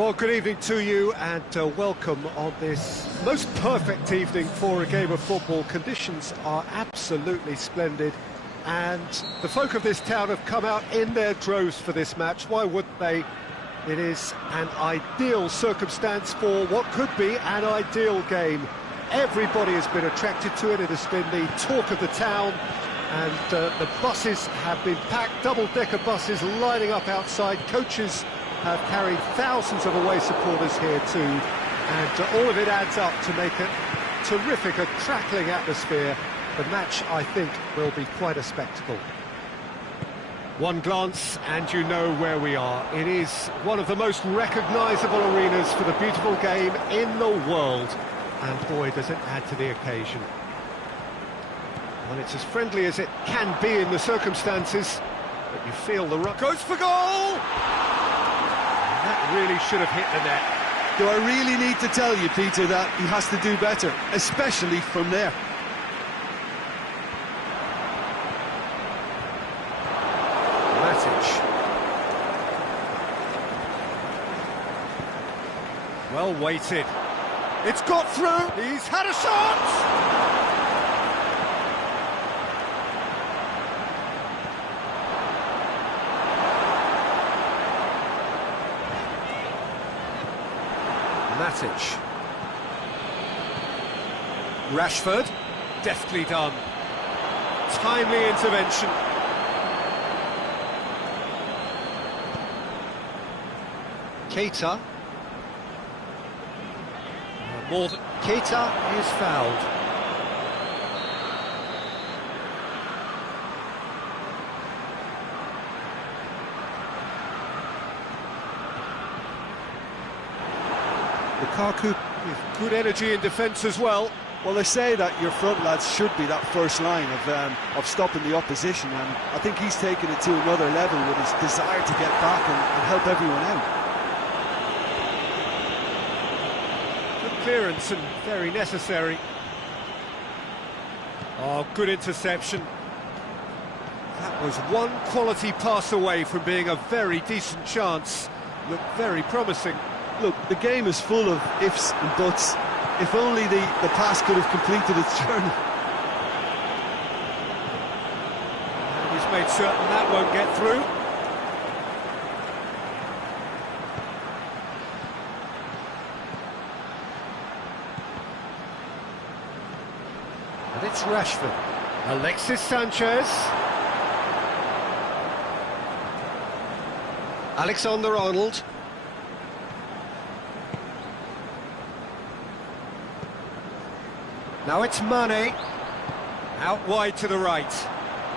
Well, good evening to you and welcome on this most perfect evening for a game of football. Conditions are absolutely splendid and the folk of this town have come out in their droves for this match. Why wouldn't they? It is an ideal circumstance for what could be an ideal game. Everybody has been attracted to it. It has been the talk of the town and the buses have been packed, double-decker buses lining up outside. Coaches have carried thousands of away supporters here too, and all of it adds up to make a terrific, a crackling atmosphere. The match, I think, will be quite a spectacle. One glance and you know where we are. It is one of the most recognisable arenas for the beautiful game in the world, and boy, does it add to the occasion. Well, it's as friendly as it can be in the circumstances, but you feel the ruck goes for goal! That really should have hit the net. Do I really need to tell you, Peter, that he has to do better, especially from there? Matic. Well weighted. It's got through. He's had a shot! Matic. Rashford, deftly done. Timely intervention. Keita. More than Keita is fouled. Lukaku with good energy in defence as well. Well, they say that your front lads should be that first line of stopping the opposition, and I think he's taken it to another level with his desire to get back and help everyone out. Good clearance and very necessary. Oh, good interception. That was one quality pass away from being a very decent chance. Looked very promising. Look, the game is full of ifs and buts. If only the pass could have completed its journey. And he's made certain that won't get through. And it's Rashford. Alexis Sanchez. Alexander-Arnold. Now it's Mane, out wide to the right.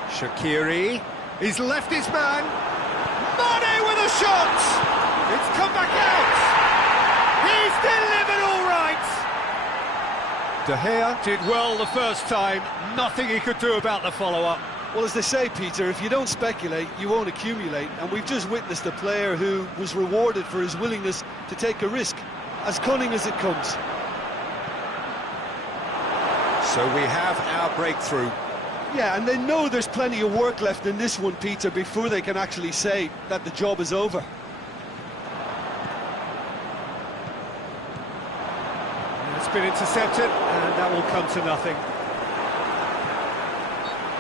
Shaqiri, he's left his man. Mane with a shot! It's come back out! He's delivered all right! De Gea did well the first time, nothing he could do about the follow-up. Well, as they say, Peter, if you don't speculate, you won't accumulate, and we've just witnessed a player who was rewarded for his willingness to take a risk, as cunning as it comes. So we have our breakthrough. Yeah, and they know there's plenty of work left in this one, Peter, before they can actually say that the job is over. It's been intercepted, and that will come to nothing.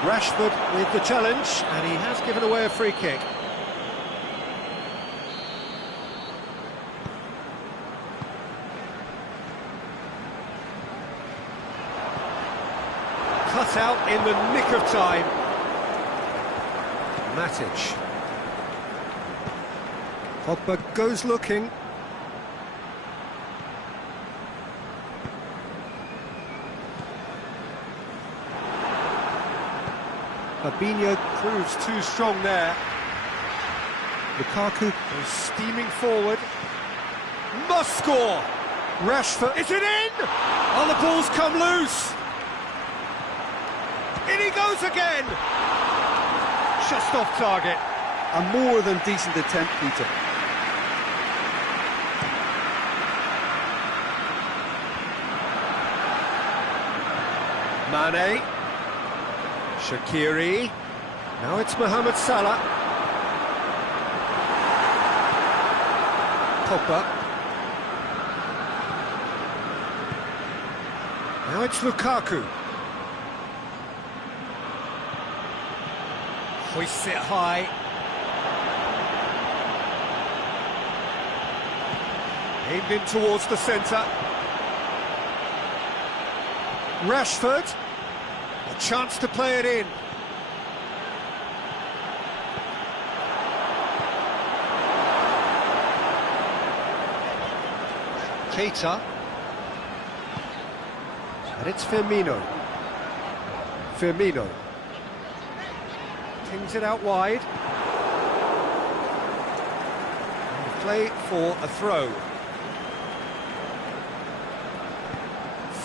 Rashford with the challenge, and he has given away a free kick. Cut out in the nick of time. Matic. Pogba goes looking. Fabinho proves too strong there. Lukaku is steaming forward. Must score! Rashford, is it in? Oh, the ball's come loose. In he goes again! Just off target. A more than decent attempt, Peter. Mane. Shaqiri. Now it's Mohamed Salah. Pogba. Now it's Lukaku. Hoists it high. Aimed in towards the centre. Rashford. A chance to play it in. Keita. And it's Firmino. Firmino. Pings it out wide. And play for a throw.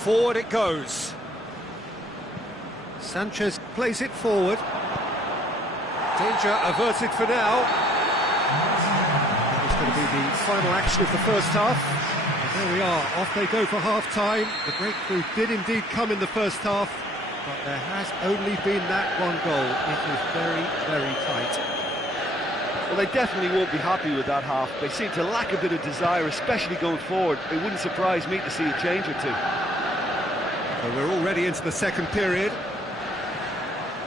Forward it goes. Sanchez plays it forward. Danger averted for now. That was going to be the final action of the first half. And there we are, off they go for half-time. The breakthrough did indeed come in the first half, but there has only been that one goal. It is very, very tight. Well, they definitely won't be happy with that half. They seem to lack a bit of desire, especially going forward. It wouldn't surprise me to see a change or two. So we're already into the second period.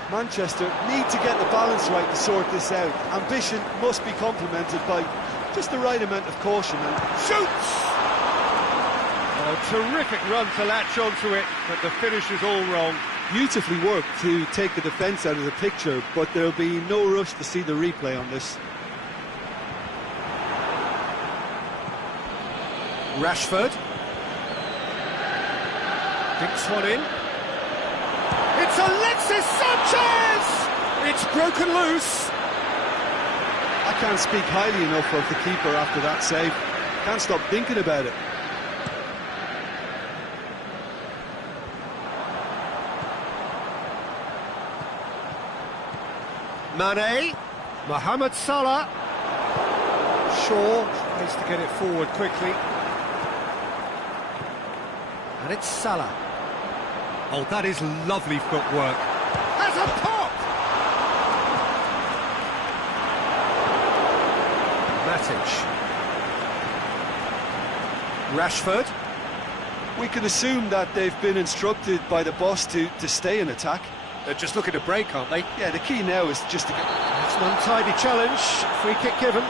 Manchester need to get the balance right to sort this out. Ambition must be complemented by just the right amount of caution and shoots! Oh, terrific run to latch onto it, but the finish is all wrong. Beautifully worked to take the defence out of the picture, but there'll be no rush to see the replay on this. Rashford. Dinks one in. It's Alexis Sanchez! It's broken loose. I can't speak highly enough of the keeper after that save. Can't stop thinking about it. Mane, Mohamed Salah. Shaw tries to get it forward quickly. And it's Salah. Oh, that is lovely footwork. Has a pop! Matic. Rashford. We can assume that they've been instructed by the boss to stay in attack. They're just looking to break, aren't they? Yeah, the key now is just to get... That's an untidy challenge. Free kick given.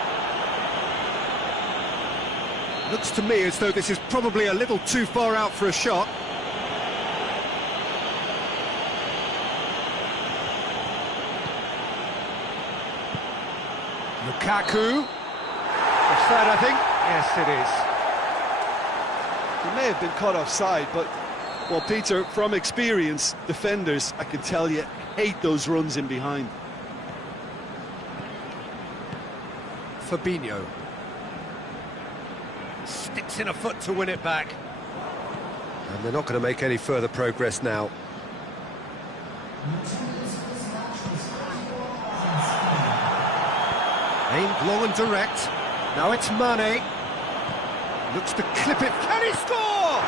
Looks to me as though this is probably a little too far out for a shot. Lukaku. Offside, I think. Yes, it is. He may have been caught offside, but, well, Peter, from experience, defenders, I can tell you, hate those runs in behind. Fabinho. Sticks in a foot to win it back. And they're not going to make any further progress now. Aimed long and direct. Now it's Mane. Looks to clip it. Can he score?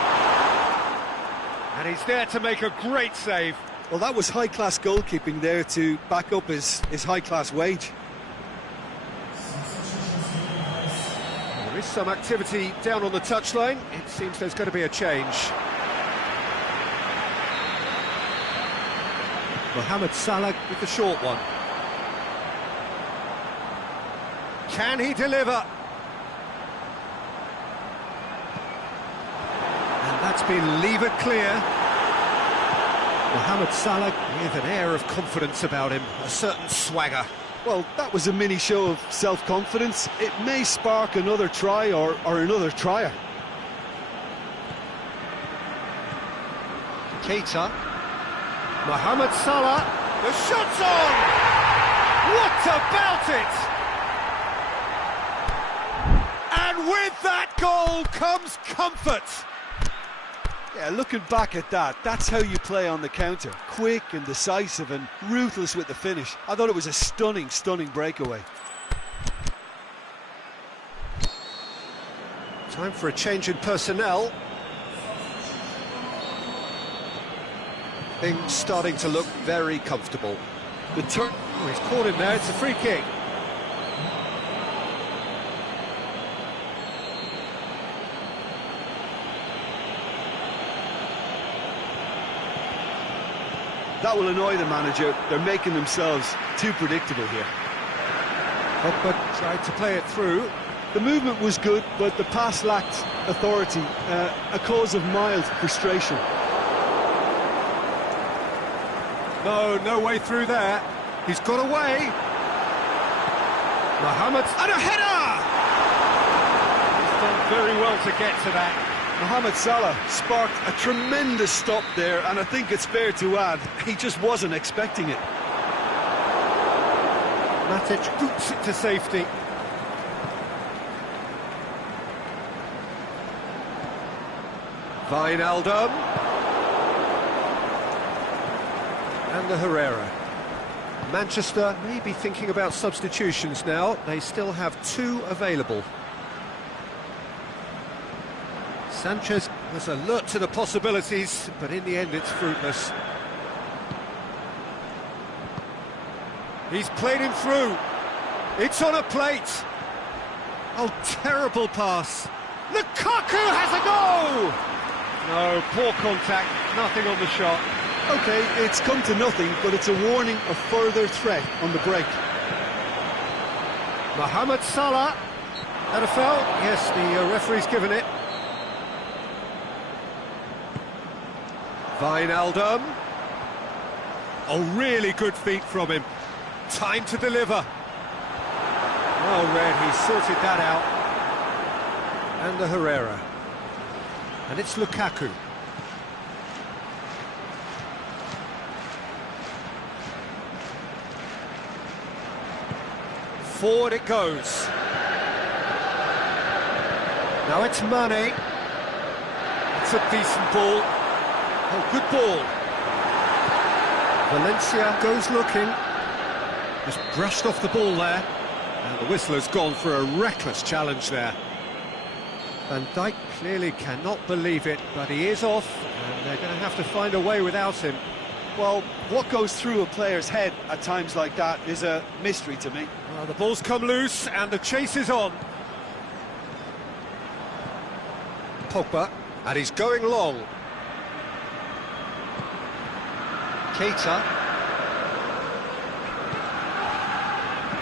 And he's there to make a great save. Well, that was high-class goalkeeping there to back up his high-class wage. There is some activity down on the touchline. It seems there's going to be a change. Mohamed Salah with the short one. Can he deliver? And that's been levered clear. Mohamed Salah with an air of confidence about him, a certain swagger. Well, that was a mini show of self-confidence. It may spark another try or another trier. Keita. Mohamed Salah. The shot's on! What about it? And with that goal comes comfort. Yeah, looking back at that, that's how you play on the counter. Quick and decisive and ruthless with the finish. I thought it was a stunning, stunning breakaway. Time for a change in personnel. Things starting to look very comfortable. The turn. Oh, he's caught him there. It's a free kick. That will annoy the manager. They're making themselves too predictable here. Pogba tried to play it through. The movement was good, but the pass lacked authority, a cause of mild frustration. No way through there. He's got away. Mohamed, and a header! He's done very well to get to that. Mohamed Salah sparked a tremendous stop there, and I think it's fair to add, he just wasn't expecting it. Matic boots it to safety. Wijnaldum. And the Herrera. Manchester may be thinking about substitutions now. They still have 2 available. Sanchez was alert to the possibilities, but in the end it's fruitless. He's played him through. It's on a plate. Oh, terrible pass. Lukaku has a go! No, poor contact, nothing on the shot. OK, it's come to nothing, but it's a warning of further threat on the break. Mohamed Salah. That a foul? Yes, the referee's given it. Wijnaldum. Oh, really good feet from him. Time to deliver. Well read, he sorted that out. And the Herrera. And it's Lukaku. Forward it goes. Now it's Mane. It's a decent ball. Oh, good ball. Valencia goes looking. Just brushed off the ball there. And the whistler's gone for a reckless challenge there. Van Dijk clearly cannot believe it, but he is off, and they're going to have to find a way without him. Well, what goes through a player's head at times like that is a mystery to me. Well, the ball's come loose, and the chase is on. Pogba, and he's going long. Keita.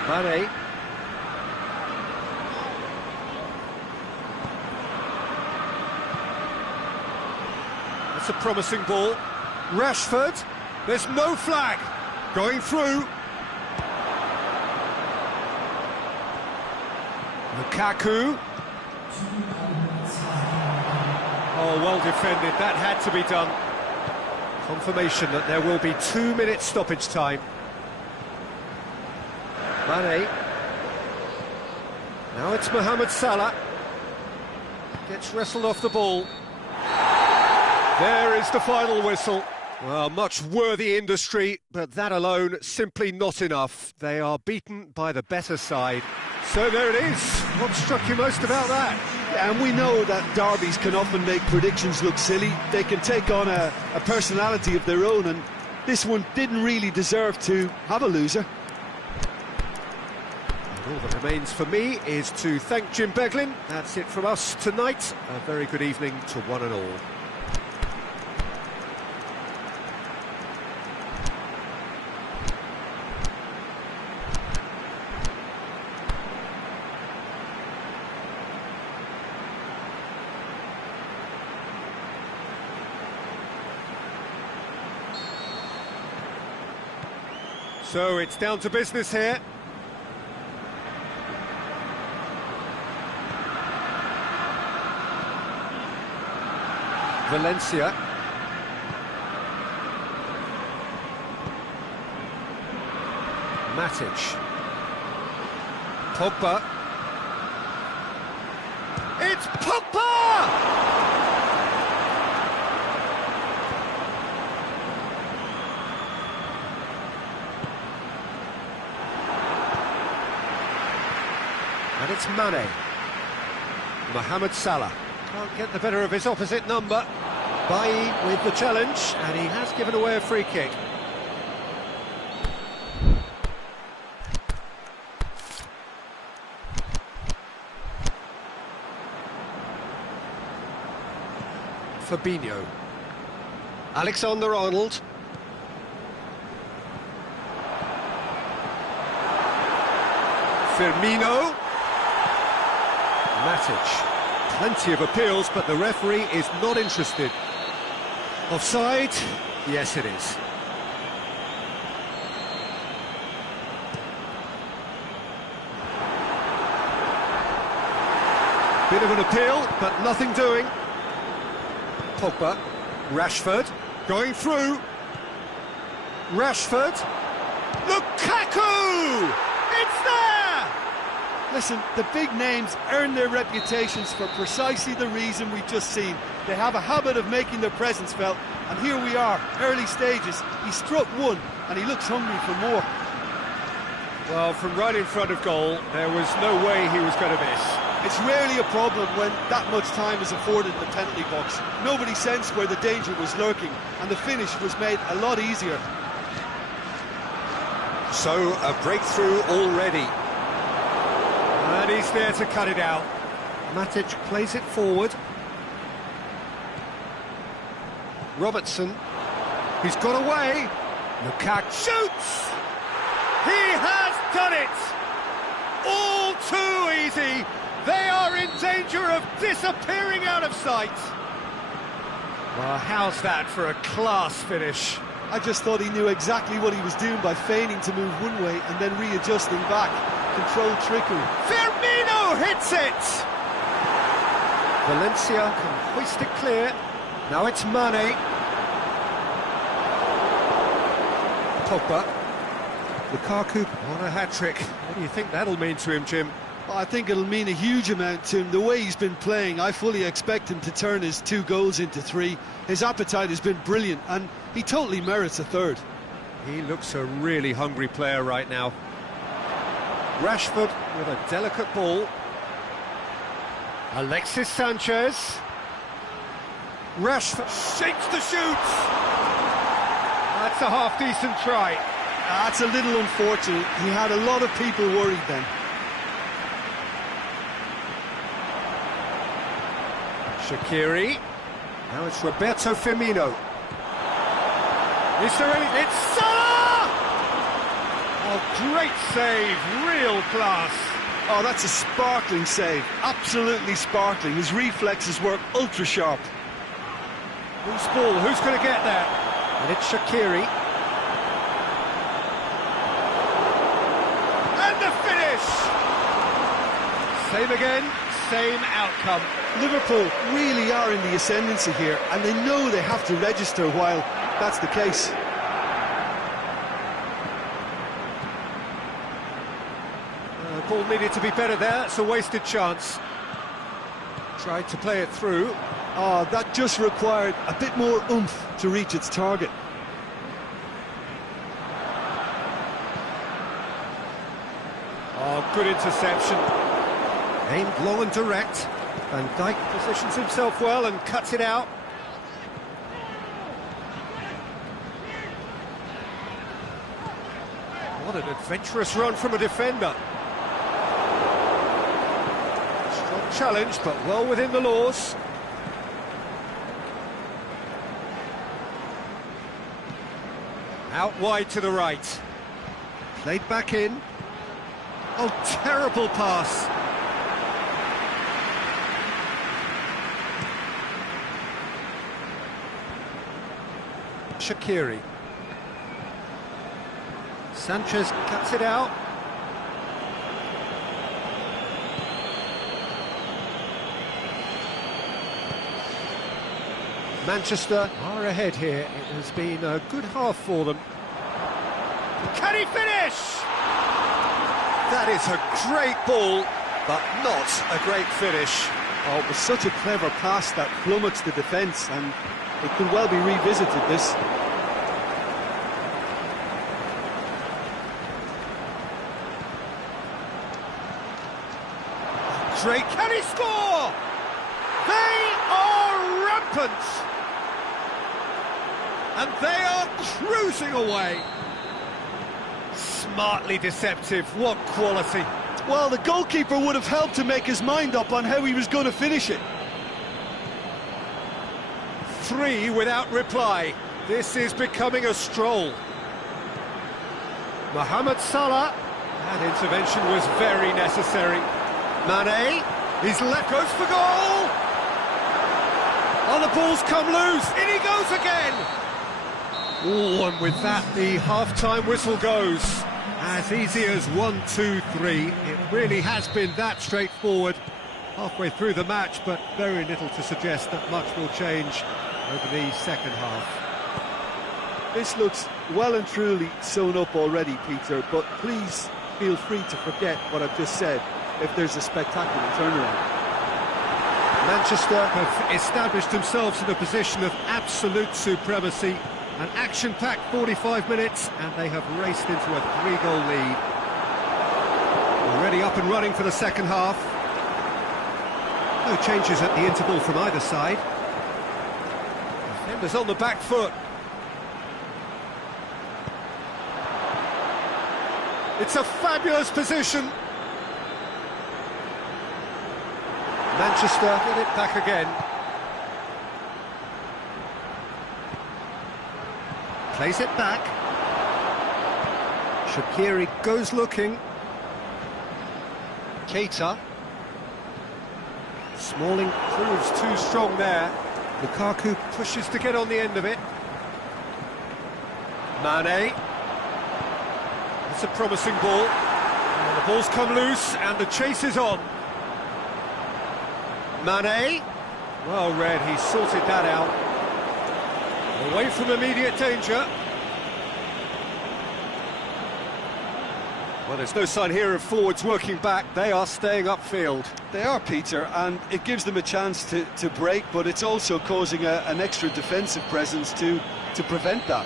Mane. That's a promising ball. Rashford. There's no flag. Going through. Lukaku. Oh, well defended. That had to be done. Confirmation that there will be 2 minutes stoppage time. Mane. Now it's Mohamed Salah. Gets wrestled off the ball. There is the final whistle. Well, much worthy industry, but that alone simply not enough. They are beaten by the better side. So there it is. What struck you most about that? Yeah, and we know that derbies can often make predictions look silly. They can take on a personality of their own, and this one didn't really deserve to have a loser. And all that remains for me is to thank Jim Beglin. That's it from us tonight. A very good evening to one and all. So it's down to business here. Valencia. Matic. Pogba. It's Pogba! And it's Mane. Mohamed Salah. Can't get the better of his opposite number. Bailly with the challenge, and he has given away a free kick. Fabinho. Alexander-Arnold. Firmino. Matic. Plenty of appeals, but the referee is not interested. Offside? Yes, it is. Bit of an appeal, but nothing doing. Pogba. Rashford. Going through. Rashford. Lukaku! It's there! Listen, the big names earn their reputations for precisely the reason we've just seen. They have a habit of making their presence felt, and here we are, early stages. He struck one, and he looks hungry for more. Well, from right in front of goal, there was no way he was going to miss. It's rarely a problem when that much time is afforded in the penalty box. Nobody sensed where the danger was lurking, and the finish was made a lot easier. So, a breakthrough already. And he's there to cut it out. Matic plays it forward. Robertson. He's got away. Lukaku shoots! He has done it! All too easy. They are in danger of disappearing out of sight. Well, how's that for a class finish? I just thought he knew exactly what he was doing by feigning to move one way and then readjusting back. Controlled trickery. Firmino hits it! Valencia can hoist it clear. Now it's Mane. Pogba. Lukaku on a hat-trick. What do you think that'll mean to him, Jim? I think it'll mean a huge amount to him. The way he's been playing, I fully expect him to turn his 2 goals into 3. His appetite has been brilliant, and he totally merits a 3rd. He looks a really hungry player right now. Rashford with a delicate ball. Alexis Sanchez. Rashford shakes the shoot. That's a half-decent try. That's a little unfortunate. He had a lot of people worried then. Shaqiri. Now it's Roberto Firmino. Is there any... It's Salah! Oh, great save, real class. Oh, that's a sparkling save, absolutely sparkling. His reflexes work ultra sharp. Who's ball? Who's going to get there? And it's Shaqiri. And the finish! Same again, same outcome. Liverpool really are in the ascendancy here, and they know they have to register while that's the case. Ball needed to be better there, it's a wasted chance. Tried to play it through. Oh, that just required a bit more oomph to reach its target. Oh, good interception. Aimed long and direct. Van Dijk positions himself well and cuts it out. What an adventurous run from a defender. Strong challenge, but well within the laws. Out wide to the right. Played back in. Oh, terrible pass. Shaqiri. Sanchez cuts it out. Manchester are ahead here. It has been a good half for them. Can he finish? That is a great ball, but not a great finish. Oh, it was such a clever pass that flummoxed the defence, and it could well be revisited, this. Drake, can he score? They are rampant! And they are cruising away. Smartly deceptive, what quality. Well, the goalkeeper would have helped to make his mind up on how he was going to finish it. 3 without reply. This is becoming a stroll. Mohamed Salah. That intervention was very necessary. Mane, his left goes for goal! Oh, the ball's come loose, in he goes again! Oh, and with that, the half-time whistle goes. As easy as 1, 2, 3. It really has been that straightforward. Halfway through the match, but very little to suggest that much will change over the second half. This looks well and truly sewn up already, Peter, but please feel free to forget what I've just said if there's a spectacular turnaround. Manchester have established themselves in a position of absolute supremacy. An action-packed 45 minutes, and they have raced into a 3-goal lead. Already up and running for the second half. No changes at the interval from either side. Defenders on the back foot. It's a fabulous position. Manchester get it back again. Plays it back. Shaqiri goes looking. Keita. Smalling proves too strong there. Lukaku pushes to get on the end of it. Mane. It's a promising ball. And the ball's come loose and the chase is on. Mane. Well read, he sorted that out. Away from immediate danger. Well, there's no sign here of forwards working back. They are staying upfield. They are, Peter, and it gives them a chance to break, but it's also causing an extra defensive presence to prevent that.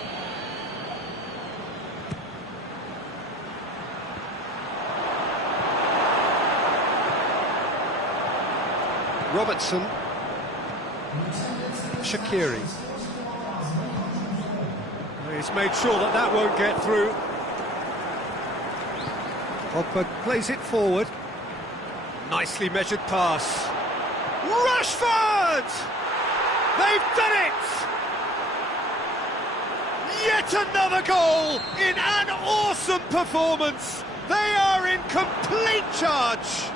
Robertson. Shaqiri. He's made sure that that won't get through. Pogba plays it forward. Nicely measured pass. Rashford! They've done it! Yet another goal in an awesome performance. They are in complete charge.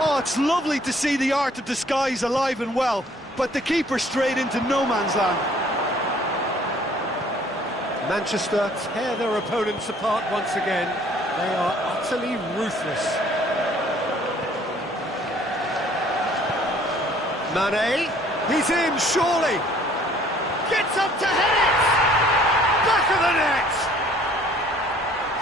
Oh, it's lovely to see the art of disguise alive and well, but the keeper straight into no man's land. Manchester tear their opponents apart once again. They are utterly ruthless. Mane, he's in, surely. Gets up to head it! Back of the net!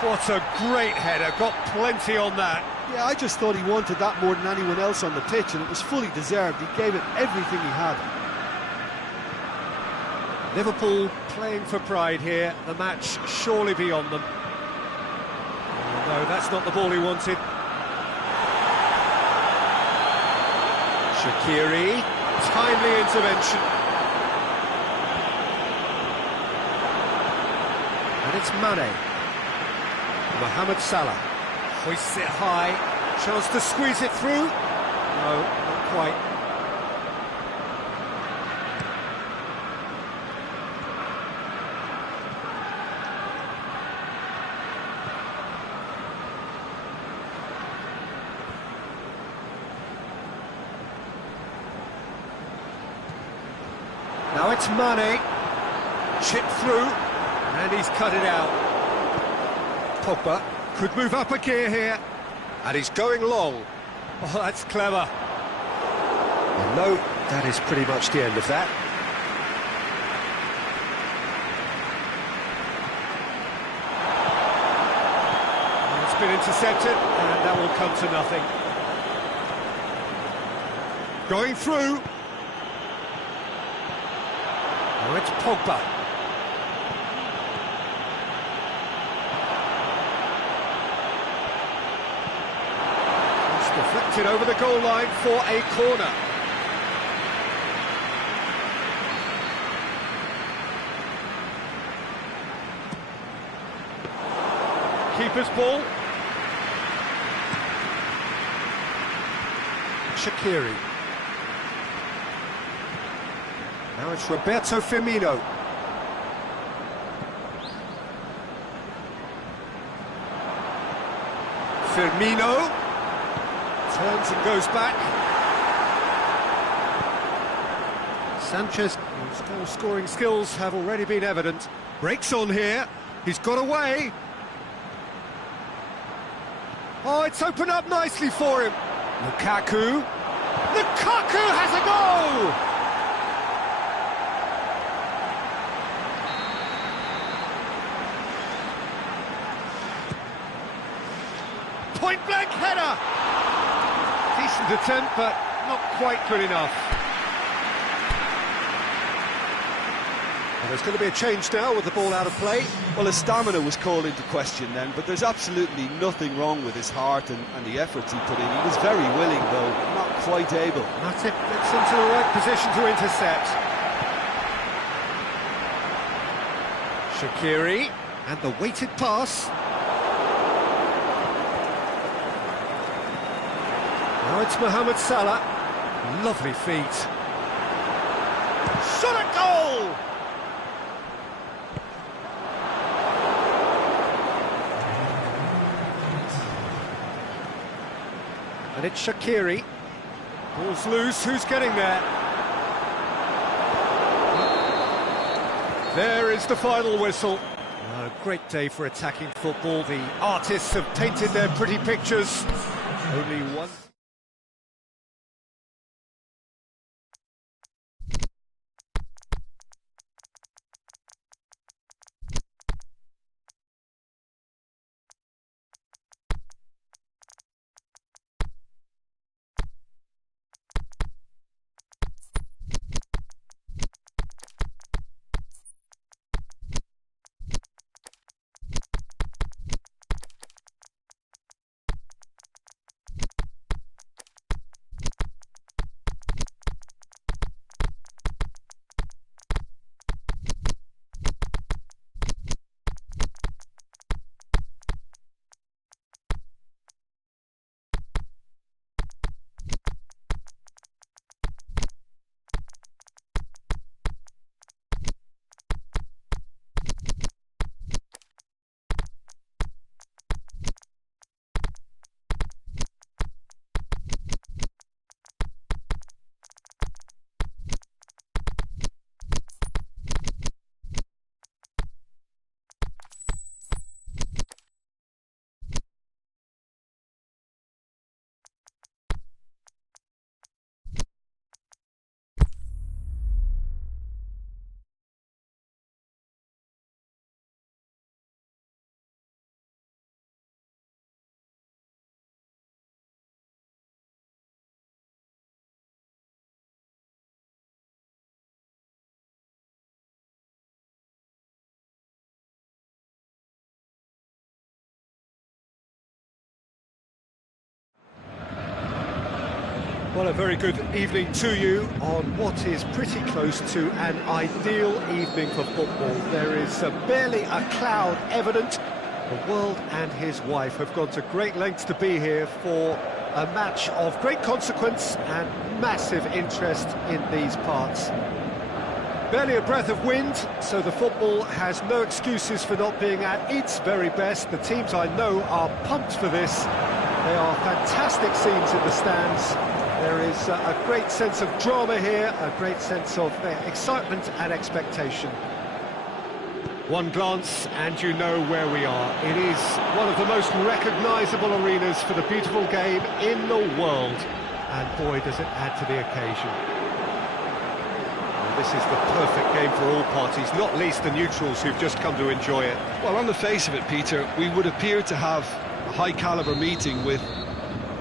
What a great header, got plenty on that. Yeah, I just thought he wanted that more than anyone else on the pitch, and it was fully deserved. He gave it everything he had. Liverpool playing for pride here, the match surely beyond them. No, that's not the ball he wanted. Shaqiri, timely intervention. And it's Mane. Mohamed Salah hoists it high, chance to squeeze it through. No, not quite. Now it's Mane, chipped through, and he's cut it out. Pogba could move up a gear here, and he's going long. Oh, that's clever. Well, no, that is pretty much the end of that. It's been intercepted, and that will come to nothing. Going through. Now it's Pogba. It's deflected over the goal line for a corner. Keeper's ball. Shaqiri. Now it's Roberto Firmino. Firmino turns and goes back. Sanchez, whose goal-scoring skills have already been evident, breaks on here. He's got away. Oh, it's opened up nicely for him. Lukaku. Lukaku has a goal! Point-blank header! Decent attempt, but not quite good enough. Well, there's going to be a change now with the ball out of play. Well, his stamina was called into question then, but there's absolutely nothing wrong with his heart and the efforts he put in. He was very willing, though, not quite able. That's it, gets into the right position to intercept. Shaqiri, and the weighted pass. Now it's Mohamed Salah. Lovely feet. Shot at goal! And it's Shaqiri. Ball's loose, who's getting there? There is the final whistle. A great day for attacking football. The artists have painted their pretty pictures. Only one... Well, a very good evening to you on what is pretty close to an ideal evening for football. There is barely a cloud evident. The world and his wife have gone to great lengths to be here for a match of great consequence and massive interest in these parts. Barely a breath of wind, so the football has no excuses for not being at its very best. The teams I know are pumped for this. They are fantastic scenes in the stands. There is a great sense of drama here, a great sense of excitement and expectation. One glance and you know where we are. It is one of the most recognisable arenas for the beautiful game in the world. And boy, does it add to the occasion. Well, this is the perfect game for all parties, not least the neutrals who've just come to enjoy it. Well, on the face of it, Peter, we would appear to have a high-caliber meeting with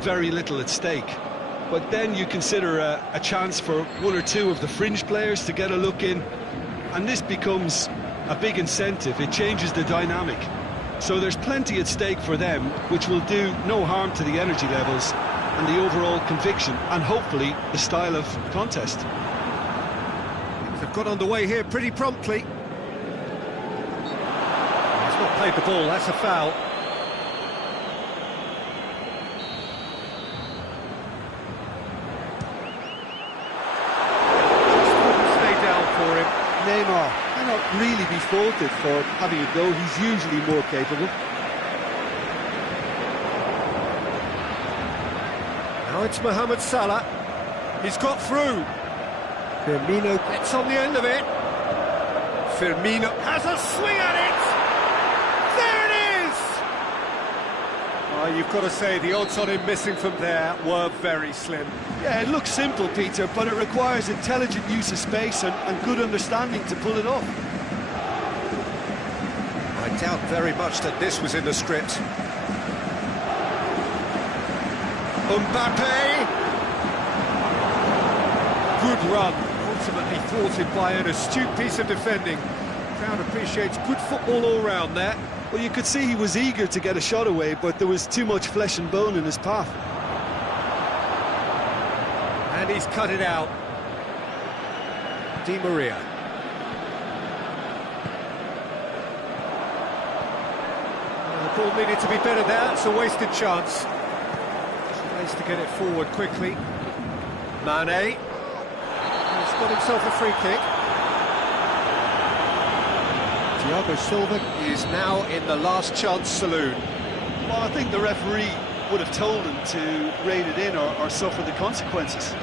very little at stake. But then you consider a chance for one or two of the fringe players to get a look in, and this becomes a big incentive. It changes the dynamic. So there's plenty at stake for them, which will do no harm to the energy levels and the overall conviction, and hopefully the style of contest. Things have got underway here pretty promptly. He's not played the ball, that's a foul. Neymar cannot really be faulted for having a go. He's usually more capable. Now it's Mohamed Salah. He's got through. Firmino gets on the end of it. Firmino has a swing at it. There it is! Oh, you've got to say, the odds on him missing from there were very slim. Yeah, it looks simple, Peter, but it requires intelligent use of space and good understanding to pull it off. I doubt very much that this was in the script. Mbappe! Good run, ultimately thwarted by an astute piece of defending. The crowd appreciates good football all round there. Well, you could see he was eager to get a shot away, but there was too much flesh and bone in his path. And he's cut it out. Di Maria. The ball needed to be better there, it's a wasted chance. Tries to get it forward quickly. Mane. He's got himself a free kick. Thiago Silva is now in the last chance saloon. Well, I think the referee would have told him to rein it in or suffer the consequences.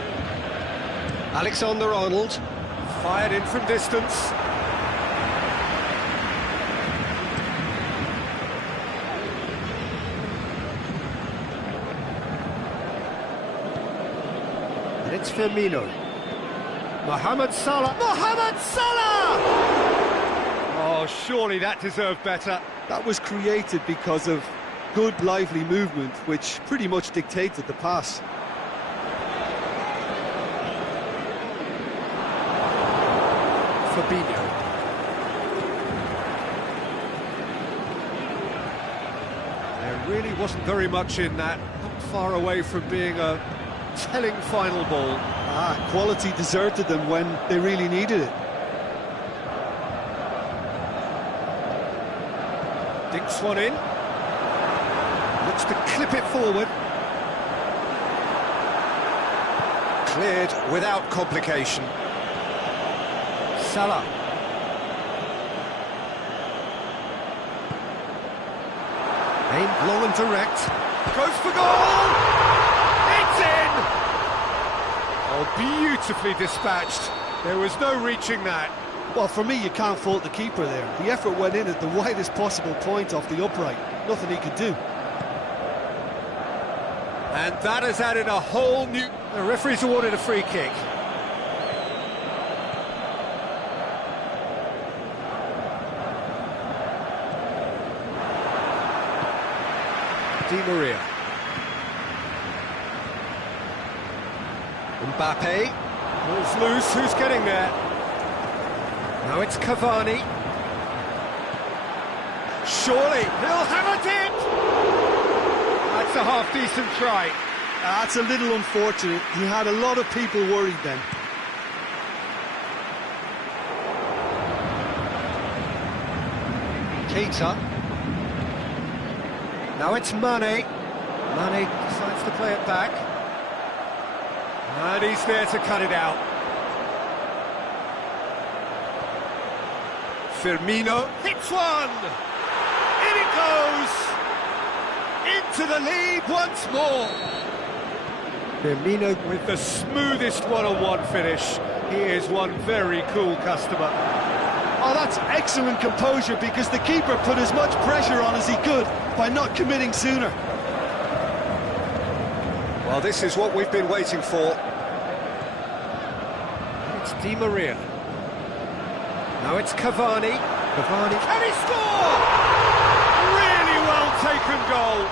Alexander-Arnold, fired in from distance. And it's Firmino. Mohamed Salah. Mohamed Salah! Oh, surely that deserved better. That was created because of good, lively movement, which pretty much dictated the pass. Fabinho. There really wasn't very much in that, not far away from being a telling final ball. Quality deserted them when they really needed it. Dinks one in. Looks to clip it forward. Cleared without complication. Salah. Aimed long and direct. Goes for goal! It's in! Oh, beautifully dispatched. There was no reaching that. Well, for me, you can't fault the keeper there. The effort went in at the widest possible point off the upright. Nothing he could do. And that has added a whole new... The referee's awarded a free kick. Di Maria. Mbappe. Ball's loose, who's getting there? Now it's Cavani. Surely he'll have it in! That's a half-decent try. That's a little unfortunate. He had a lot of people worried then. Keita. Now it's Mane. Mane decides to play it back. And he's there to cut it out. Firmino hits one! In it goes! Into the lead once more! Firmino with the smoothest one-on-one finish. He is one very cool customer. Oh, that's excellent composure because the keeper put as much pressure on as he could by not committing sooner. Well, this is what we've been waiting for. It's Di Maria. Now it's Cavani. Cavani. Can he score? Really well taken goal.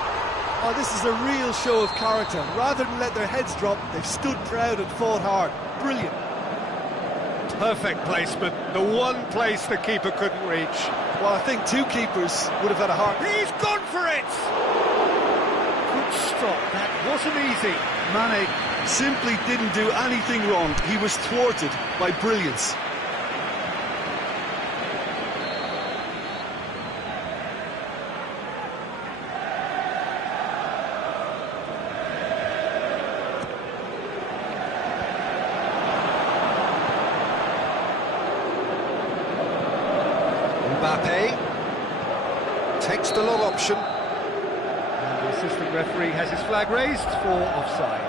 Oh, this is a real show of character. Rather than let their heads drop, they've stood proud and fought hard. Brilliant. Perfect placement. The one place the keeper couldn't reach. Well, I think two keepers would have had a heart. He's gone for it! Good stop. That wasn't easy. Mane simply didn't do anything wrong. He was thwarted by brilliance. Mbappe takes the long option. And the assistant referee has his flag raised for offside.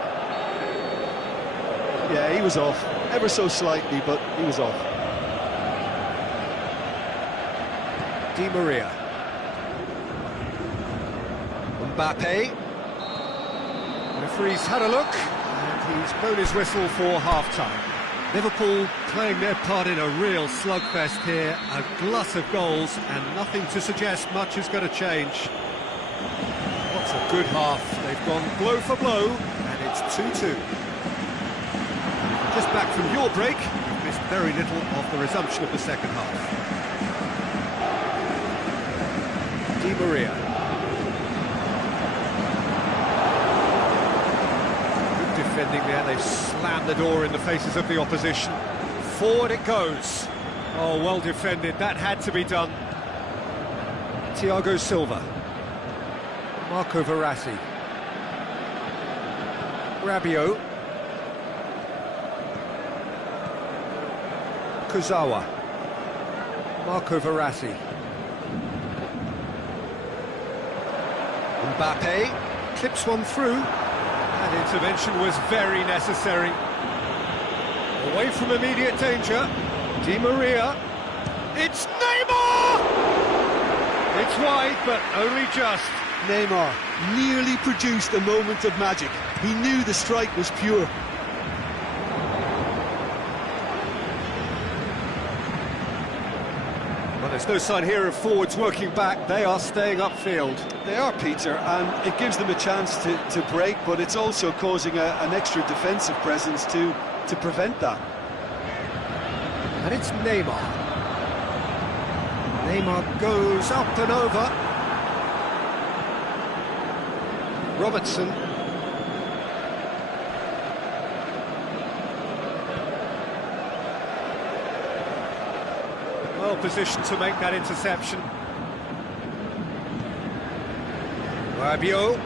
Yeah, he was off, ever so slightly, but he was off. Di Maria. Mbappe. Referee's had a look, and he's blown his whistle for half-time. Liverpool playing their part in a real slugfest here, a glut of goals, and nothing to suggest much is going to change. What's a good half. They've gone blow for blow, and it's 2-2. Just back from your break, you've missed very little of the resumption of the second half. Di Maria. Defending there, they've slammed the door in the faces of the opposition. Forward it goes. Oh, well defended, that had to be done. Thiago Silva. Marco Verratti. Rabiot. Kurzawa. Marco Verratti. Mbappe clips one through. That intervention was very necessary. Away from immediate danger. Di Maria. It's Neymar! It's wide, but only just. Neymar nearly produced a moment of magic. He knew the strike was pure. Well, there's no sign here of forwards working back. They are staying upfield. They are, Peter, and it gives them a chance to break, but it's also causing an extra defensive presence to prevent that. And it's Neymar. Neymar goes up and over. Robertson. Well positioned to make that interception. Rabiot.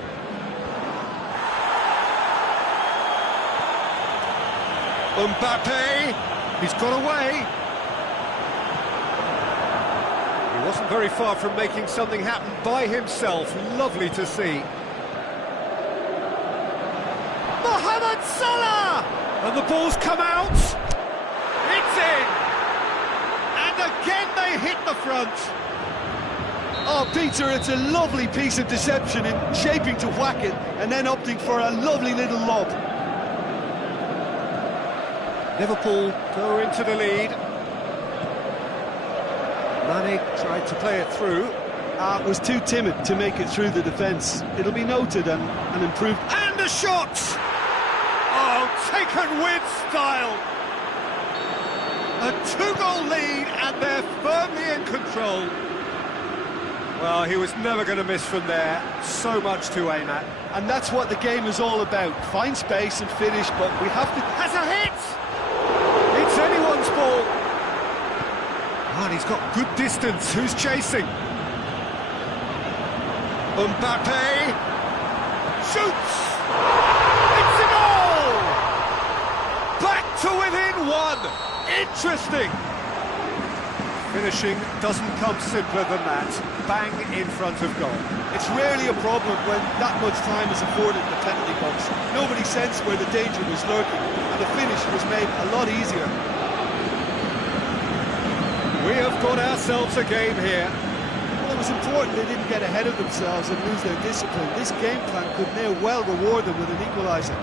Mbappe. He's got away. He wasn't very far from making something happen by himself. Lovely to see. Mohamed Salah! And the ball's come out. It's in. And again they hit the front. Oh, Peter, it's a lovely piece of deception in shaping to whack it and then opting for a lovely little lob. Liverpool go into the lead. Mane tried to play it through. Was too timid to make it through the defence. It'll be noted and improved. And a shot! Oh, taken with style. A two-goal lead, and they're firmly in control. Well, he was never going to miss from there. So much to aim at. And that's what the game is all about. Find space and finish, but we have to... Has a hit! It's anyone's ball. And he's got good distance. Who's chasing? Mbappe shoots! It's a goal! Back to within one! Interesting! Finishing doesn't come simpler than that. Bang in front of goal. It's rarely a problem when that much time is afforded in the penalty box. Nobody sensed where the danger was lurking, and the finish was made a lot easier. We have got ourselves a game here. Well, it was important they didn't get ahead of themselves and lose their discipline. This game plan could now well reward them with an equaliser.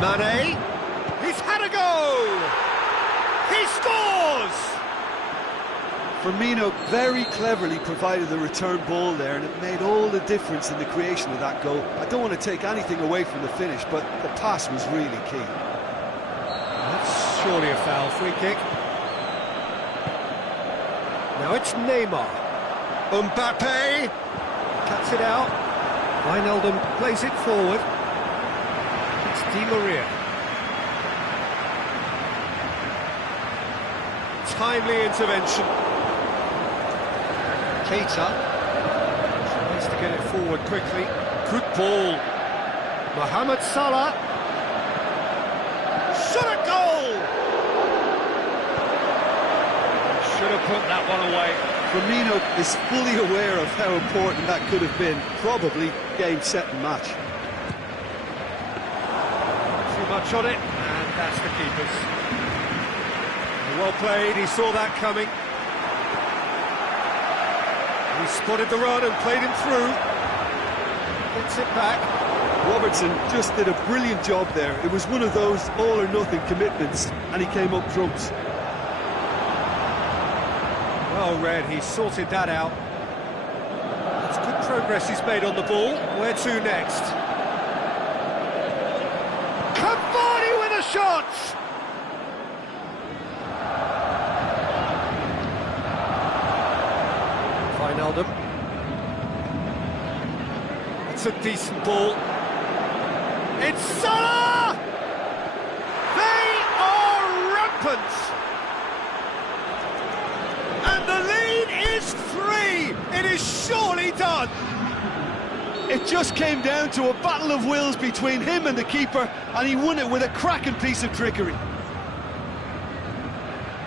Mane, he's had a go! He scores! Firmino very cleverly provided the return ball there, and it made all the difference in the creation of that goal. I don't want to take anything away from the finish, but the pass was really key. That's surely a foul. Free kick. Now it's Neymar. Mbappe cuts it out. Wijnaldum plays it forward. It's Di Maria. Timely intervention. Keita tries to get it forward quickly. Good ball. Mohamed Salah. Shot a goal! Should have put that one away. Firmino is fully aware of how important that could have been. Probably game, set and match. much on it, and that's the keeper's. Well played, he saw that coming. He spotted the run and played him through. Gets it back. Robertson just did a brilliant job there. It was one of those all-or-nothing commitments, and he came up trumps. Well read, he sorted that out. That's good progress he's made on the ball. Where to next? Cavani with a shot! Wijnaldum. It's a decent ball. It's Salah! They are rampant! And the lead is 3! It is surely done! It just came down to a battle of wills between him and the keeper, and he won it with a cracking piece of trickery.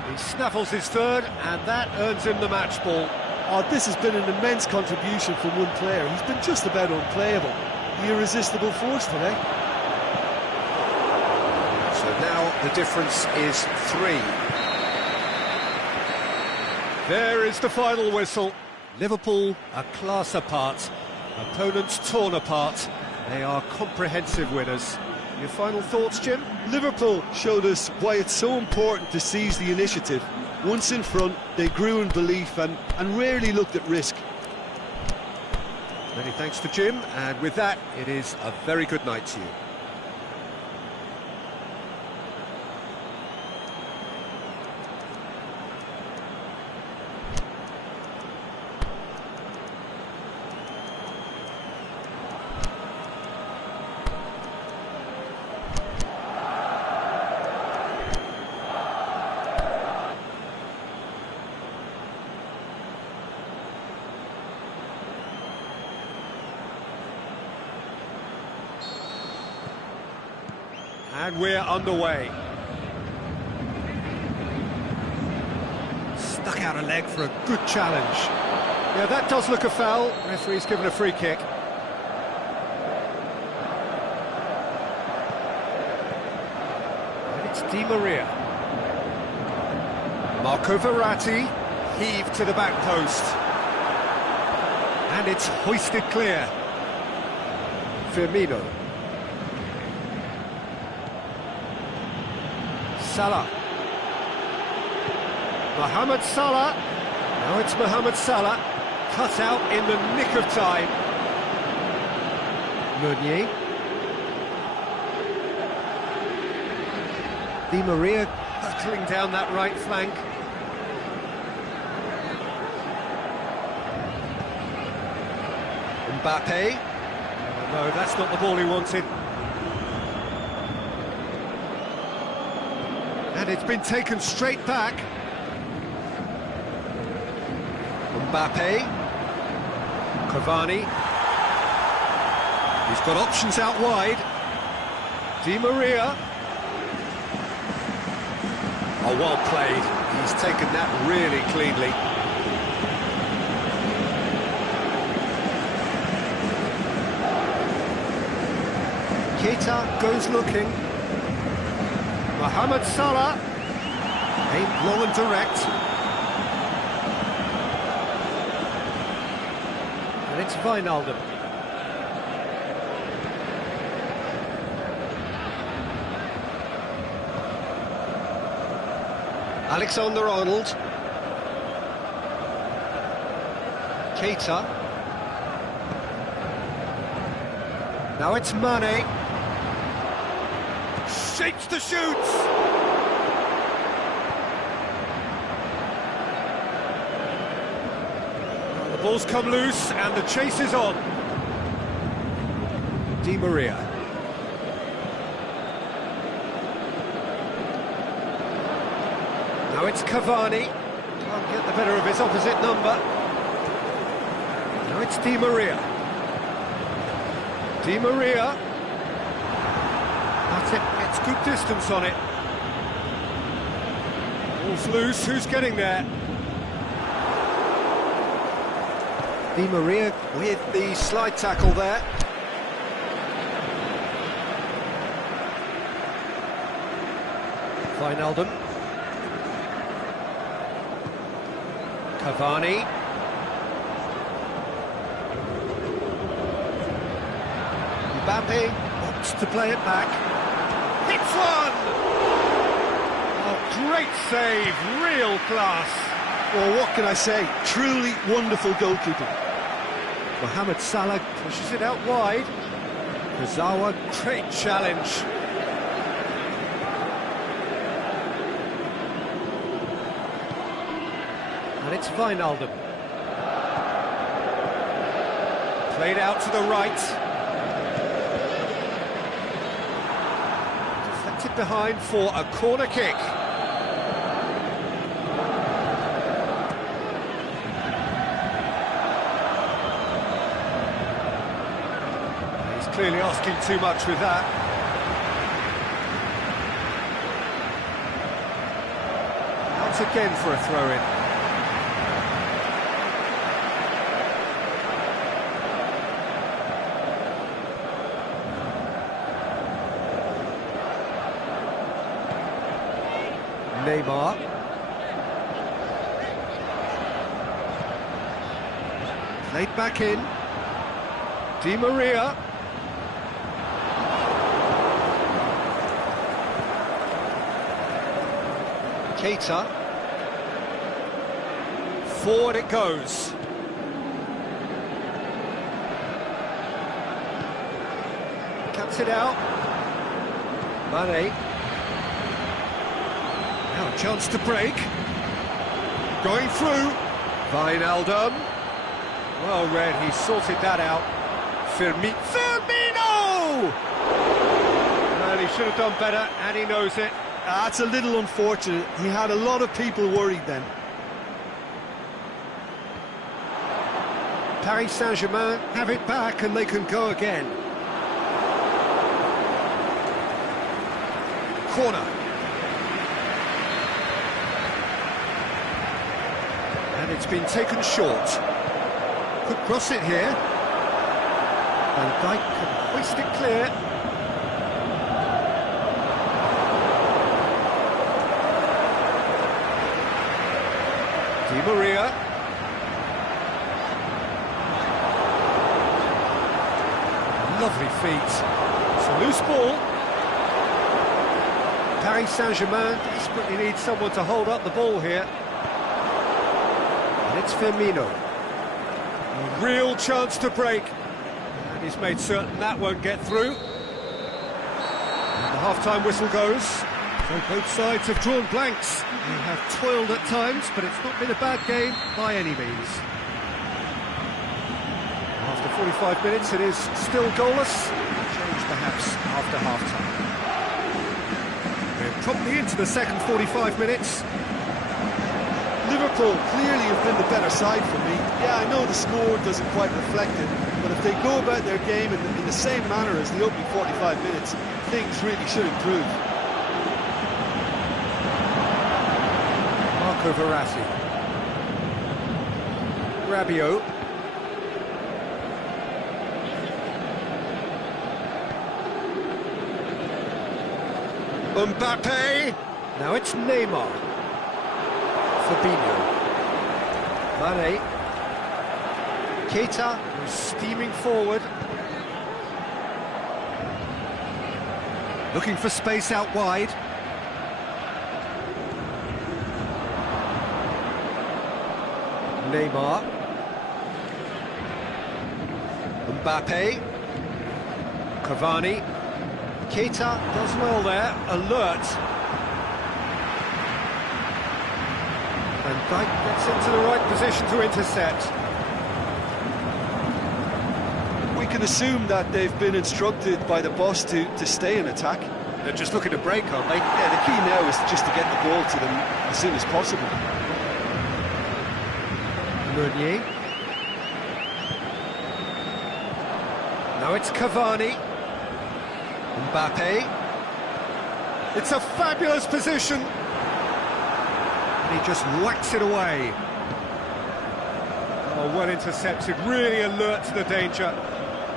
He snaffles his third, and that earns him the match ball. Oh, this has been an immense contribution from one player. He's been just about unplayable. The irresistible force today. So now the difference is 3. There is the final whistle. Liverpool a class apart. Opponents torn apart. They are comprehensive winners. Your final thoughts, Jim? Liverpool showed us why it's so important to seize the initiative. Once in front, they grew in belief and rarely looked at risk. Many thanks to Jim, and with that, it is a very good night to you. And we're underway. Stuck out a leg for a good challenge. Yeah, that does look a foul. Referee's given a free kick. And it's Di Maria. Marco Verratti heaved to the back post. And it's hoisted clear. Firmino. Salah. Mohamed Salah. Now it's Mohamed Salah. Cut out in the nick of time. Meunier. Di Maria hurtling down that right flank. Mbappe. Oh, no, that's not the ball he wanted. And it's been taken straight back. Mbappe. Cavani. He's got options out wide. Di Maria. Oh, well played. He's taken that really cleanly. Keita goes looking. Mohamed Salah, aimed long and direct. And it's Wijnaldum. Alexander-Arnold. Keita. Now it's Mane. Shapes to shoots. The ball's come loose and the chase is on. Di Maria. Now it's Cavani. Can't get the better of his opposite number. Now it's Di Maria. Di Maria. That's it. It's good distance on it. Ball's loose. Who's getting there? Di Maria with the slide tackle there. Wijnaldum. Cavani. Mbappe wants to play it back. Hits one! Oh, great save, real class. Well, what can I say? Truly wonderful goalkeeping. Mohamed Salah pushes it out wide. Kurzawa, great challenge. And it's Wijnaldum. Played out to the right. Deflected behind for a corner kick. He's clearly asking too much with that. Out again for a throw-in. Neymar. Played back in. Di Maria. Keita. Forward it goes. Cuts it out. Mane. Now a chance to break. Going through. Wijnaldum. Well read, he sorted that out. Firmino! And he should have done better, and he knows it. That's a little unfortunate. He had a lot of people worried then. Paris Saint-Germain have it back, and they can go again. Corner. And it's been taken short. Could cross it here. Van Dijk can hoist it clear. Di Maria. Lovely feet. It's a loose ball. Paris Saint-Germain desperately needs someone to hold up the ball here. And it's Firmino. A real chance to break. And he's made certain that won't get through. And the half-time whistle goes. So both sides have drawn blanks. They have toiled at times, but it's not been a bad game by any means. After 45 minutes, it is still goalless. Change perhaps after half-time. We're promptly into the second 45 minutes. Liverpool clearly have been the better side for me. Yeah, I know the score doesn't quite reflect it, but if they go about their game in the same manner as the opening 45 minutes, things really should improve. Marco Verratti. Rabiot. Mbappe. Now it's Neymar. Fabinho. Mane. Keita, who's steaming forward. Looking for space out wide. Neymar. Mbappe. Cavani. Keita does well there, alert. Van Dijk gets into the right position to intercept. We can assume that they've been instructed by the boss to stay in attack. They're just looking to break, aren't they? Yeah, the key now is just to get the ball to them as soon as possible. Meunier. Now it's Cavani. Mbappe. It's a fabulous position. And he just whacks it away. Oh, well intercepted, really alert to the danger.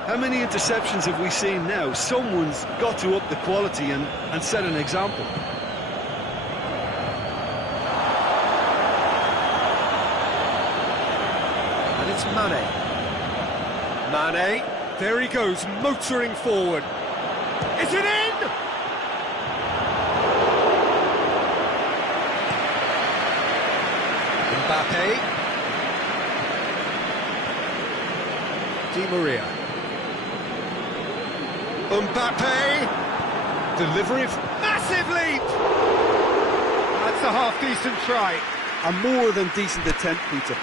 How many interceptions have we seen now? Someone's got to up the quality and set an example. It's Mane. Mane, there he goes, motoring forward. Is it in? Mbappe. Di Maria. Mbappe. Delivery of massive leap! That's a half-decent try. A more than decent attempt, Peter.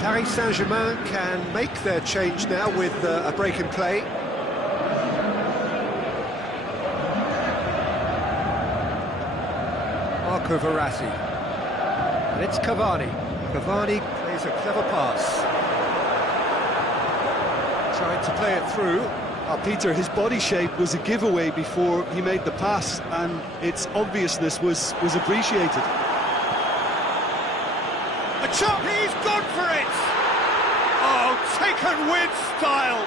Paris Saint-Germain can make their change now with a break in play. Marco Verratti. And it's Cavani. Cavani plays a clever pass. Trying to play it through. Peter, his body shape was a giveaway before he made the pass, and its obviousness was appreciated. A chop, he's gone for it! Oh, taken with style!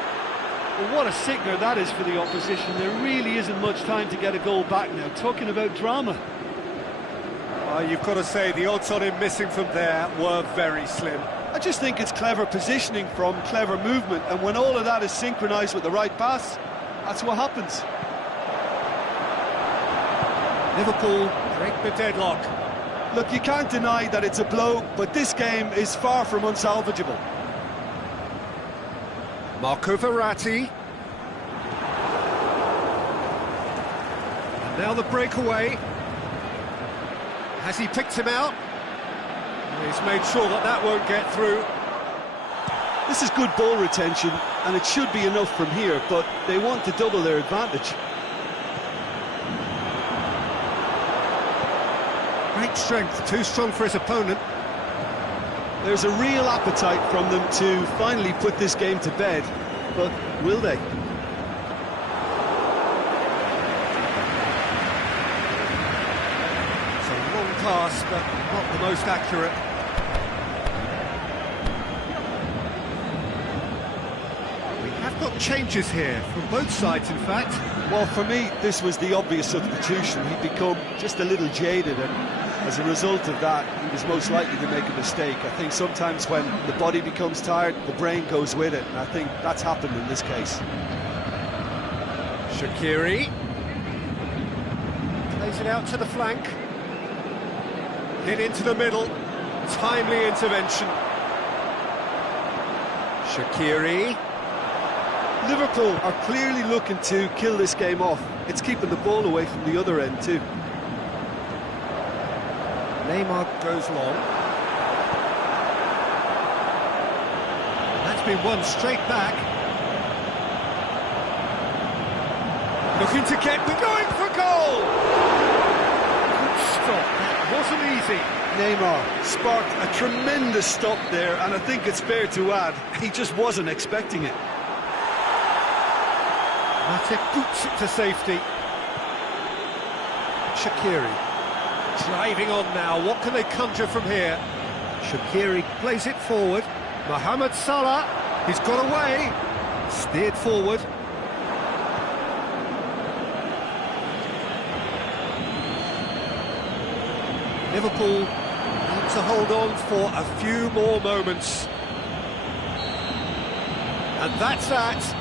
Well, what a sickener that is for the opposition. There really isn't much time to get a goal back now. Talking about drama. You've got to say, the odds on him missing from there were very slim. I just think it's clever positioning from clever movement, and when all of that is synchronised with the right pass, that's what happens. Liverpool break the deadlock. Look, you can't deny that it's a blow, but this game is far from unsalvageable. Marco Verratti. And now the breakaway. Has he picked him out? He's made sure that that won't get through. This is good ball retention, and it should be enough from here, but they want to double their advantage. Great strength, too strong for his opponent. There's a real appetite from them to finally put this game to bed, but will they? It's a long pass, but not the most accurate. We have got changes here, from both sides in fact. Well, for me, this was the obvious substitution. He'd become just a little jaded, and as a result of that, he was most likely to make a mistake. I think sometimes when the body becomes tired, the brain goes with it, and I think that's happened in this case. Shaqiri plays it out to the flank. Hit into the middle. Timely intervention. Shaqiri. Liverpool are clearly looking to kill this game off. It's keeping the ball away from the other end too. Neymar goes long. That's been won straight back. Looking to get the going for goal! Good stop, that wasn't easy. Neymar sparked a tremendous stop there, and I think it's fair to add, he just wasn't expecting it. Matic boots it to safety. Shaqiri driving on now. What can they conjure from here? Shaqiri plays it forward. Mohamed Salah, he's got away. Steered forward. Liverpool need to hold on for a few more moments. And that's that.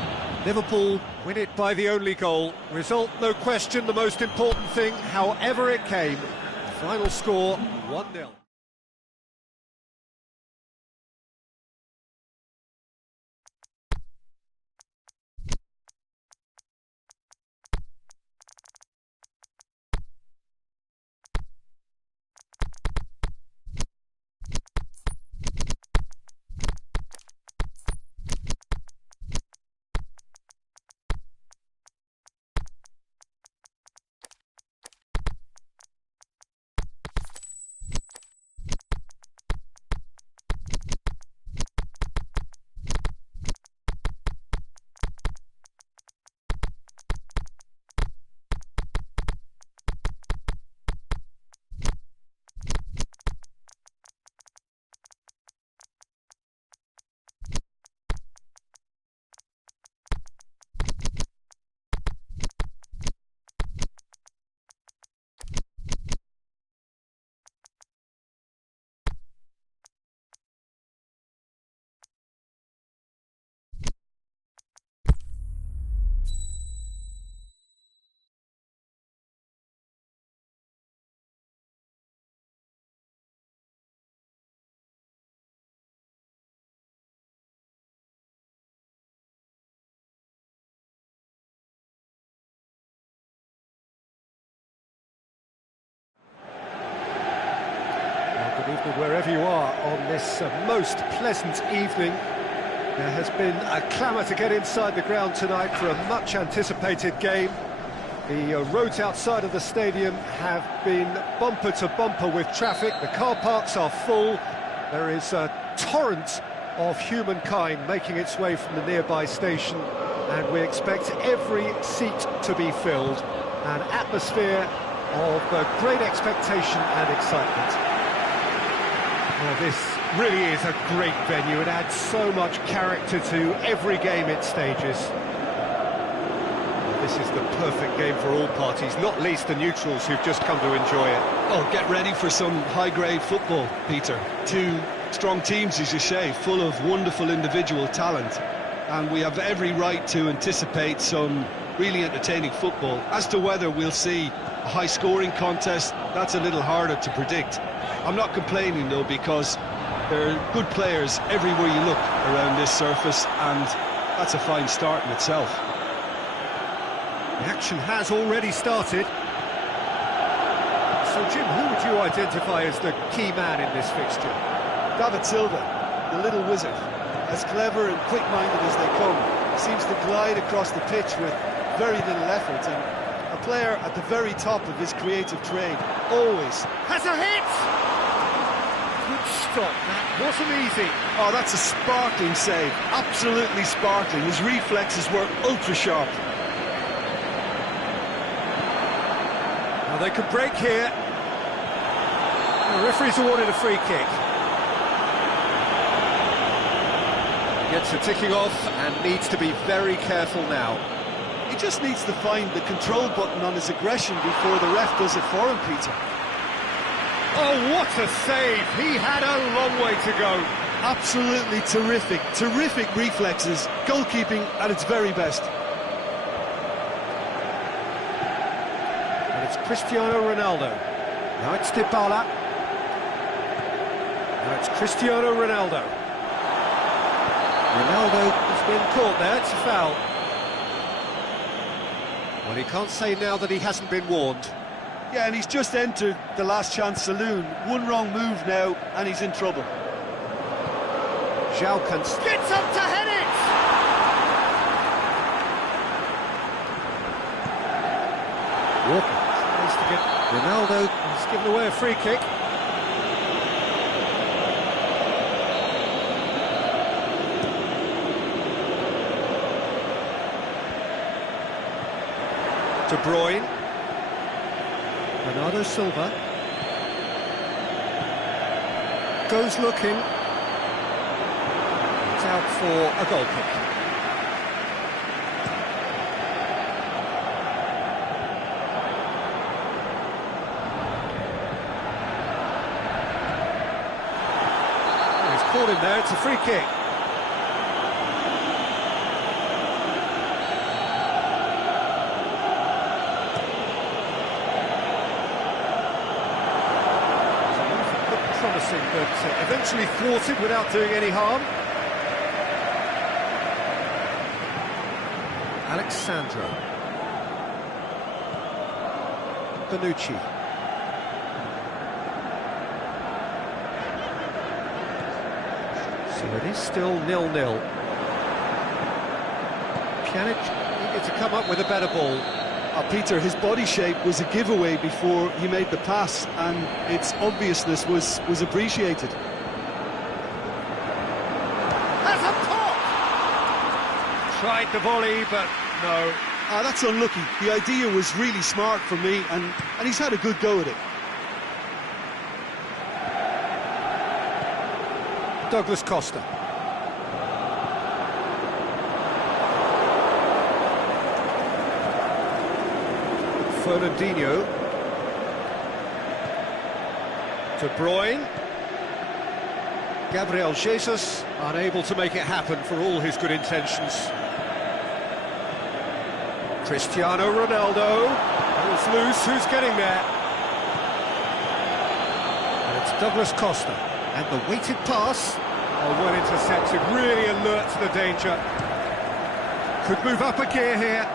Liverpool win it by the only goal. Result, no question, the most important thing, however it came. Final score, 1-0. wherever you are on this most pleasant evening. There has been a clamour to get inside the ground tonight for a much-anticipated game. The roads outside of the stadium have been bumper to bumper with traffic. The car parks are full. There is a torrent of humankind making its way from the nearby station, and we expect every seat to be filled. An atmosphere of great expectation and excitement. Well, this really is a great venue. It adds so much character to every game it stages. This is the perfect game for all parties, not least the neutrals who've just come to enjoy it. Oh, get ready for some high-grade football, Peter. Two strong teams, as you say, full of wonderful individual talent. And we have every right to anticipate some really entertaining football. As to whether we'll see a high-scoring contest, that's a little harder to predict. I'm not complaining, though, because there are good players everywhere you look around this surface, and that's a fine start in itself. The action has already started. So, Jim, who would you identify as the key man in this fixture? David Silva, the little wizard. As clever and quick-minded as they come, he seems to glide across the pitch with very little effort, and a player at the very top of his creative trade, always. Has a hit! Good stop, that wasn't easy. Oh, that's a sparkling save, absolutely sparkling. His reflexes were ultra-sharp. Now they could break here. The referee's awarded a free kick. Gets the ticking off and needs to be very careful now. He just needs to find the control button on his aggression before the ref does it for him, Peter. Oh, what a save! He had a long way to go. Absolutely terrific, terrific reflexes. Goalkeeping at its very best. And it's Cristiano Ronaldo. Now it's Dybala. Now it's Cristiano Ronaldo. Ronaldo has been caught there, it's a foul. Well, he can't say now that he hasn't been warned. Yeah, and he's just entered the last chance saloon. One wrong move now, and he's in trouble. João Cancelo gets up to head it! Walker tries to get Ronaldo. He's given away a free kick. De Bruyne, Bernardo Silva, goes looking, it's out for a goal kick. He's caught him there, it's a free kick. Promising, but eventually thwarted without doing any harm. Alexandro. Bonucci. So it is still 0-0. Pjanic needed to come up with a better ball. Peter, his body shape was a giveaway before he made the pass, and its obviousness was appreciated. Has a pop! Tried the volley, but no. That's unlucky. The idea was really smart for me, and he's had a good go at it. Douglas Costa. Fernandinho. De Bruyne. Gabriel Jesus unable to make it happen for all his good intentions. Cristiano Ronaldo. Ball's loose, who's getting there? And it's Douglas Costa. And the weighted pass. Oh, well intercepted, really alert to the danger. Could move up a gear here.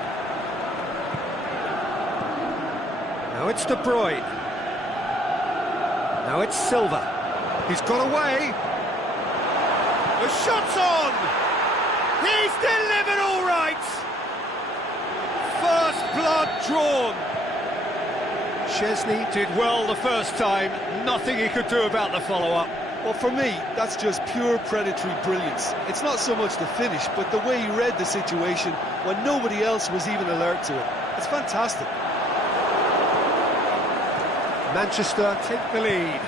Now it's De Bruyne. Now it's Silva. He's got away. The shot's on! He's delivered all right! First blood drawn. Chesney did well the first time. Nothing he could do about the follow-up. Well, for me, that's just pure predatory brilliance. It's not so much the finish, but the way he read the situation when nobody else was even alert to it. It's fantastic. Manchester take the lead.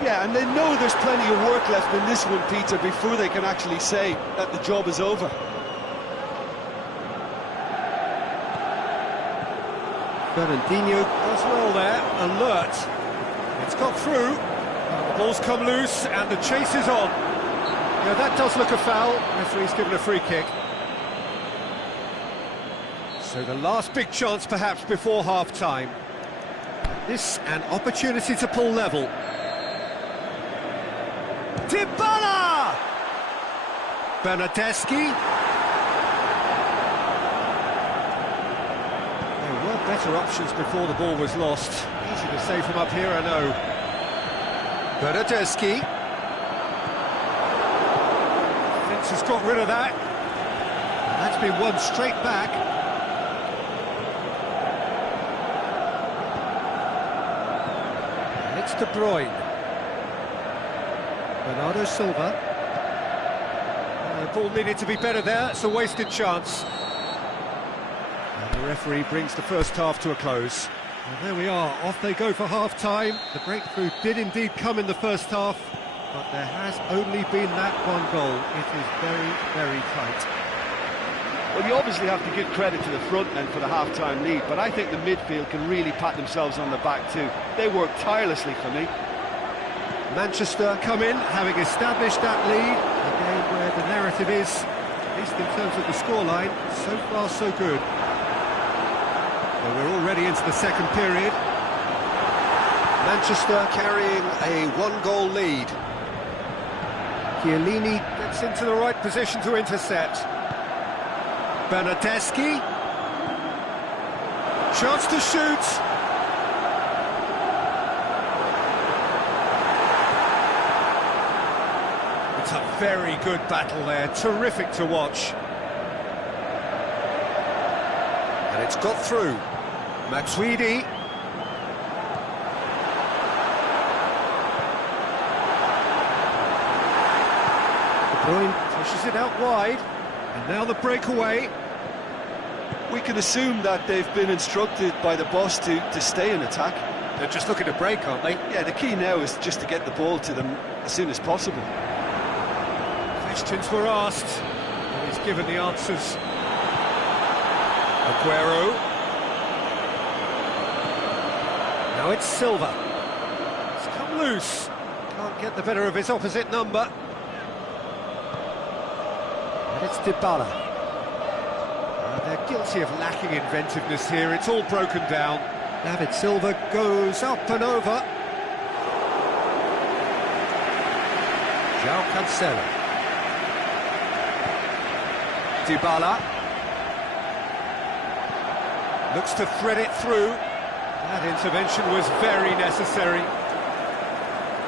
Yeah, and they know there's plenty of work left in this one, Peter, before they can actually say that the job is over. Fernandinho does well there, alert. It's got through. The ball's come loose and the chase is on. Yeah, that does look a foul. Referee's given a free kick. So the last big chance perhaps before half-time. This an opportunity to pull level. Dybala! Bernardeschi. There were better options before the ball was lost. Easy to say from up here, I know. Bernardeschi. Fence has got rid of that. That's been won straight back. And it's De Bruyne. Bernardo Silva. The ball needed to be better there. It's a wasted chance. And the referee brings the first half to a close. Well, there we are, off they go for half-time. The breakthrough did indeed come in the first half, but there has only been that one goal. It is very, very tight. Well, you obviously have to give credit to the front men for the half-time lead, but I think the midfield can really pat themselves on the back too. They work tirelessly for me. Manchester come in, having established that lead. A game where the narrative is, at least in terms of the scoreline, so far so good. Well, we're already into the second period. Manchester carrying a one-goal lead. Chiellini gets into the right position to intercept. Bernardeschi. Chance to shoot. It's a very good battle there, terrific to watch. And it's got through. Maxwidi. De Bruyne pushes it out wide. And now the breakaway. We can assume that they've been instructed by the boss to stay in attack. They're just looking to break, aren't they? Yeah, the key now is just to get the ball to them as soon as possible. Questions were asked, and he's given the answers. Aguero. Now it's Silva. It's come loose. Can't get the better of his opposite number. And it's Dybala. They're guilty of lacking inventiveness here. It's all broken down. David Silva goes up and over. João Cancelo. Dybala. Looks to thread it through. That intervention was very necessary.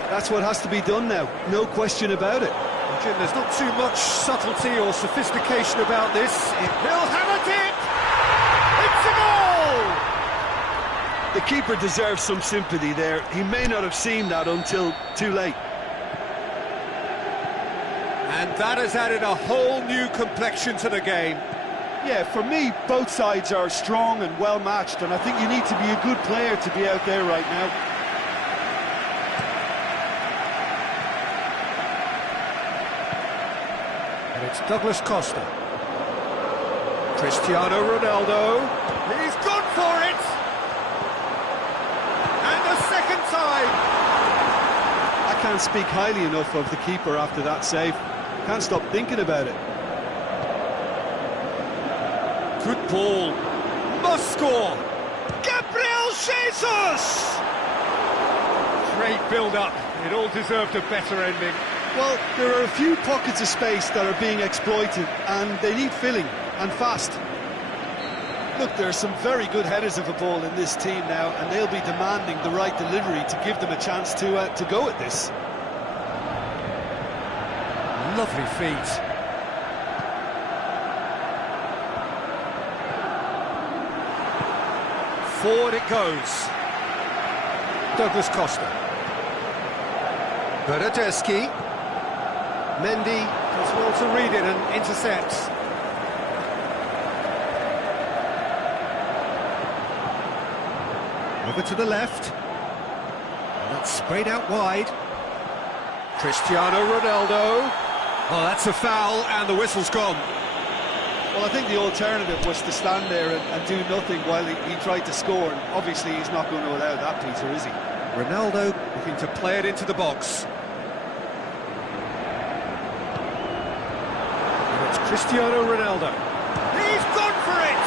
That's what has to be done now, no question about it. Well, Jim, there's not too much subtlety or sophistication about this. He'll have it! It's a goal! The keeper deserves some sympathy there. He may not have seen that until too late. And that has added a whole new complexion to the game. Yeah, for me, both sides are strong and well-matched, and I think you need to be a good player to be out there right now. And it's Douglas Costa. Cristiano Ronaldo. He's gone for it! And a second time! I can't speak highly enough of the keeper after that save. Can't stop thinking about it. Good ball. Must score. Gabriel Jesus! Great build-up. It all deserved a better ending. Well, there are a few pockets of space that are being exploited, and they need filling, and fast. Look, there are some very good headers of a ball in this team now, and they'll be demanding the right delivery to give them a chance to go at this. Lovely feet. Forward it goes. Douglas Costa. Bernardeschi. Mendy does well to read it and intercepts. Over to the left. And that's sprayed out wide. Cristiano Ronaldo. Oh, that's a foul, and the whistle's gone. Well, I think the alternative was to stand there and do nothing while he tried to score. And obviously, he's not going to allow that, Peter, is he? Ronaldo looking to play it into the box. And it's Cristiano Ronaldo. He's gone for it!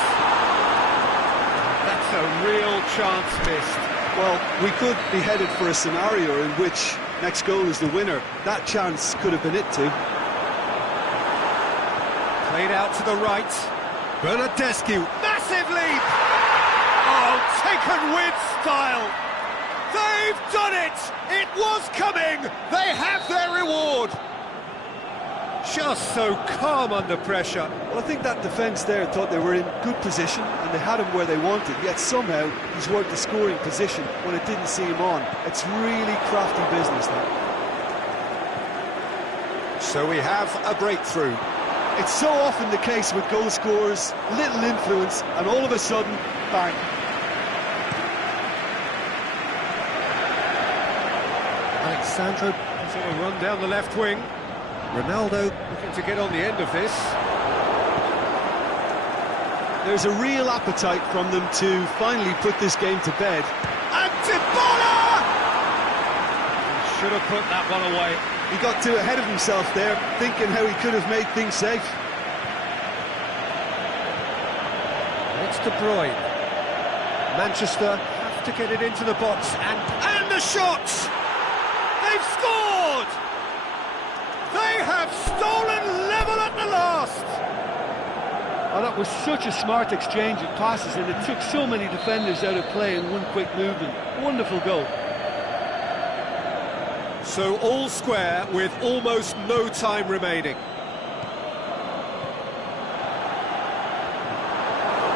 That's a real chance missed. Well, we could be headed for a scenario in which next goal is the winner. That chance could have been it too. Played out to the right. Bernardeschi, massive leap! Oh, taken with style! They've done it! It was coming! They have their reward! Just so calm under pressure. Well, I think that defence there thought they were in good position and they had him where they wanted, yet somehow he's worked the scoring position when it didn't see him on. It's really crafty business now. So we have a breakthrough. It's so often the case with goal scorers, little influence, and all of a sudden, bang. Alexandro is on a run down the left wing. Ronaldo looking to get on the end of this. There's a real appetite from them to finally put this game to bed. And Dybala! Should have put that one away. He got too ahead of himself there, thinking how he could have made things safe. It's De Bruyne. Manchester have to get it into the box, and the shot! They've scored! They have stolen level at the last! Oh, that was such a smart exchange of passes, and it took so many defenders out of play in one quick movement. Wonderful goal. So all square with almost no time remaining.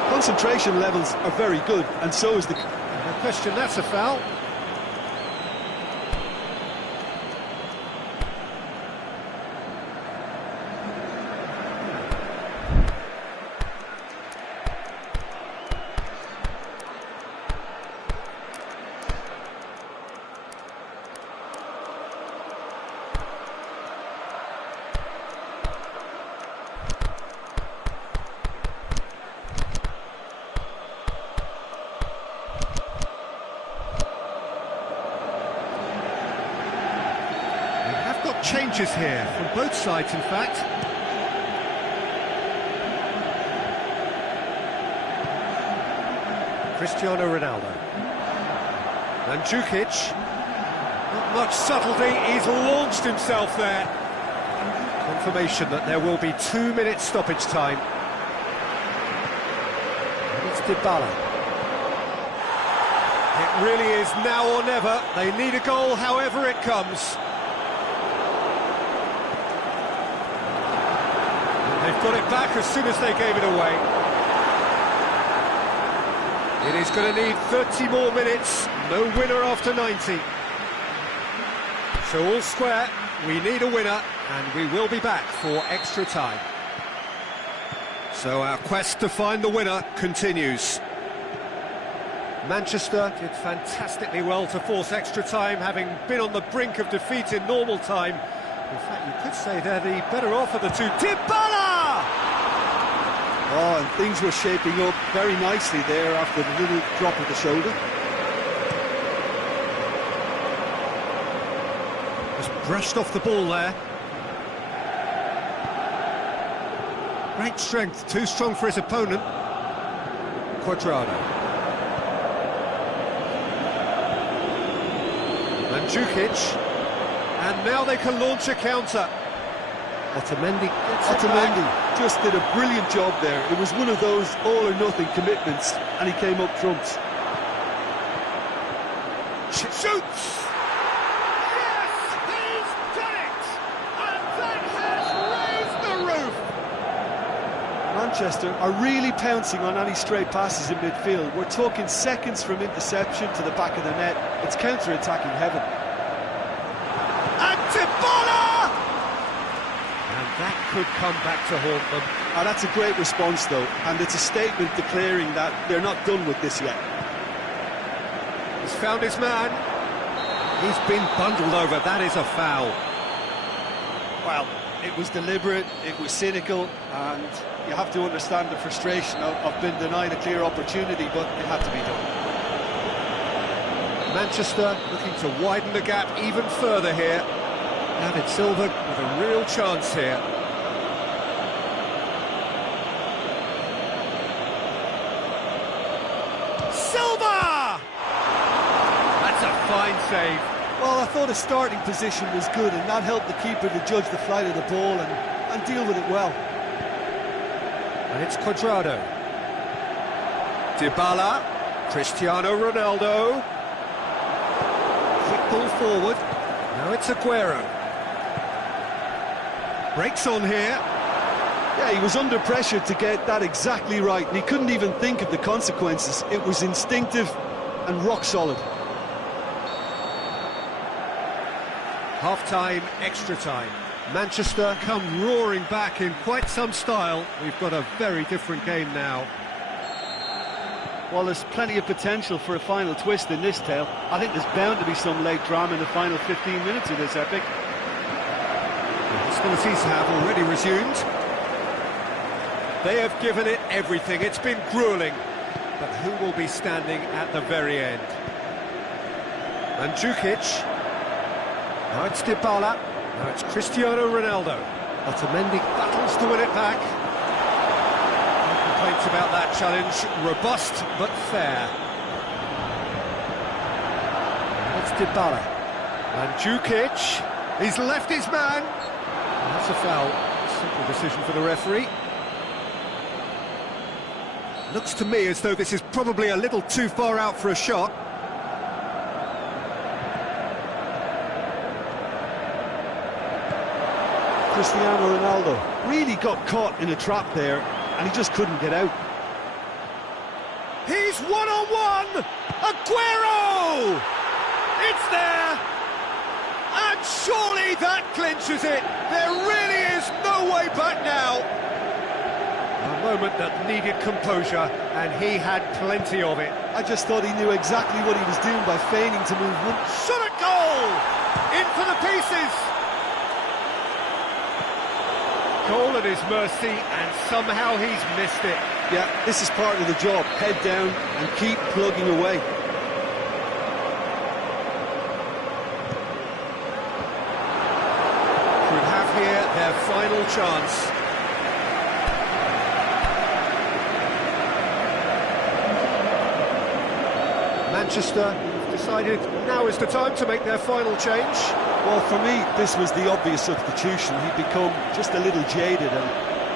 Concentration levels are very good, and so is the... No question, that's a foul. Changes here from both sides, in fact. Cristiano Ronaldo. Mandzukic. Not much subtlety, he's launched himself there. Confirmation that there will be 2 minutes stoppage time. And it's Dybala. It really is now or never. They need a goal however it comes. They've got it back as soon as they gave it away. It is going to need 30 more minutes, no winner after 90. So all square, we need a winner, and we will be back for extra time. So our quest to find the winner continues. Manchester did fantastically well to force extra time, having been on the brink of defeat in normal time. In fact, you could say they're the better off of the two. Dybala! Oh, and things were shaping up very nicely there after the little drop of the shoulder. Just brushed off the ball there. Great strength, too strong for his opponent. Quadrado. Mandzukic. And now they can launch a counter. Otamendi just did a brilliant job there. It was one of those all-or-nothing commitments, and he came up trumps. Shoots! Yes, he's done it! And that has Manchester are really pouncing on any stray passes in midfield. We're talking seconds from interception to the back of the net. It's counter-attacking heaven. And Dybala! And that could come back to haunt them. Oh, that's a great response, though, and it's a statement declaring that they're not done with this yet. He's found his man. He's been bundled over. That is a foul. Well, it was deliberate, it was cynical, and you have to understand the frustration of being denied a clear opportunity, but it had to be done. Manchester looking to widen the gap even further here. David Silva with a real chance here. Silva! That's a fine save. Well, I thought his starting position was good, and that helped the keeper to judge the flight of the ball and deal with it well. And it's Cuadrado. Dybala. Cristiano Ronaldo. Quick ball forward. Now it's Aguero. Breaks on here. Yeah, he was under pressure to get that exactly right, and he couldn't even think of the consequences. It was instinctive and rock solid. Half-time, extra time. Manchester come roaring back in quite some style. We've got a very different game now. Well, there's plenty of potential for a final twist in this tale. I think there's bound to be some late drama in the final 15 minutes of this epic. The hostilities have already resumed. They have given it everything. It's been gruelling. But who will be standing at the very end? Mandzukic. Now it's Dybala. Now it's Cristiano Ronaldo. Otamendi battles to win it back. No complaints about that challenge. Robust but fair. Now it's Dybala. Mandzukic. He's left his man. And that's a foul. Simple decision for the referee. Looks to me as though this is probably a little too far out for a shot. Cristiano Ronaldo really got caught in a trap there, and he just couldn't get out. He's one-on-one! Aguero! It's there! And surely that clinches it! There really is no way back now! A moment that needed composure, and he had plenty of it. I just thought he knew exactly what he was doing by feigning to move one. Shot at goal! In for the pieces! Goal at his mercy, and somehow he's missed it. Yeah, this is part of the job. Head down and keep plugging away. Could have here their final chance. Manchester decided now is the time to make their final change. Well, for me, this was the obvious substitution. He'd become just a little jaded, and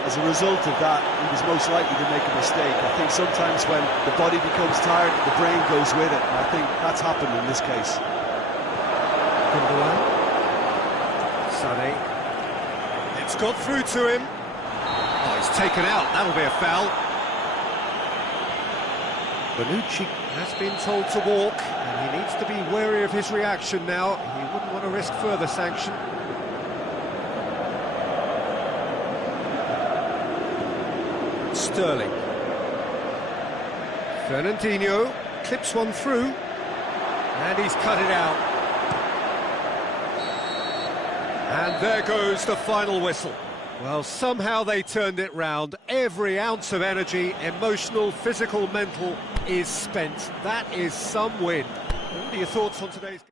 as a result of that, he was most likely to make a mistake. I think sometimes when the body becomes tired, the brain goes with it, and I think that's happened in this case. Gundogan. Sané. It's got through to him. Oh, he's taken out. That'll be a foul. Bonucci has been told to walk, and he needs to be wary of his reaction now. He wouldn't want to risk further sanction. Sterling. Fernandinho clips one through, and he's cut it out. And there goes the final whistle. Well, somehow they turned it round. Every ounce of energy, emotional, physical, mental, is spent. That is some win. What are your thoughts on today's game?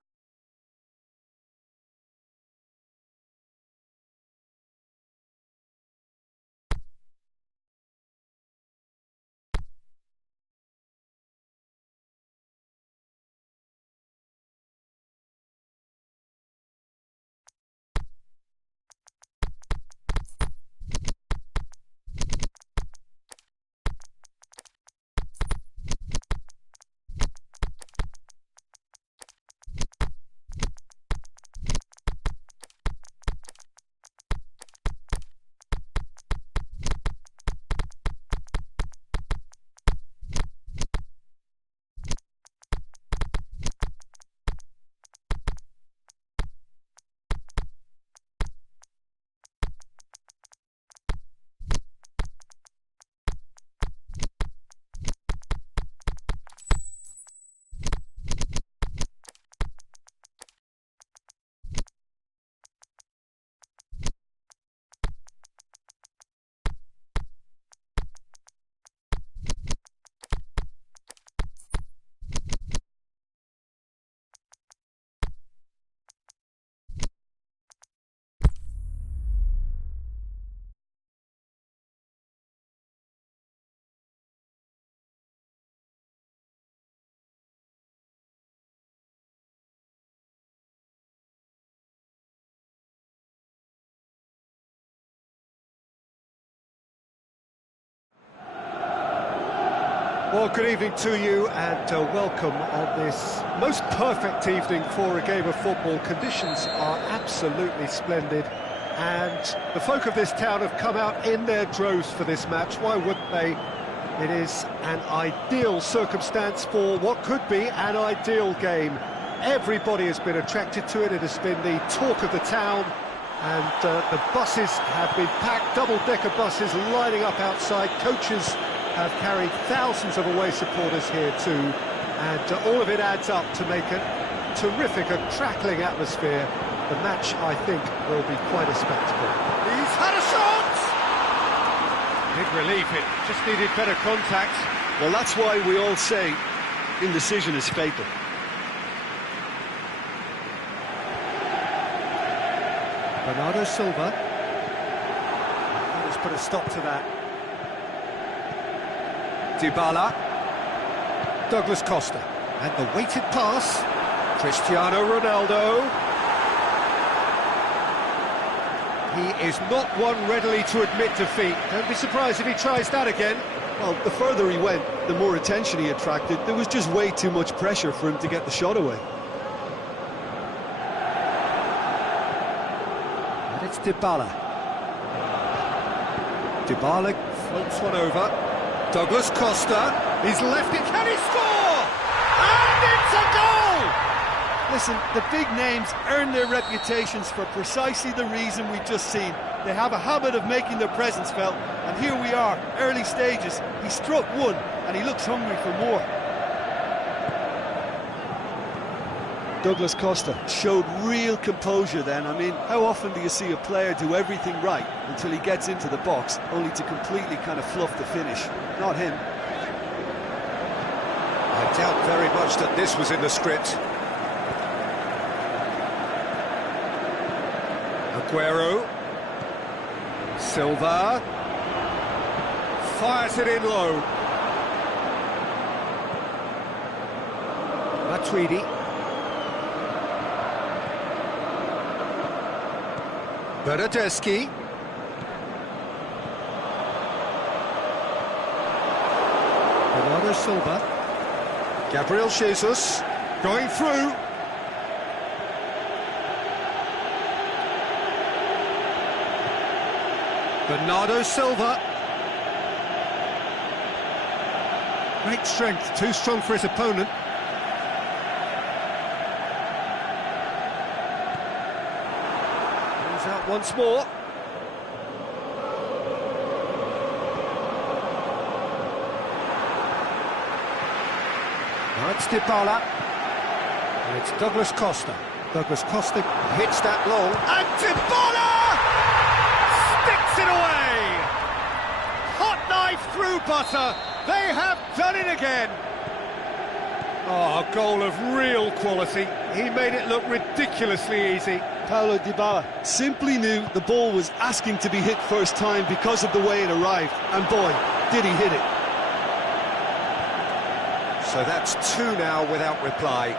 Well, good evening to you and welcome on this most perfect evening for a game of football. Conditions are absolutely splendid and the folk of this town have come out in their droves for this match. Why wouldn't they? It is an ideal circumstance for what could be an ideal game. Everybody has been attracted to it. It has been the talk of the town, and the buses have been packed, double-decker buses lining up outside. Coaches have carried thousands of away supporters here too, and all of it adds up to make a terrific, a crackling atmosphere. The match, I think, will be quite a spectacle. He's had a shot! Big relief, it just needed better contact. Well, that's why we all say indecision is fatal. Bernardo Silva. Let's put a stop to that. Dybala. Douglas Costa. And the weighted pass. Cristiano Ronaldo. He is not one readily to admit defeat. Don't be surprised if he tries that again. Well, the further he went, the more attention he attracted. There was just way too much pressure for him to get the shot away. And it's Dybala. Dybala floats one over. Douglas Costa, he's left it, can he score? And it's a goal! Listen, the big names earn their reputations for precisely the reason we've just seen. They have a habit of making their presence felt, and here we are, early stages. He struck one, and he looks hungry for more. Douglas Costa showed real composure then. I mean, how often do you see a player do everything right until he gets into the box, only to completely kind of fluff the finish? Not him. I doubt very much that this was in the script. Aguero. Silva. Fires it in low. Matuidi. Bernardeschi. Bernardo Silva. Gabriel Jesus going through. Bernardo Silva. Great strength, too strong for his opponent. He's out once more. Now it's Dybala. And it's Douglas Costa. Douglas Costa hits that long. And Dybala sticks it away! Hot knife through butter. They have done it again. Oh, a goal of real quality. He made it look ridiculously easy. Paulo Dybala simply knew the ball was asking to be hit first time because of the way it arrived. And boy, did he hit it. So that's two now without reply.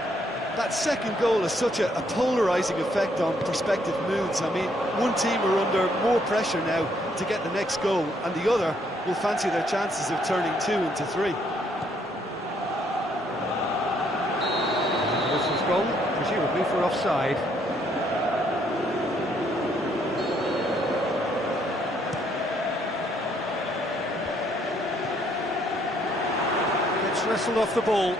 That second goal has such a polarising effect on prospective moods. I mean, one team are under more pressure now to get the next goal, and the other will fancy their chances of turning 2 into 3. This is gone, presumably for offside. Gets wrestled off the ball.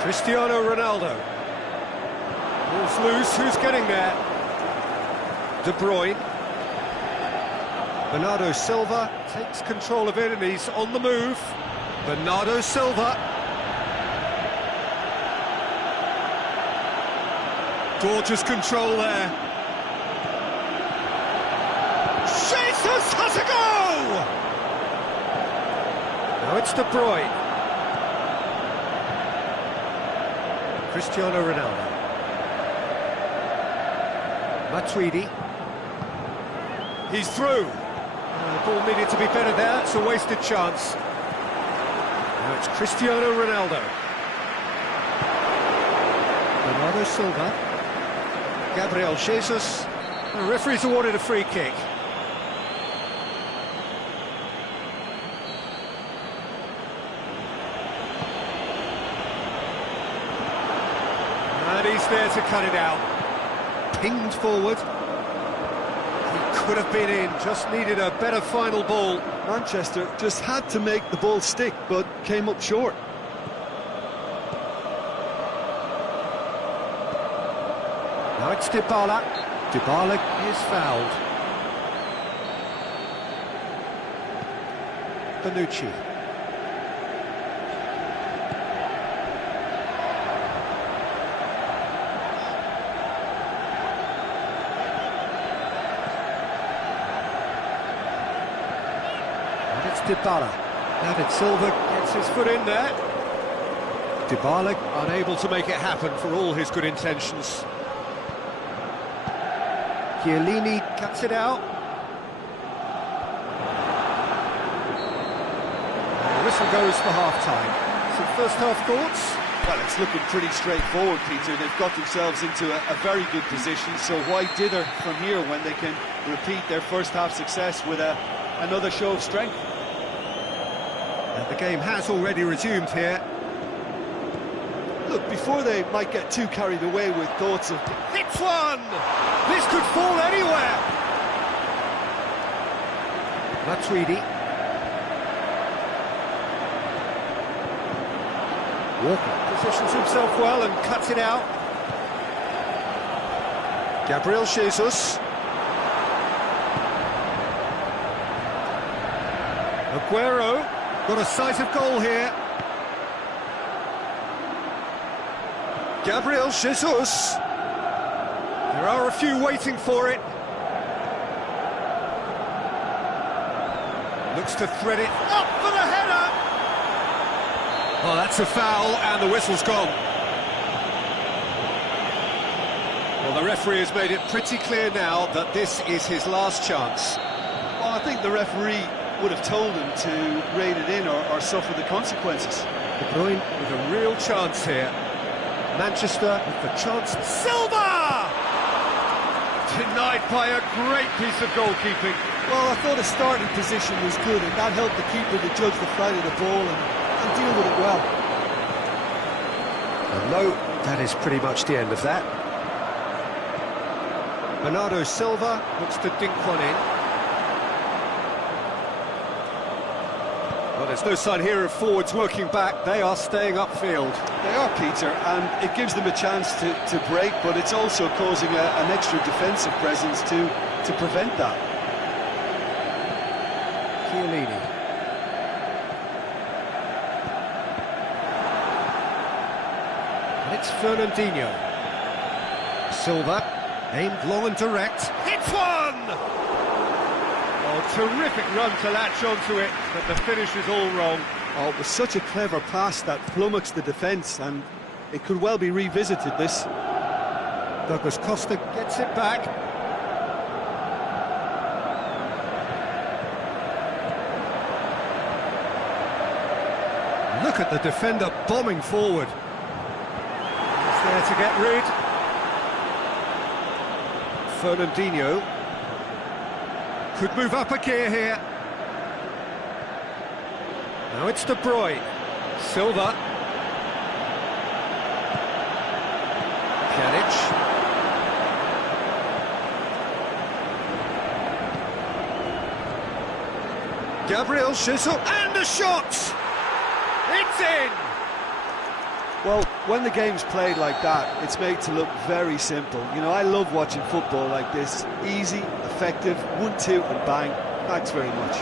Cristiano Ronaldo. Ball's loose, who's getting there? De Bruyne. Bernardo Silva takes control of it and he's on the move. Bernardo Silva. Gorgeous control there. Jesus has a go! Now it's De Bruyne. Cristiano Ronaldo. Matuidi. He's through. The ball needed to be better there, it's a wasted chance. Now it's Cristiano Ronaldo. Bernardo Silva. Gabriel Jesus. The referee's awarded a free kick. chance there to cut it out. Pinged forward. He could have been in, just needed a better final ball. Manchester just had to make the ball stick, but came up short. Now it's Dybala. Dybala is fouled. Bonucci. And it's Dybala. David Silva gets his foot in there. Dybala unable to make it happen for all his good intentions. Chiellini cuts it out. And the whistle goes for half-time. Some first-half thoughts? Well, it's looking pretty straightforward, Peter. They've got themselves into a very good position, so why dither from here when they can repeat their first-half success with another show of strength? And the game has already resumed here. Look, before they might get too carried away with thoughts of... Hits one! This could fall anywhere! Matuidi. Walker positions himself well and cuts it out. Gabriel Jesus. Aguero. Got a sight of goal here. Gabriel Jesus. There are a few waiting for it. Looks to thread it up for the header. Oh, that's a foul, and the whistle's gone. Well, the referee has made it pretty clear now that this is his last chance. Well, I think the referee would have told him to rein it in or suffer the consequences. De Bruyne with a real chance here. Manchester with the chance. Silva! Denied by a great piece of goalkeeping. Well, I thought his starting position was good, and that helped the keeper to judge the flight of the ball and deal with it well. And no, that is pretty much the end of that. Bernardo Silva looks to dink one in. Well, there's no sign here of forwards working back. They are staying upfield. They are, Peter, and it gives them a chance to break, but it's also causing an extra defensive presence to prevent that. Chiellini. And it's Fernandinho. Silva, aimed long and direct. Hits one! Oh, terrific run to latch onto it, but the finish is all wrong. Oh, it was such a clever pass that flummoxed the defence, and it could well be revisited, this. Douglas Costa gets it back. Look at the defender bombing forward. He's there to get rid. Fernandinho could move up a gear here. Now it's De Bruyne. Silva. Pjanic. Gabriel Jesus. And a shot! It's in! Well, when the game's played like that, it's made to look very simple. You know, I love watching football like this. Easy, effective, 1-2 and bang. Thanks very much.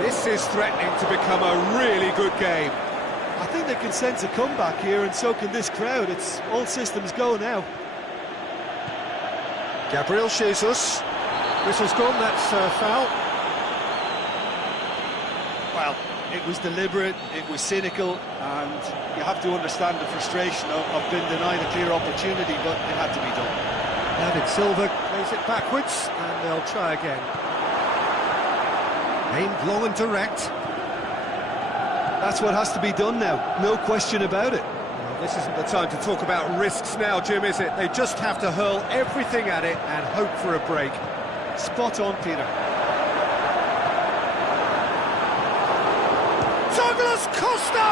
This is threatening to become a really good game. I think they can sense a comeback here, and so can this crowd. It's all systems go now. Gabriel Jesus. Whistle's gone, that's foul. Well, it was deliberate, it was cynical, and you have to understand the frustration of being denied a clear opportunity, but it had to be done. David Silva plays it backwards, and they'll try again. Aimed long and direct. That's what has to be done now, no question about it. Well, this isn't the time to talk about risks now, Jim, is it? They just have to hurl everything at it and hope for a break. Spot on, Peter. Douglas Costa!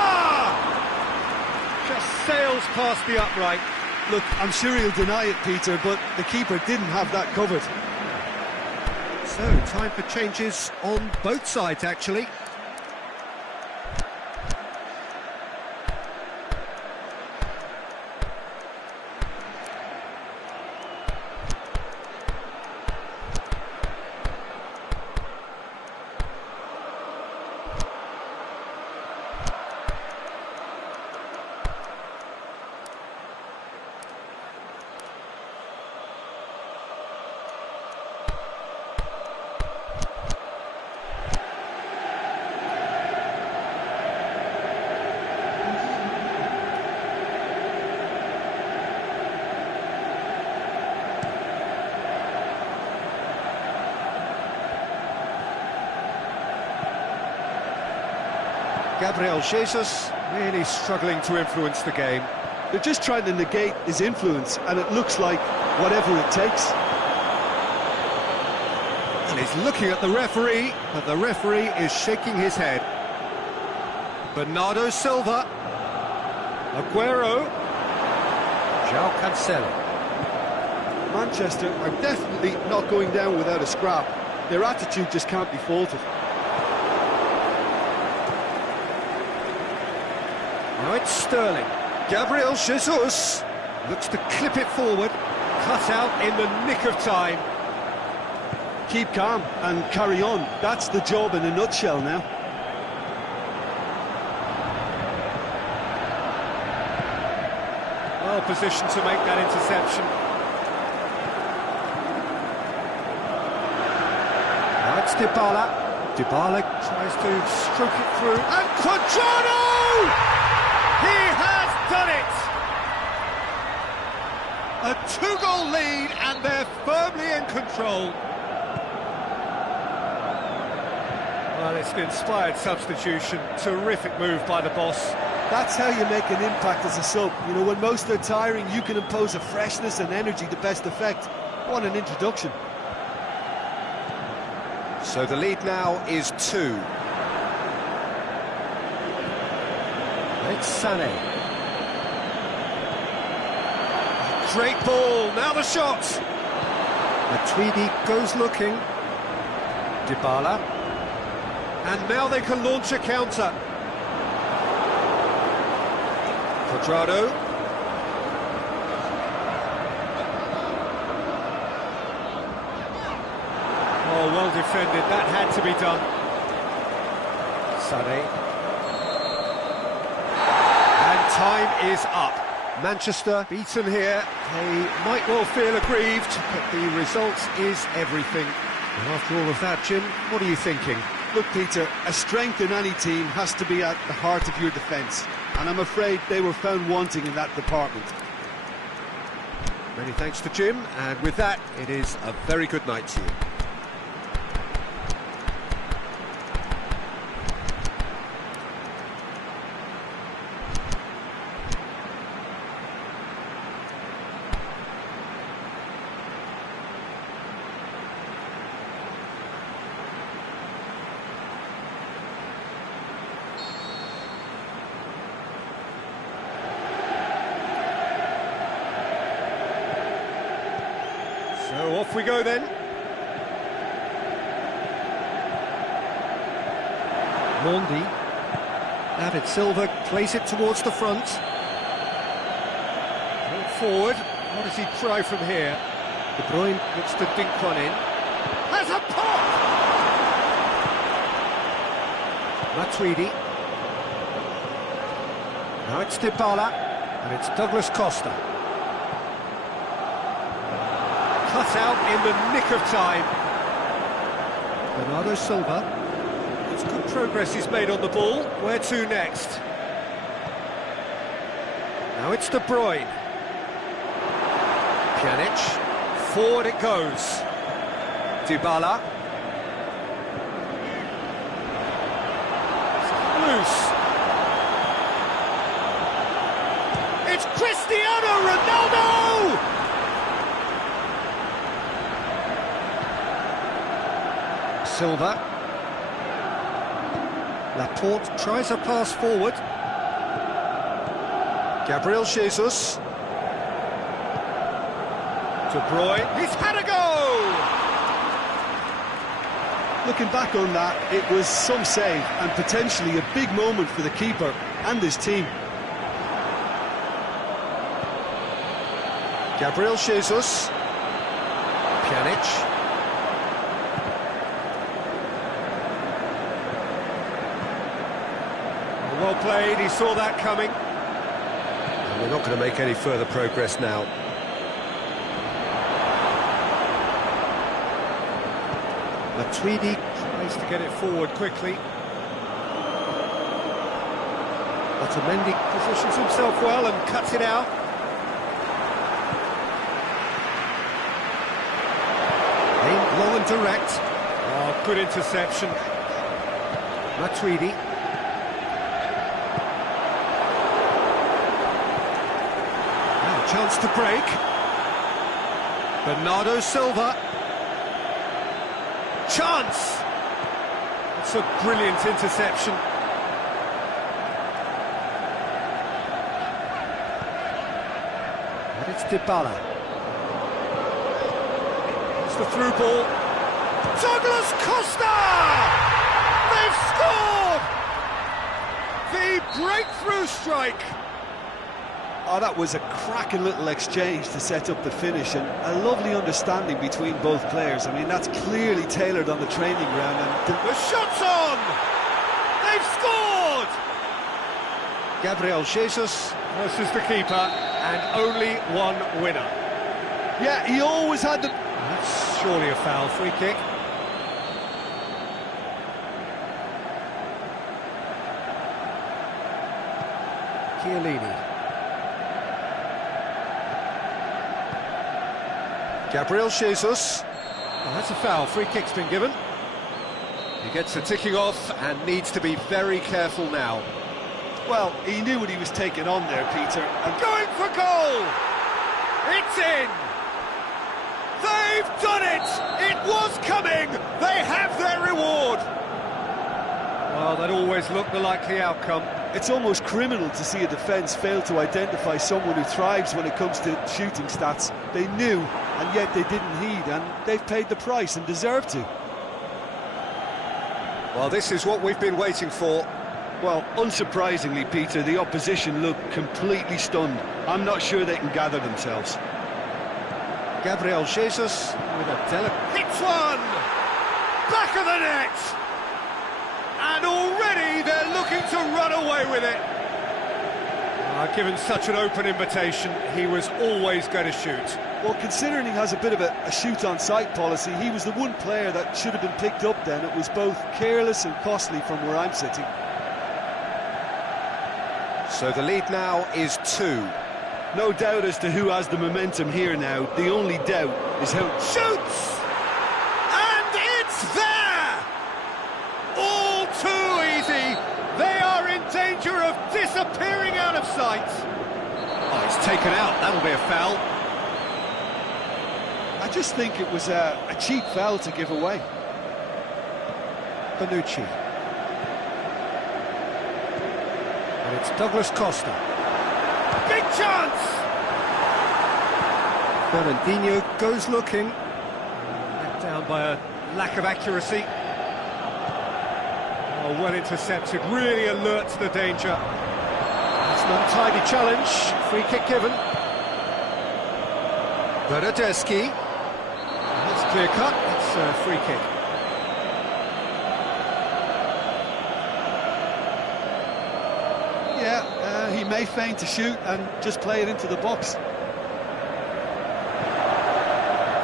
just sails past the upright. Look, I'm sure he'll deny it, Peter, but the keeper didn't have that covered. So, time for changes on both sides, actually. Gabriel Jesus really struggling to influence the game. They're just trying to negate his influence, and it looks like whatever it takes. And he's looking at the referee, but the referee is shaking his head. Bernardo Silva, Aguero, João Cancelo. Manchester are definitely not going down without a scrap. Their attitude just can't be faulted. Now it's Sterling. Gabriel Jesus looks to clip it forward, cut out in the nick of time. Keep calm and carry on. That's the job in a nutshell now. Well positioned to make that interception. Now it's Dybala. Dybala tries to stroke it through. And Cuadrado! He has done it! A two-goal lead, and they're firmly in control. Well, it's an inspired substitution. Terrific move by the boss. That's how you make an impact as a sub. You know, when most are tiring, you can impose a freshness and energy to best effect. What an introduction. So the lead now is 2. It's Sané. Great ball, now the shot! Matuidi goes looking. Dybala. And now they can launch a counter. Cuadrado. Oh, well defended, that had to be done. Sané. And time is up. Manchester beaten here. They might well feel aggrieved, but the result is everything. And after all of that, Jim, what are you thinking? Look, Peter, a strength in any team has to be at the heart of your defence, and I'm afraid they were found wanting in that department. Many thanks to Jim, and with that, it is a very good night to you. So off we go then. Mondi. David Silva plays it towards the front. Ball forward. What does he try from here? De Bruyne looks to dink one in. Has a pop! Matuidi. Now it's Dybala. And it's Douglas Costa. Cut out in the nick of time. Bernardo Silva. It's good progress he's made on the ball. Where to next? Now it's De Bruyne. Pjanic. Forward it goes. Dybala. It's loose. It's Cristiano Ronaldo! Silva. Laporte tries a pass forward. Gabriel Jesus. De Bruyne. He's had a go! Looking back on that, it was some save and potentially a big moment for the keeper and his team. Gabriel Jesus. Pjanic. Well played, he saw that coming. And we're not going to make any further progress now. Matuidi tries to get it forward quickly. Otamendi positions himself well and cuts it out. Aimed long and direct. Oh, good interception. Matuidi. Now a chance to break. Bernardo Silva. Chance! It's a brilliant interception. And it's Dybala. It's the through ball. Douglas Costa! They've scored! The breakthrough strike. Oh, that was a cracking little exchange to set up the finish, and a lovely understanding between both players. I mean, that's clearly tailored on the training ground. And the shot's on! They've scored! Gabriel Jesus versus the keeper, and only one winner. Yeah, he always had the... That's surely a foul, free kick. Chiellini. Gabriel Jesus. Oh, that's a foul, free kick's been given. He gets the ticking off and needs to be very careful now. Well, he knew what he was taking on there, Peter. And going for goal! It's in! They've done it! It was coming! They have their reward! Well, that always looked the likely outcome. It's almost criminal to see a defence fail to identify someone who thrives when it comes to shooting stats. They knew, and yet they didn't heed, and they've paid the price and deserve to. Well, this is what we've been waiting for. Well, unsurprisingly, Peter, the opposition look completely stunned. I'm not sure they can gather themselves. Gabriel Jesus with a delicate... Hits one! Back of the net! And already they're looking to run away with it. Given such an open invitation, he was always going to shoot. Well, considering he has a bit of a shoot-on-sight policy, he was the one player that should have been picked up then. It was both careless and costly from where I'm sitting. So the lead now is 2. No doubt as to who has the momentum here now. The only doubt is how... Shoots! And it's there! All too easy. They are in danger of disappearing out of sight. Oh, it's taken out. That'll be a foul. I just think it was a cheap foul to give away. Bonucci. And it's Douglas Costa. Big chance! Fernandinho goes looking. Let down by a lack of accuracy. Oh, well intercepted, really alert to the danger. It's an untidy challenge, free kick given. Bernardeschi. That's clear cut, it's a free kick. Yeah, he may feign to shoot and just play it into the box.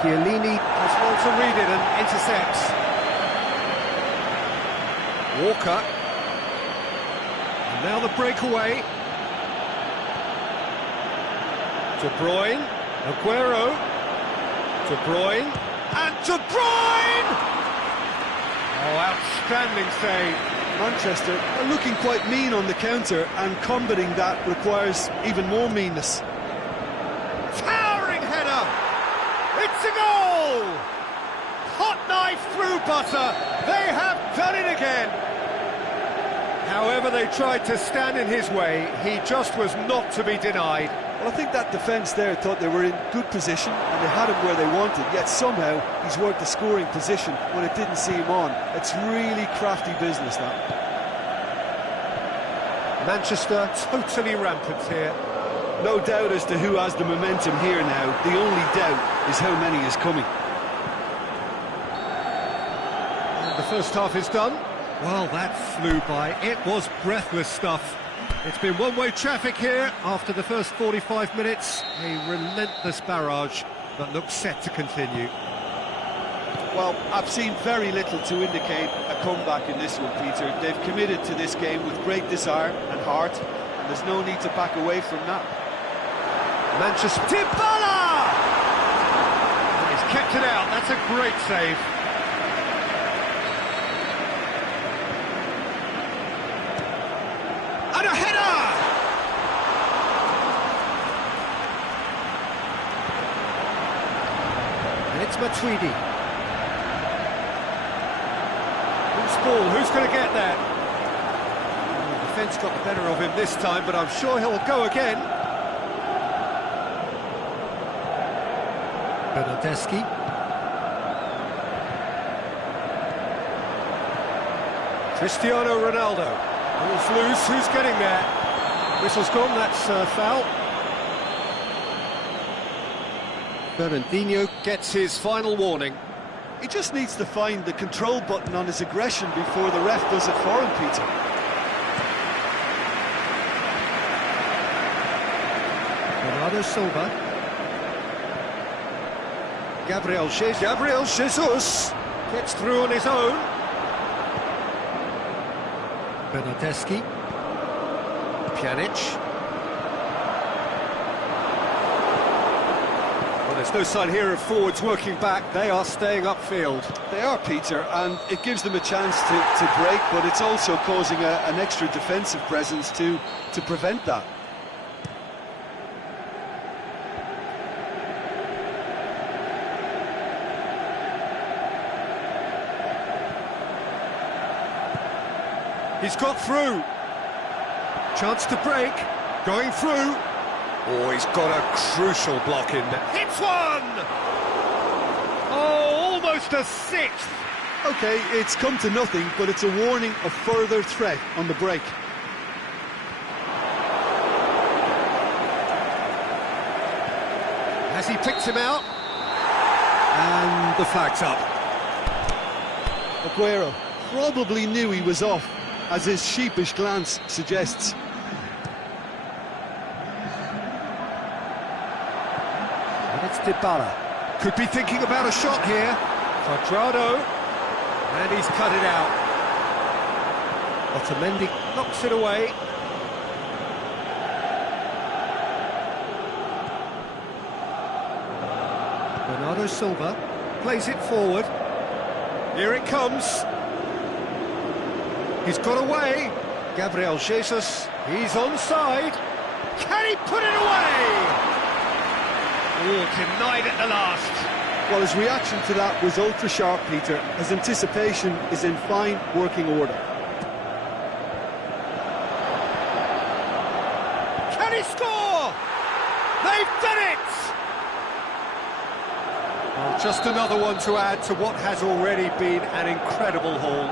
Chiellini has well to read it and intercepts. Walker. And now the breakaway. De Bruyne. Aguero. De Bruyne. And De Bruyne! Oh, outstanding save. Manchester are looking quite mean on the counter, and combating that requires even more meanness. Towering header! It's a goal! Hot knife through butter. They have done it again. However they tried to stand in his way, he just was not to be denied. Well, I think that defence there thought they were in good position and they had him where they wanted, yet somehow he's worked the scoring position when it didn't see him on. It's really crafty business, that. Manchester totally rampant here. No doubt as to who has the momentum here now. The only doubt is how many is coming. And the first half is done. Well, that flew by. It was breathless stuff. It's been one-way traffic here after the first 45 minutes. A relentless barrage that looks set to continue. Well, I've seen very little to indicate a comeback in this one, Peter. They've committed to this game with great desire and heart, and there's no need to back away from that. Manchester... Dybala! He's kept it out. That's a great save. And a header! And it's Matuidi. Who's ball? Who's going to get that? The defence got the better of him this time, but I'm sure he'll go again. Bernardeschi. Cristiano Ronaldo. Ball's loose, who's getting there? Whistle's gone, that's foul. Fernandinho gets his final warning. He just needs to find the control button on his aggression before the ref does it for him, Peter. Bernardo Silva. Gabriel Jesus gets through on his own. Bernardeschi. Pjanic. Well, there's no sign here of forwards working back. They are staying upfield. They are, Peter, and it gives them a chance to break, but it's also causing an extra defensive presence to prevent that. He's got through. Chance to break. Going through. Oh, he's got a crucial block in there. Hits one! Oh, almost a sixth. OK, it's come to nothing, but it's a warning of further threat on the break. Has he picked him out? And the flag's up. Aguero probably knew he was off, as his sheepish glance suggests. And it's Dybala. Could be thinking about a shot here. Quadrado. And he's cut it out. Otamendi knocks it away. Bernardo Silva plays it forward. Here it comes. He's got away. Gabriel Jesus, he's onside. Can he put it away? Oh, denied at the last. Well, his reaction to that was ultra-sharp, Peter. His anticipation is in fine working order. Can he score? They've done it! Well, just another one to add to what has already been an incredible haul.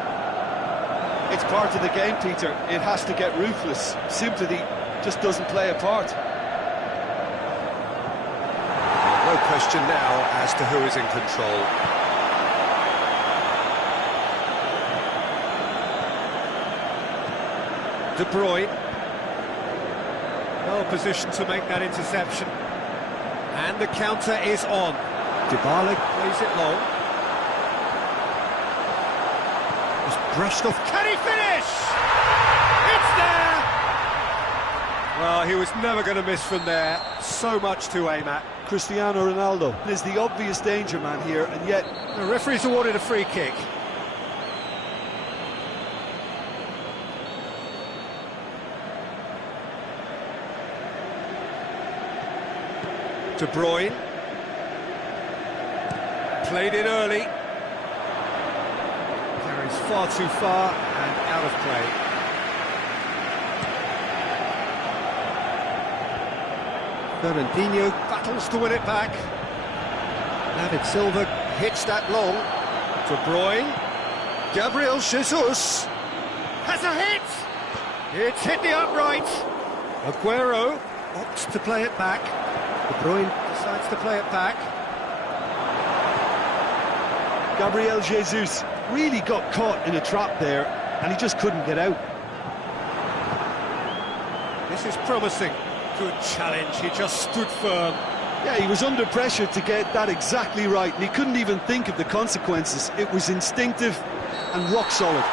It's part of the game, Peter. It has to get ruthless. Sympathy just doesn't play a part. No question now as to who is in control. De Bruyne. Well positioned to make that interception. And the counter is on. Dybala plays it long. Brushed off. Can he finish? It's there! Well, he was never going to miss from there. So much to aim at. Cristiano Ronaldo is the obvious danger man here, and yet... The referee's awarded a free kick. De Bruyne. Played it early. Carries far too far and out of play. Fernandinho battles to win it back. David Silva hits that long. De Bruyne. Gabriel Jesus has a hit! It's hit the upright. Aguero opts to play it back. De Bruyne decides to play it back. Gabriel Jesus really got caught in a trap there, and he just couldn't get out. This is promising. Good challenge, he just stood firm. Yeah, he was under pressure to get that exactly right, and he couldn't even think of the consequences. It was instinctive and rock solid.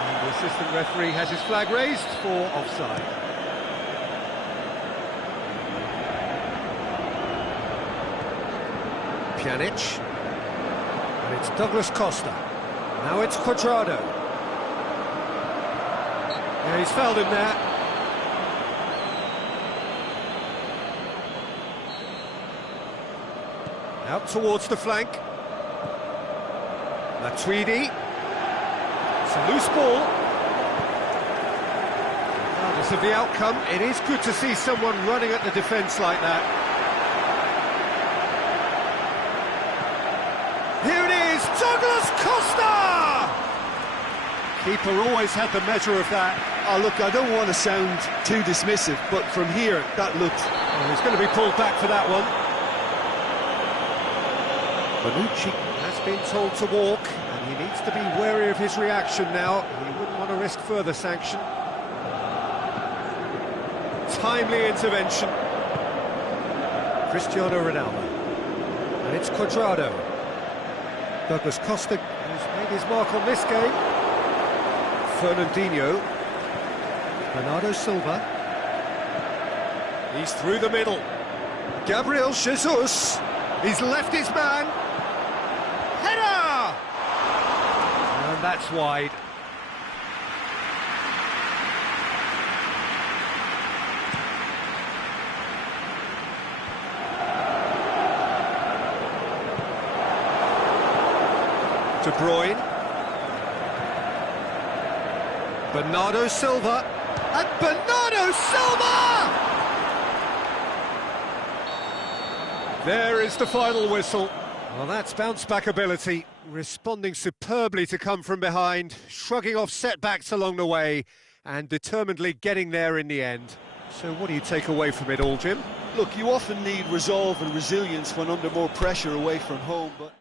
And the assistant referee has his flag raised for offside. Pjanic. And it's Douglas Costa. Now it's Cuadrado. Yeah, he's fouled him there. Out towards the flank. Matuidi. It's a loose ball. Regardless of the outcome, it is good to see someone running at the defence like that. Here it is, Douglas Costa! Keeper always had the measure of that. Oh, look, I don't want to sound too dismissive, but from here, that looked... Oh, he's going to be pulled back for that one. Bonucci has been told to walk, and he needs to be wary of his reaction now. He wouldn't want to risk further sanction. Timely intervention. Cristiano Ronaldo. And it's Cuadrado. Douglas Costa has made his mark on this game. Fernandinho. Bernardo Silva. He's through the middle. Gabriel Jesus. He's left his man. Header! And that's wide. De Bruyne. Bernardo Silva. And Bernardo Silva! There is the final whistle. Well, that's bounce-back ability, responding superbly to come from behind, shrugging off setbacks along the way, and determinedly getting there in the end. So what do you take away from it all, Jim? Look, you often need resolve and resilience when under more pressure away from home, but...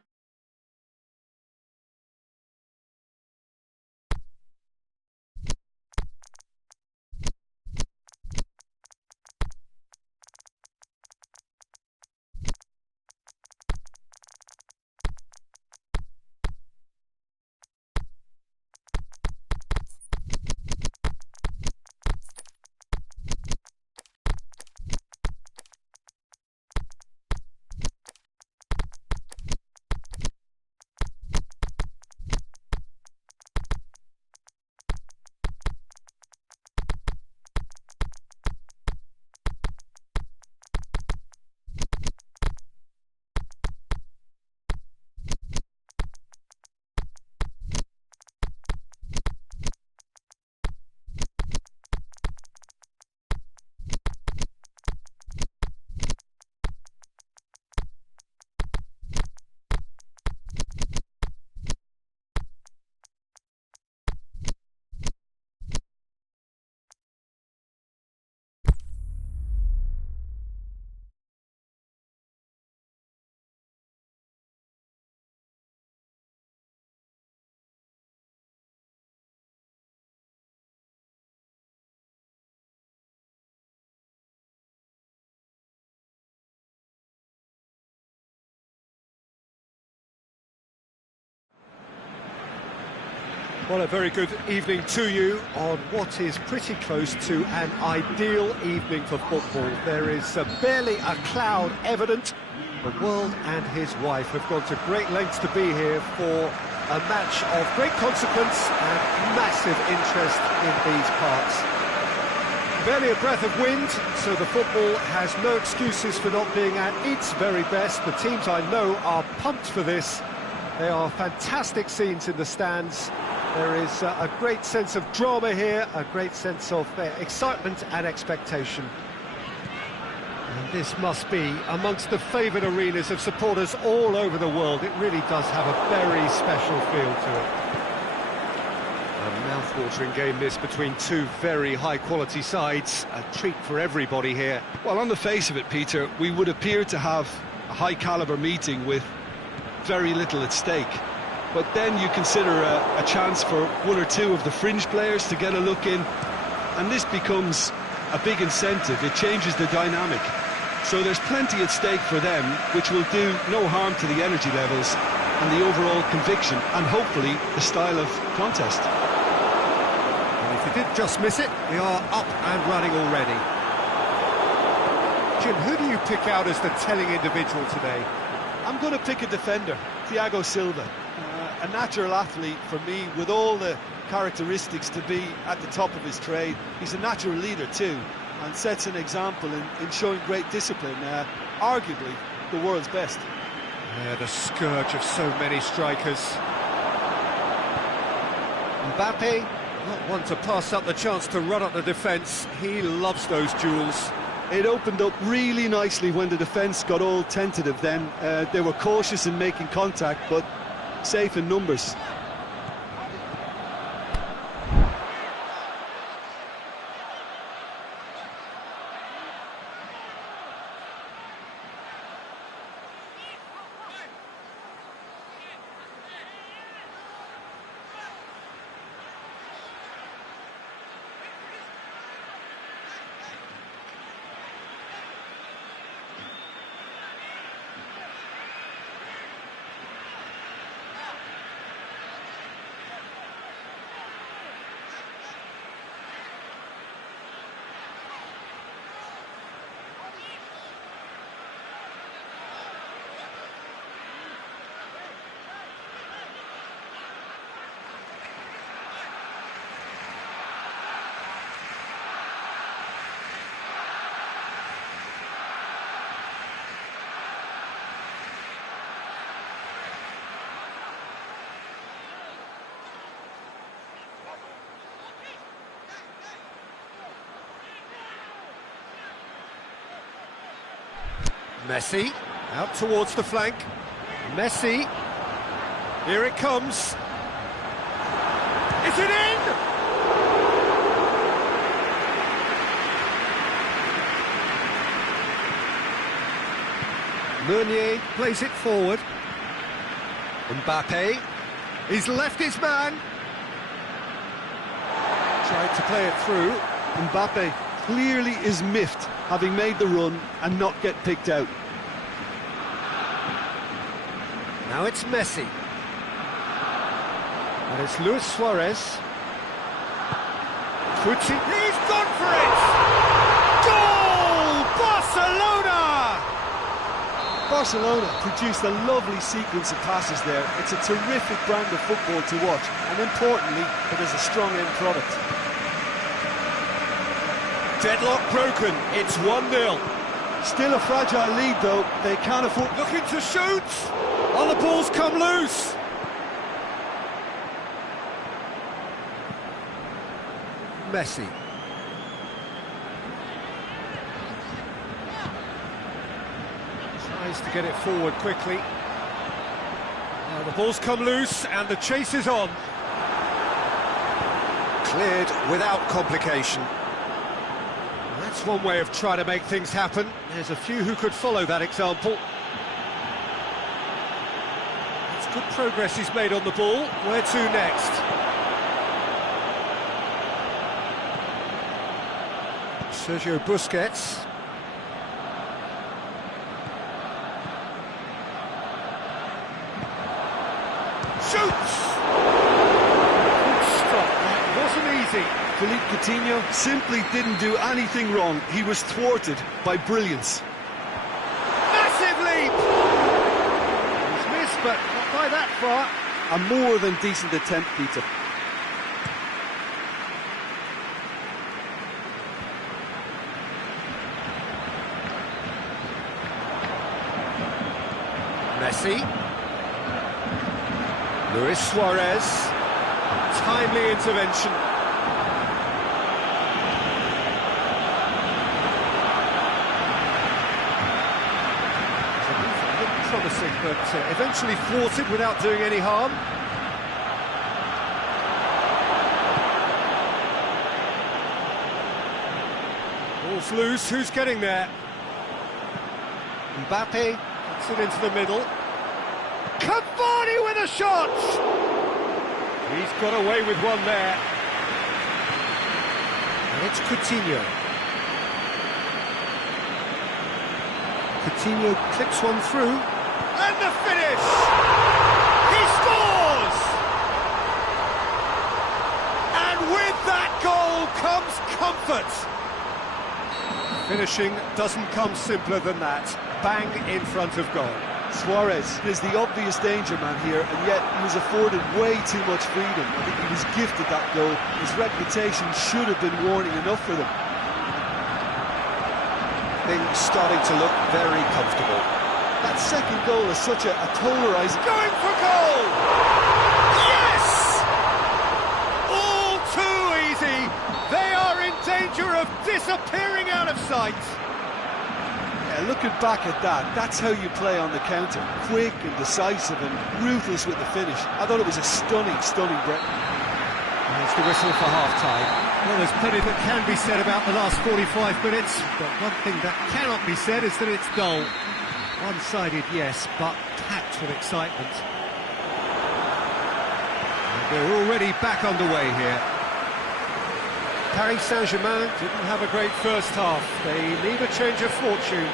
Well, a very good evening to you on what is pretty close to an ideal evening for football. There is barely a cloud evident. The world and his wife have gone to great lengths to be here for a match of great consequence and massive interest in these parts. Barely a breath of wind, so the football has no excuses for not being at its very best. The teams I know are pumped for this. They are fantastic scenes in the stands. There is a great sense of drama here, a great sense of excitement and expectation. And this must be amongst the favoured arenas of supporters all over the world. It really does have a very special feel to it. A mouth-watering game this between two very high-quality sides. A treat for everybody here. Well, on the face of it, Peter, we would appear to have a high-caliber meeting with very little at stake. But then you consider a chance for one or two of the fringe players to get a look in, and this becomes a big incentive. It changes the dynamic. So there's plenty at stake for them, which will do no harm to the energy levels and the overall conviction, and hopefully the style of contest. And if you did just miss it, we are up and running already. Jim, who do you pick out as the telling individual today? I'm going to pick a defender, Thiago Silva. A natural athlete for me, with all the characteristics to be at the top of his trade. He's a natural leader too, and sets an example in showing great discipline, arguably the world's best. Yeah, the scourge of so many strikers. Mbappe, not one to pass up the chance to run up the defence. He loves those duels. It opened up really nicely when the defence got all tentative then. They were cautious in making contact, but safe in numbers. Messi, out towards the flank. Messi, here it comes. Is it in? Meunier plays it forward. Mbappe, he's left his man. Tried to play it through. Mbappe clearly is miffed, having made the run and not get picked out. Now it's Messi. And it's Luis Suarez. Puts it. He's gone for it! Goal! Barcelona! Barcelona produced a lovely sequence of passes there. It's a terrific brand of football to watch, and importantly, it is a strong end product. Deadlock broken, it's 1-0. Still a fragile lead though, they can't afford... Looking to shoot! Oh, the ball's come loose! Messi. Tries to get it forward quickly. Now the ball's come loose and the chase is on. Cleared without complication. That's one way of trying to make things happen. There's a few who could follow that example. It's good progress he's made on the ball. Where to next? Sergio Busquets. Shoots! Good stop, that wasn't easy. Philippe Coutinho simply didn't do anything wrong. He was thwarted by brilliance. Massive leap! He's missed, but not by that far. A more than decent attempt, Peter. Messi. Luis Suarez. Timely intervention. Looked promising, but eventually thwarted without doing any harm. Ball's loose, who's getting there? Mbappe puts it into the middle. Cavani with a shot! He's got away with one there. And it's Coutinho. Coutinho clips one through. And the finish! He scores! And with that goal comes comfort. Finishing doesn't come simpler than that. Bang in front of goal. Suarez is the obvious danger man here, and yet he was afforded way too much freedom. I think he was gifted that goal. His reputation should have been warning enough for them. Things starting to look very comfortable. That second goal is such a polarising... Going for goal! Yes! All too easy. They are in danger of disappearing out of sight. Yeah, looking back at that, that's how you play on the counter. Quick and decisive and ruthless with the finish. I thought it was a stunning break. And it's the whistle for half-time. Well, there's plenty that can be said about the last 45 minutes, but one thing that cannot be said is that it's dull. One-sided, yes, but packed with excitement. And we're already back underway here. Paris Saint-Germain didn't have a great first half. They need a change of fortune.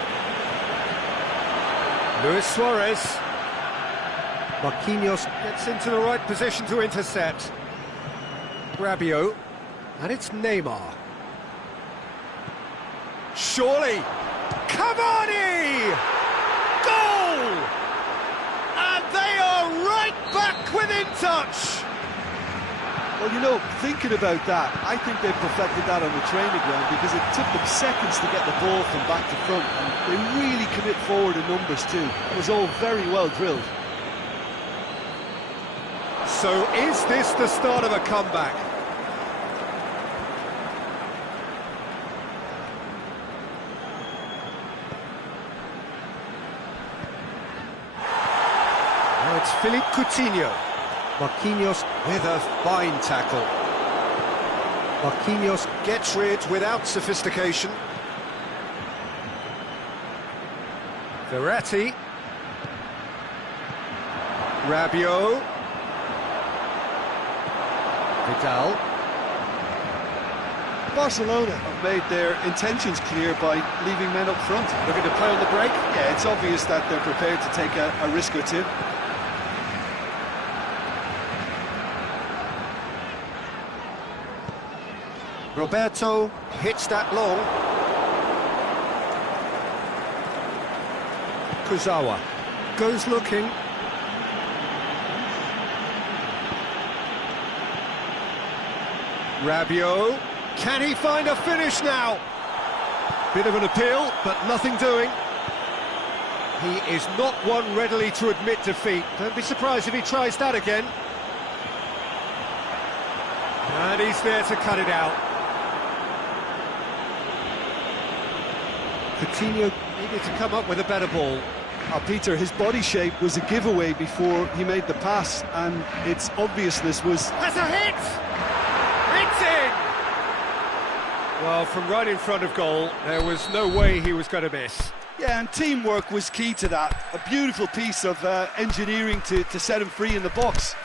Luis Suarez. Marquinhos gets into the right position to intercept. Rabiot. And it's Neymar. Surely. Cavani! Goal! And they are right back within touch. Well, you know, thinking about that, I think they perfected that on the training ground because it took them seconds to get the ball from back to front, and they really commit forward in numbers too. It was all very well drilled. So is this the start of a comeback? Now it's Philippe Coutinho. Marquinhos with a fine tackle. Marquinhos gets rid without sophistication. Verratti. Rabiot. Vidal. Barcelona have made their intentions clear by leaving men up front. Looking to play on the break? Yeah, it's obvious that they're prepared to take a risk or two. Roberto hits that long. Kurzawa goes looking. Rabiot, can he find a finish now? Bit of an appeal, but nothing doing. He is not one readily to admit defeat. Don't be surprised if he tries that again. And he's there to cut it out. Coutinho needed to come up with a better ball. Peter, his body shape was a giveaway before he made the pass, and its obviousness was... Has a hit! It's in! Well, from right in front of goal, there was no way he was going to miss. Yeah, and teamwork was key to that. A beautiful piece of engineering to set him free in the box.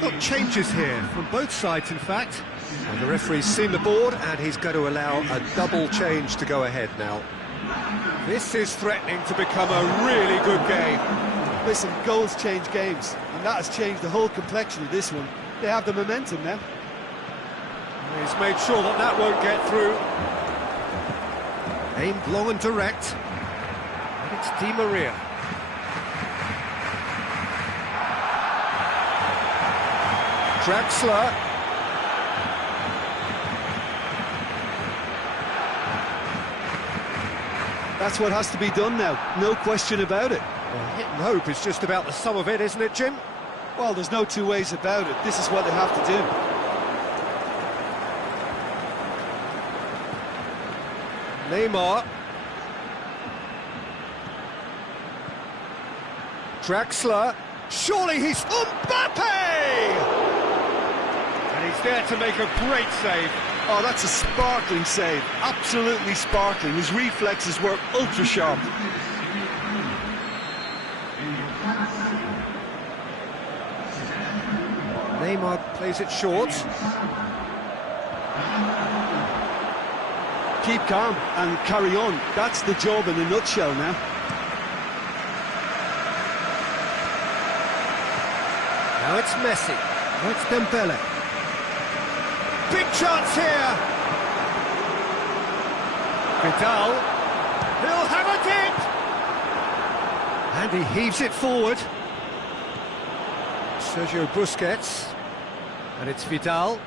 Got changes here from both sides, in fact. And the referee's seen the board, and he's going to allow a double change to go ahead now. This is threatening to become a really good game. Listen, goals change games, and that has changed the whole complexion of this one. They have the momentum now. He's made sure that that won't get through. Aimed long and direct. And it's Di Maria. Draxler. That's what has to be done now, no question about it. Well, hit and hope is just about the sum of it, isn't it, Jim? Well, there's no two ways about it. This is what they have to do. Neymar. Draxler. Surely he's Mbappe! And he's there to make a great save. Oh, that's a sparkling save. Absolutely sparkling. His reflexes were ultra sharp. Neymar plays it short. Keep calm and carry on. That's the job in a nutshell now. Now it's Messi. Now it's Dembele. Big chance here. Vidal. He'll have it in. And he heaves it forward. Sergio Busquets. And it's Vidal.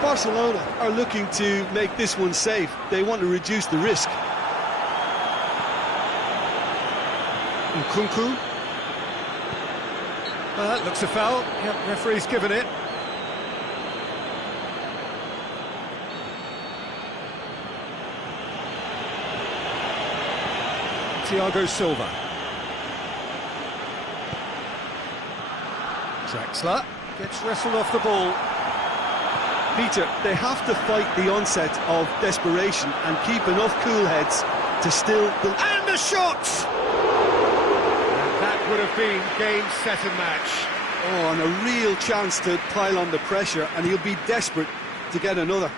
Barcelona are looking to make this one safe. They want to reduce the risk. Nkunku. That looks a foul. Yep, referee's given it. Thiago Silva. Draxler gets wrestled off the ball. Peter, they have to fight the onset of desperation and keep enough cool heads to still... And the shot! And that would have been game, set and match. Oh, and a real chance to pile on the pressure, and he'll be desperate to get another.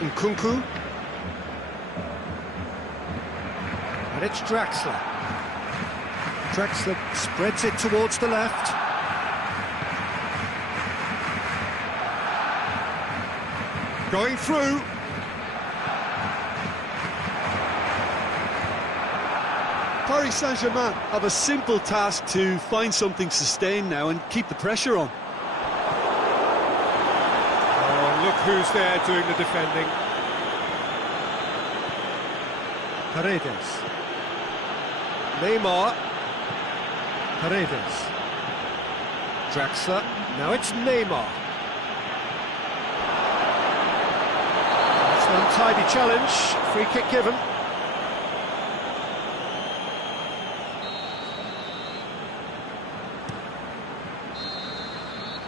Nkunku. And it's Draxler. Draxler spreads it towards the left. Going through. Paris Saint-Germain have a simple task to find something sustained now and keep the pressure on. Oh, look who's there doing the defending. Paredes. Neymar. Paredes. Draxler. Now it's Neymar. That's an untidy challenge. Free kick given.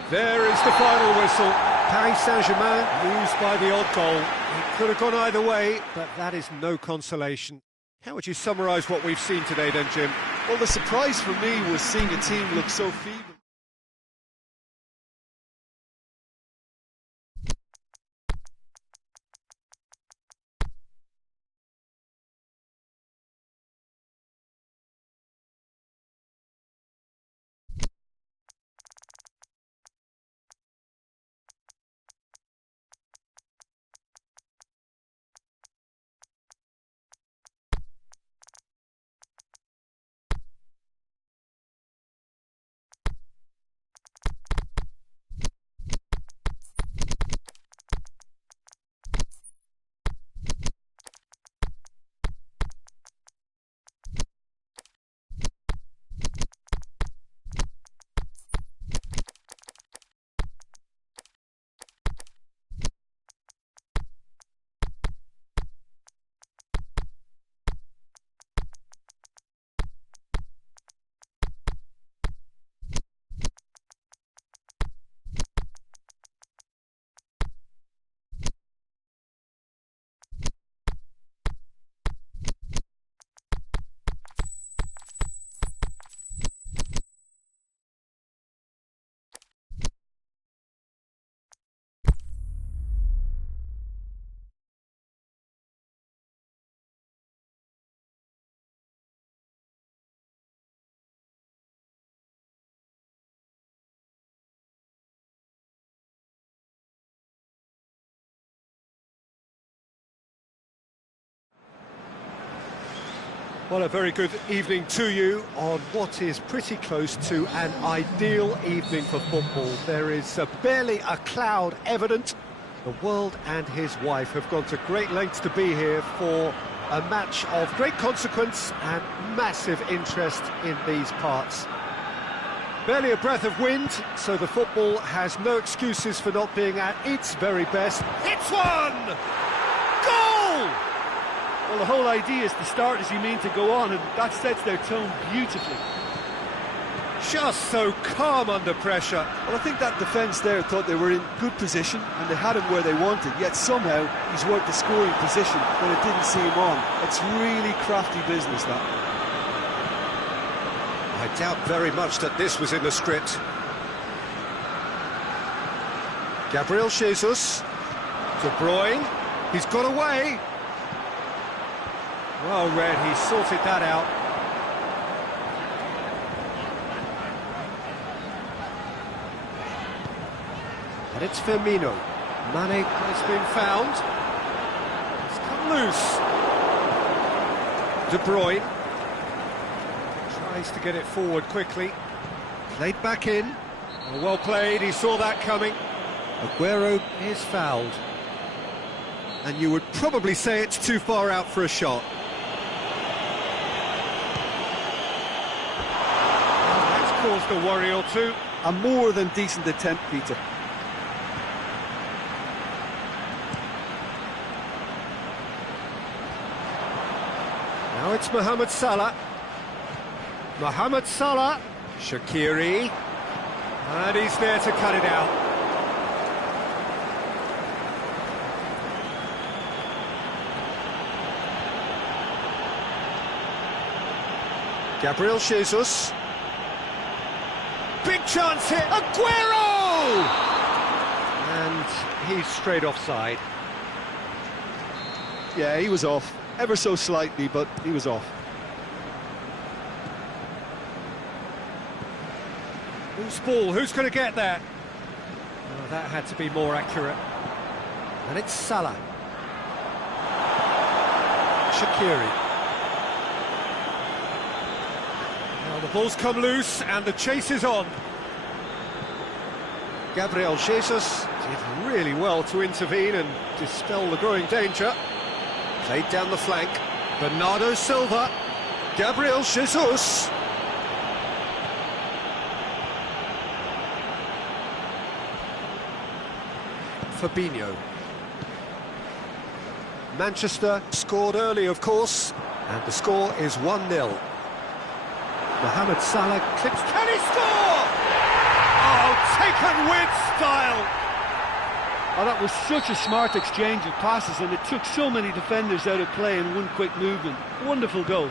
There is the final whistle. Paris Saint-Germain lose by the odd goal. It could have gone either way, but that is no consolation. How would you summarise what we've seen today then, Jim? Well, the surprise for me was seeing a team look so feeble. Well, a very good evening to you on what is pretty close to an ideal evening for football. There is barely a cloud evident. The world and his wife have gone to great lengths to be here for a match of great consequence and massive interest in these parts. Barely a breath of wind, so the football has no excuses for not being at its very best. It's one! Goal! Well, the whole idea is to start as you mean to go on, and that sets their tone beautifully. Just so calm under pressure. Well, I think that defence there thought they were in good position and they had him where they wanted, yet somehow he's worked the scoring position when it didn't see him on. It's really crafty business, that. I doubt very much that this was in the script. Gabriel Jesus. De Bruyne. He's got away. Well read, he sorted that out. And it's Firmino. Mane has been found. It's come loose. De Bruyne tries to get it forward quickly. Played back in. Oh, well played, he saw that coming. Aguero is fouled. And you would probably say it's too far out for a shot. Well, that's caused a worry or two. A more than decent attempt, Peter. Now it's Mohamed Salah. Mohamed Salah. Shaqiri. And he's there to cut it out. Gabriel Jesus. Big chance here. Aguero! And he's straight offside. Yeah, he was off. Ever so slightly, but he was off. Loose ball, who's going to get that? Oh, that had to be more accurate. And it's Salah. Shaqiri. Now the ball's come loose and the chase is on. Gabriel Jesus did really well to intervene and dispel the growing danger. Played down the flank. Bernardo Silva. Gabriel Jesus. Fabinho. Manchester scored early, of course, and the score is 1-0. Mohamed Salah clips. Can he score? Oh, taken with style. Oh, that was such a smart exchange of passes, and it took so many defenders out of play in one quick movement. Wonderful goal.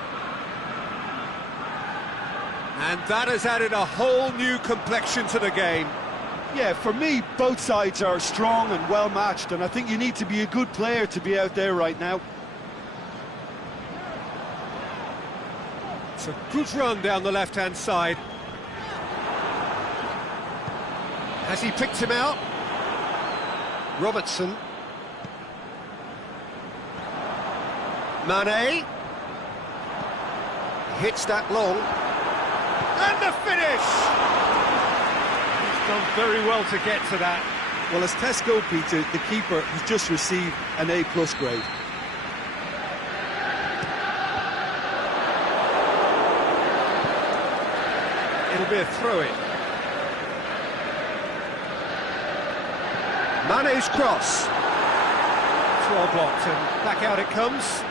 And that has added a whole new complexion to the game. Yeah, for me, both sides are strong and well matched, and I think you need to be a good player to be out there right now. It's a good run down the left-hand side. Has he picked him out? Robertson. Mane. Hits that long. And the finish! He's done very well to get to that. Well, as tests go, Peter, the keeper has just received an A+ grade. It'll be a throw-in. Mane's cross. It's well blocked and back out it comes.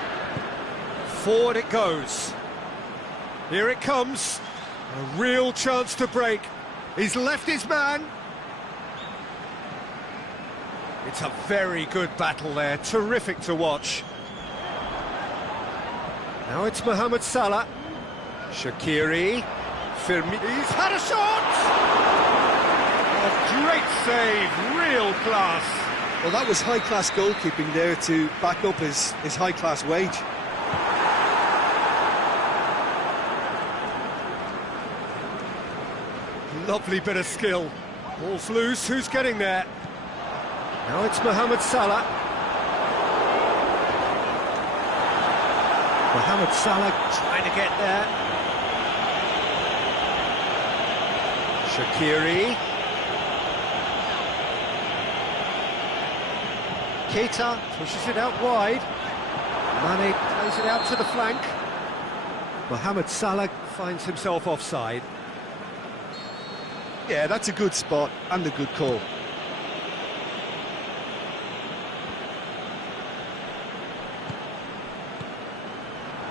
Forward it goes. Here it comes. A real chance to break. He's left his man. It's a very good battle there. Terrific to watch. Now it's Mohamed Salah. Shaqiri. Firmino. He's had a shot! A great save, real class. Well, that was high-class goalkeeping there to back up his high-class wage. Lovely bit of skill. Ball's loose, who's getting there? Now it's Mohamed Salah. Mohamed Salah trying to get there. Shaqiri. Keita pushes it out wide. Mane plays it out to the flank. Mohamed Salah finds himself offside. Yeah, that's a good spot and a good call.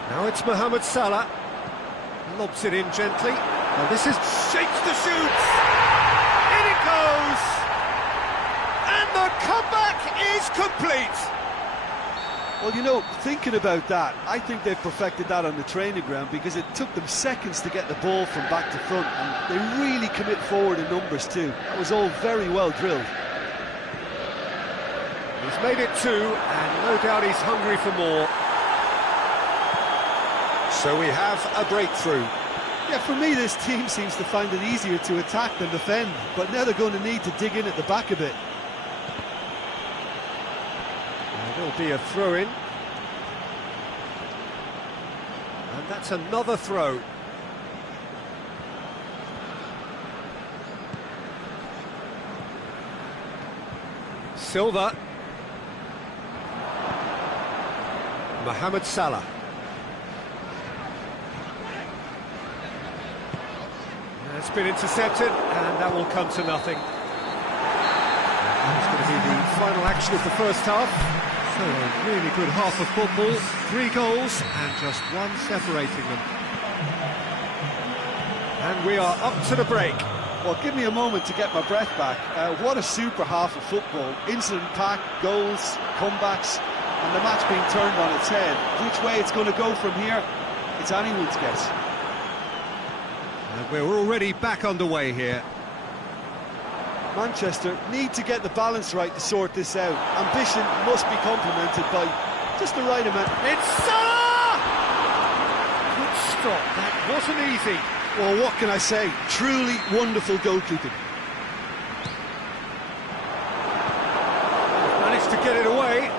Now it's Mohamed Salah. Lobs it in gently. Now this is... shapes the shoots! In it goes! And the comeback is complete! Well, you know, thinking about that, I think they've perfected that on the training ground because it took them seconds to get the ball from back to front, and they really commit forward in numbers too. That was all very well drilled. He's made it 2, and no doubt he's hungry for more. So we have a breakthrough. Yeah, for me, this team seems to find it easier to attack than defend, but now they're going to need to dig in at the back a bit. There'll be a throw-in. And that's another throw. Silva. Mohamed Salah. It's been intercepted, and that will come to nothing. That's going to be the final action of the first half. So a really good half of football, 3 goals and just 1 separating them. And we are up to the break. Well, give me a moment to get my breath back. What a super half of football. Incident-packed, goals, comebacks, and the match being turned on its head. Which way it's going to go from here, it's anyone's guess. And we're already back underway here. Manchester need to get the balance right to sort this out. Ambition must be complemented by just the right amount. It's Salah! Good stop, that wasn't easy. Well, what can I say? Truly wonderful goalkeeping. Managed to get it away.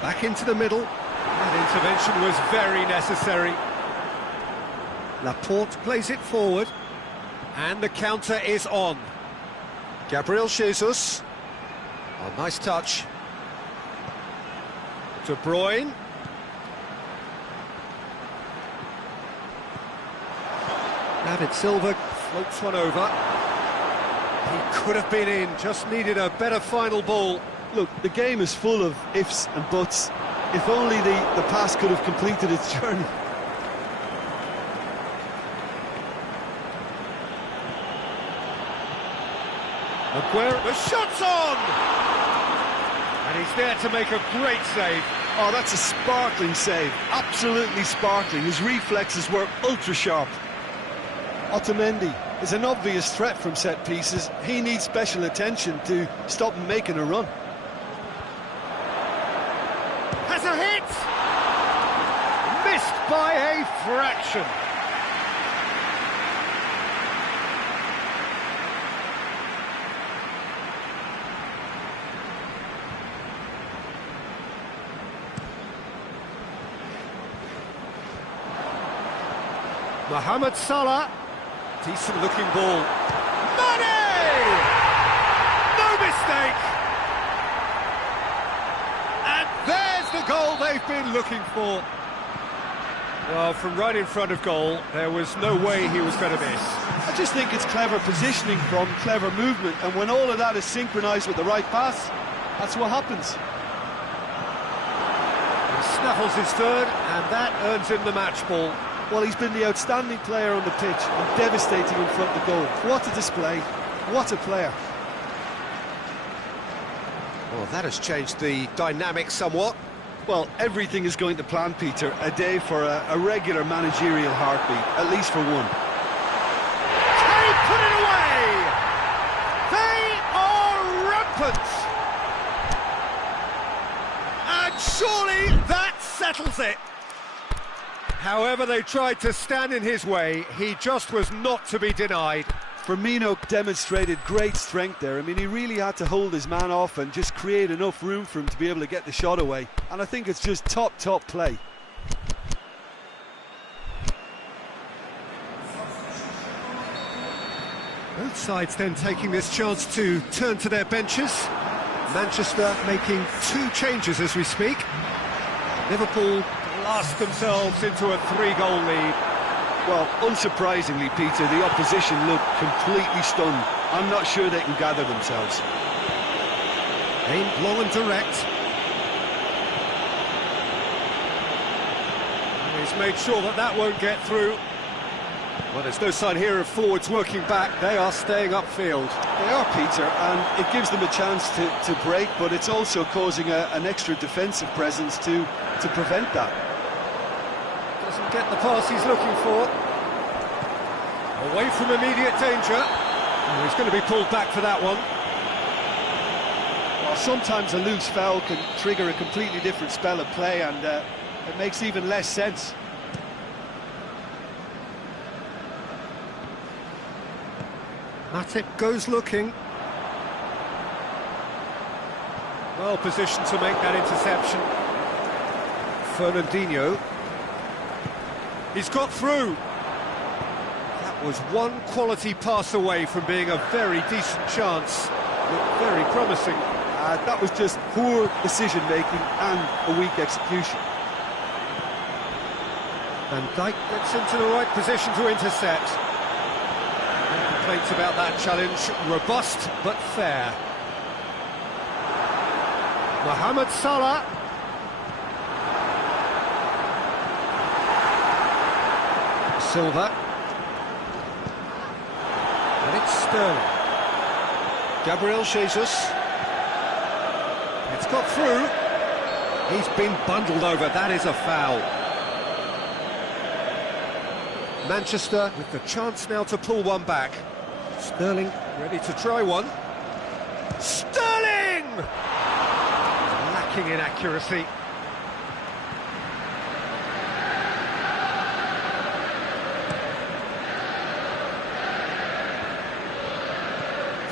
Back into the middle. That intervention was very necessary. Laporte plays it forward, and the counter is on. Gabriel Jesus. Oh, nice touch. De Bruyne. David Silva floats one over. He could have been in, just needed a better final ball. Look, the game is full of ifs and buts. If only the pass could have completed its journey. Aguero, the shot's on! And he's there to make a great save. Oh, that's a sparkling save. Absolutely sparkling. His reflexes were ultra-sharp. Otamendi is an obvious threat from set pieces. He needs special attention to stop him making a run. Has a hit! Missed by a fraction. Mohamed Salah, decent looking ball. Mane! No mistake! And there's the goal they've been looking for. Well, from right in front of goal, there was no way he was going to miss. I just think it's clever positioning from clever movement, and when all of that is synchronised with the right pass, that's what happens. He snaffles his third, and that earns him the match ball. Well, he's been the outstanding player on the pitch and devastating in front of goal. What a display, what a player. Well, that has changed the dynamic somewhat. Well, everything is going to plan, Peter. A day for a regular managerial heartbeat, at least for one. Can he put it away? They are rampant! And surely that settles it. However they tried to stand in his way, he just was not to be denied. Firmino demonstrated great strength there. I mean, he really had to hold his man off and just create enough room for him to be able to get the shot away. And I think it's just top play. Both sides then taking this chance to turn to their benches. Manchester making 2 changes as we speak. Liverpool blast themselves into a 3-goal lead. Well, unsurprisingly, Peter, the opposition look completely stunned. I'm not sure they can gather themselves. Aimed long and direct. He's made sure that won't get through. Well, there's no sign here of forwards working back. They are staying upfield. They are, Peter, and it gives them a chance to break, but it's also causing an extra defensive presence to prevent that. Doesn't get the pass he's looking for. Away from immediate danger. Oh, he's going to be pulled back for that one. Well, sometimes a loose foul can trigger a completely different spell of play, and it makes even less sense. Matip goes looking. Well positioned to make that interception. Fernandinho. He's got through. That was one quality pass away from being a very decent chance. Looked very promising. That was just poor decision-making and a weak execution. Van Dijk gets into the right position to intercept. No complaints about that challenge. Robust but fair. Mohamed Salah. Silva. And it's Sterling. Gabriel Jesus. It's got through. He's been bundled over. That is a foul. Manchester with the chance now to pull one back. Sterling ready to try one. Sterling! Lacking in accuracy.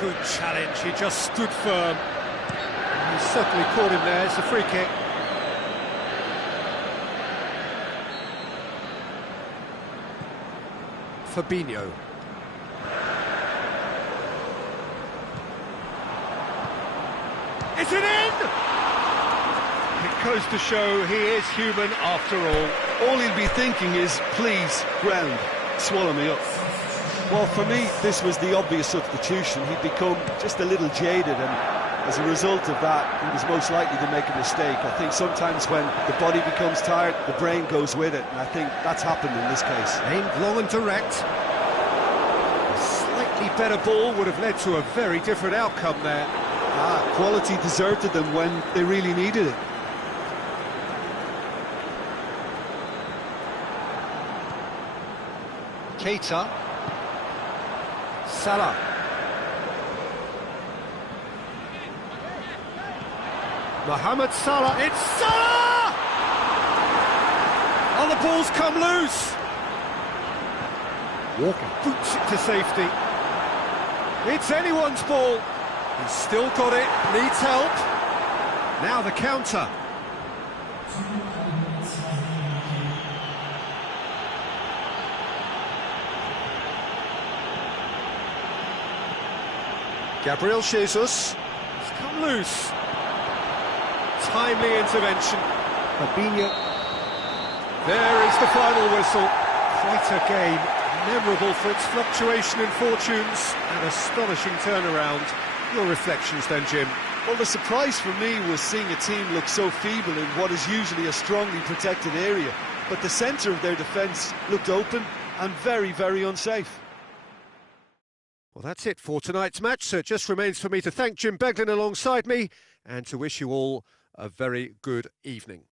Good challenge, he just stood firm. He certainly caught him there. It's a free kick. Fabinho. Is it in? It goes to show he is human after all. All he'll be thinking is, please, ground, swallow me up. Well, for me, this was the obvious substitution. He'd become just a little jaded, and as a result of that, he was most likely to make a mistake. I think sometimes when the body becomes tired, the brain goes with it, and I think that's happened in this case. Aimed long and direct. A slightly better ball would have led to a very different outcome there. Quality deserted them when they really needed it. Keita. Salah. Mohamed Salah. It's Salah! Oh, the ball's come loose. Walker boots it to safety. It's anyone's ball. He's still got it, needs help. Now the counter. Gabriel Jesus. It's come loose. Timely intervention. Fabinho. There is the final whistle. Quite a game. Memorable for its fluctuation in fortunes and astonishing turnaround. Your reflections then, Jim? Well, the surprise for me was seeing a team look so feeble in what is usually a strongly protected area. But the centre of their defence looked open and very, very unsafe. Well, that's it for tonight's match, so it just remains for me to thank Jim Beglin alongside me and to wish you all a very good evening.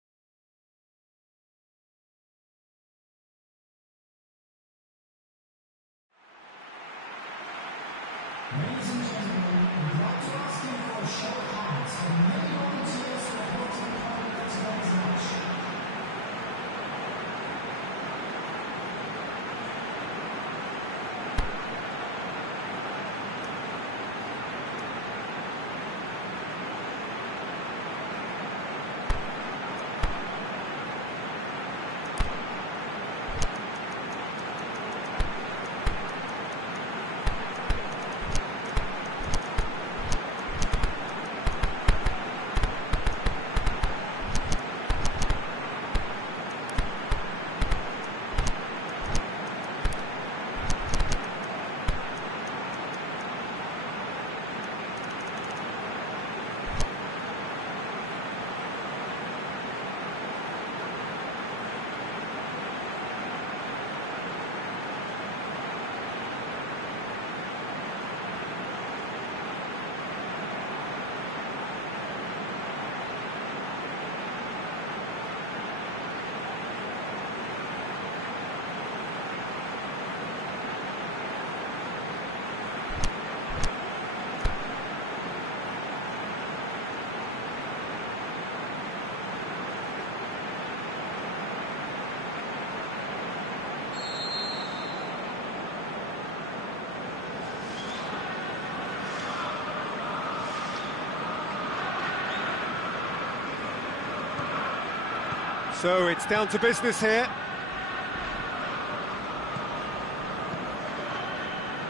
So it's down to business here.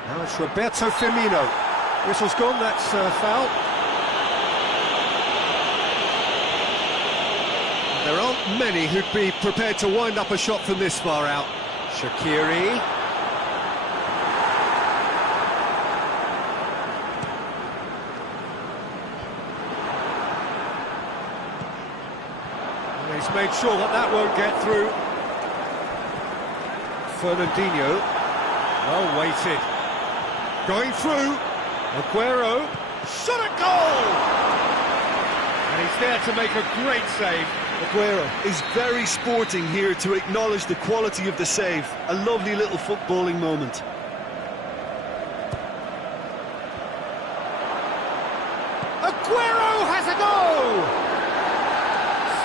Now it's Roberto Firmino. Whistle's gone, that's foul. There aren't many who'd be prepared to wind up a shot from this far out. Shaqiri. He's made sure that that won't get through. Fernandinho. Well weighted. Going through. Aguero. Shot at goal! And he's there to make a great save. Aguero is very sporting here to acknowledge the quality of the save. A lovely little footballing moment. Aguero has a go!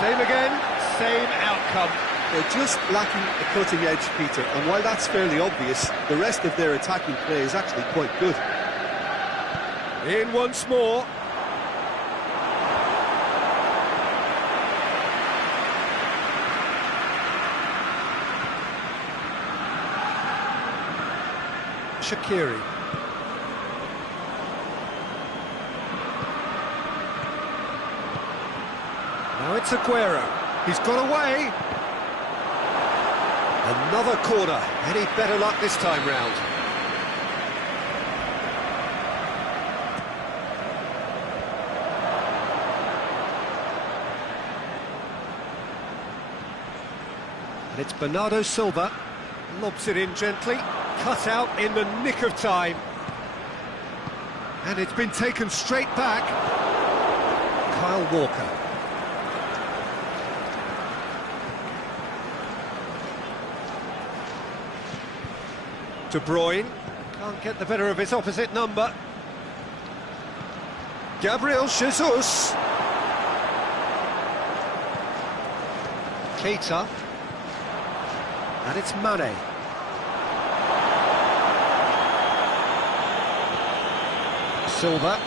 Same again, same outcome. They're just lacking a cutting edge, Peter, and while that's fairly obvious, the rest of their attacking play is actually quite good. In once more. Shaqiri. Now it's Aguero. He's got away. Another corner. Any better luck this time round? And it's Bernardo Silva. Lobs it in gently. Cut out in the nick of time. And it's been taken straight back. Kyle Walker. De Bruyne. Can't get the better of his opposite number. Gabriel Jesus. Keita. And it's Mane. Silva.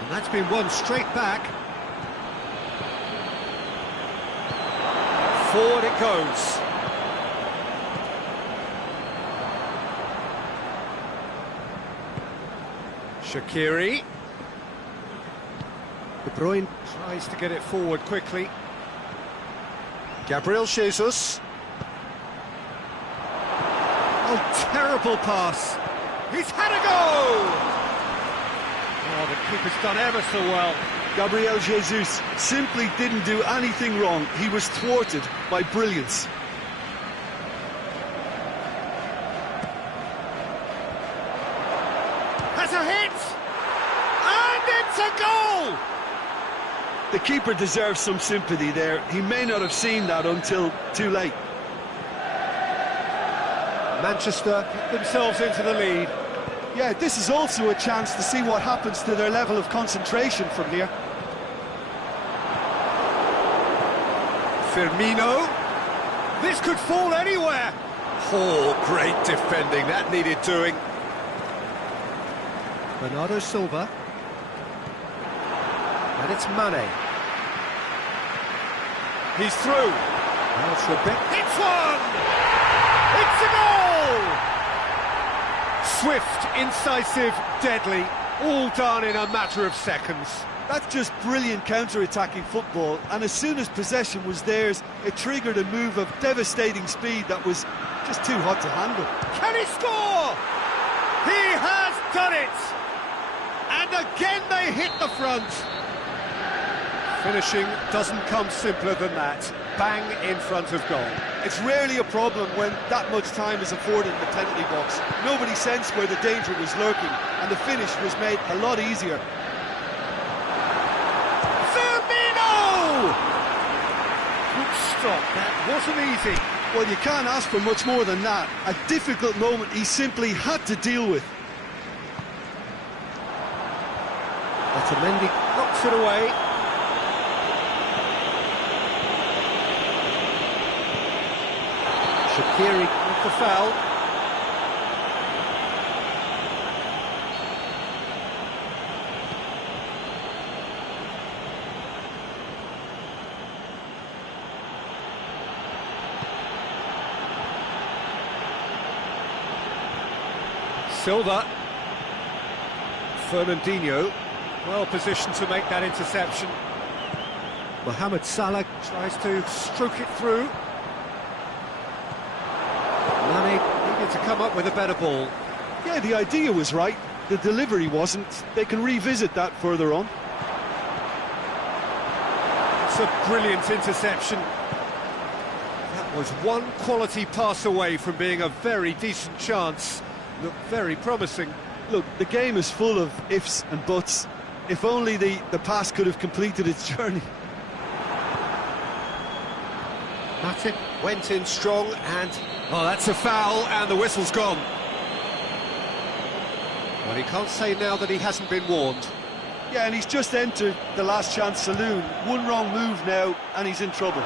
And that's been won straight back. Forward it goes. Shaqiri. De Bruyne tries to get it forward quickly. Gabriel Jesus. Oh, terrible pass. He's had a go! Oh, the keeper's done ever so well. Gabriel Jesus simply didn't do anything wrong. He was thwarted by brilliance. Has a hit! And it's a goal! The keeper deserves some sympathy there. He may not have seen that until too late. Manchester get themselves into the lead. Yeah, this is also a chance to see what happens to their level of concentration from here. Firmino. This could fall anywhere. Oh, great defending. That needed doing. Bernardo Silva. And it's Mane. He's through. Now it's Rebecca. It's one! It's a goal! Swift, incisive, deadly, all done in a matter of seconds. That's just brilliant counter-attacking football, and as soon as possession was theirs, it triggered a move of devastating speed that was just too hot to handle. Can he score? He has done it! And again they hit the front. Finishing doesn't come simpler than that. Bang in front of goal. It's rarely a problem when that much time is afforded in the penalty box. Nobody sensed where the danger was lurking, and the finish was made a lot easier. Firmino! Good stop, that wasn't easy. Well, you can't ask for much more than that. A difficult moment he simply had to deal with. Otamendi knocks it away. Shaqiri with the foul. Silva. Fernandinho, well positioned to make that interception. Mohamed Salah tries to stroke it through. Mane needed to come up with a better ball. Yeah, the idea was right, the delivery wasn't. They can revisit that further on. It's a brilliant interception. That was one quality pass away from being a very decent chance. Looked very promising. Look, the game is full of ifs and buts. If only the pass could have completed its journey. Matip went in strong and... oh, that's a foul, and the whistle's gone. Well, he can't say now that he hasn't been warned. Yeah, and he's just entered the last chance saloon. One wrong move now, and he's in trouble.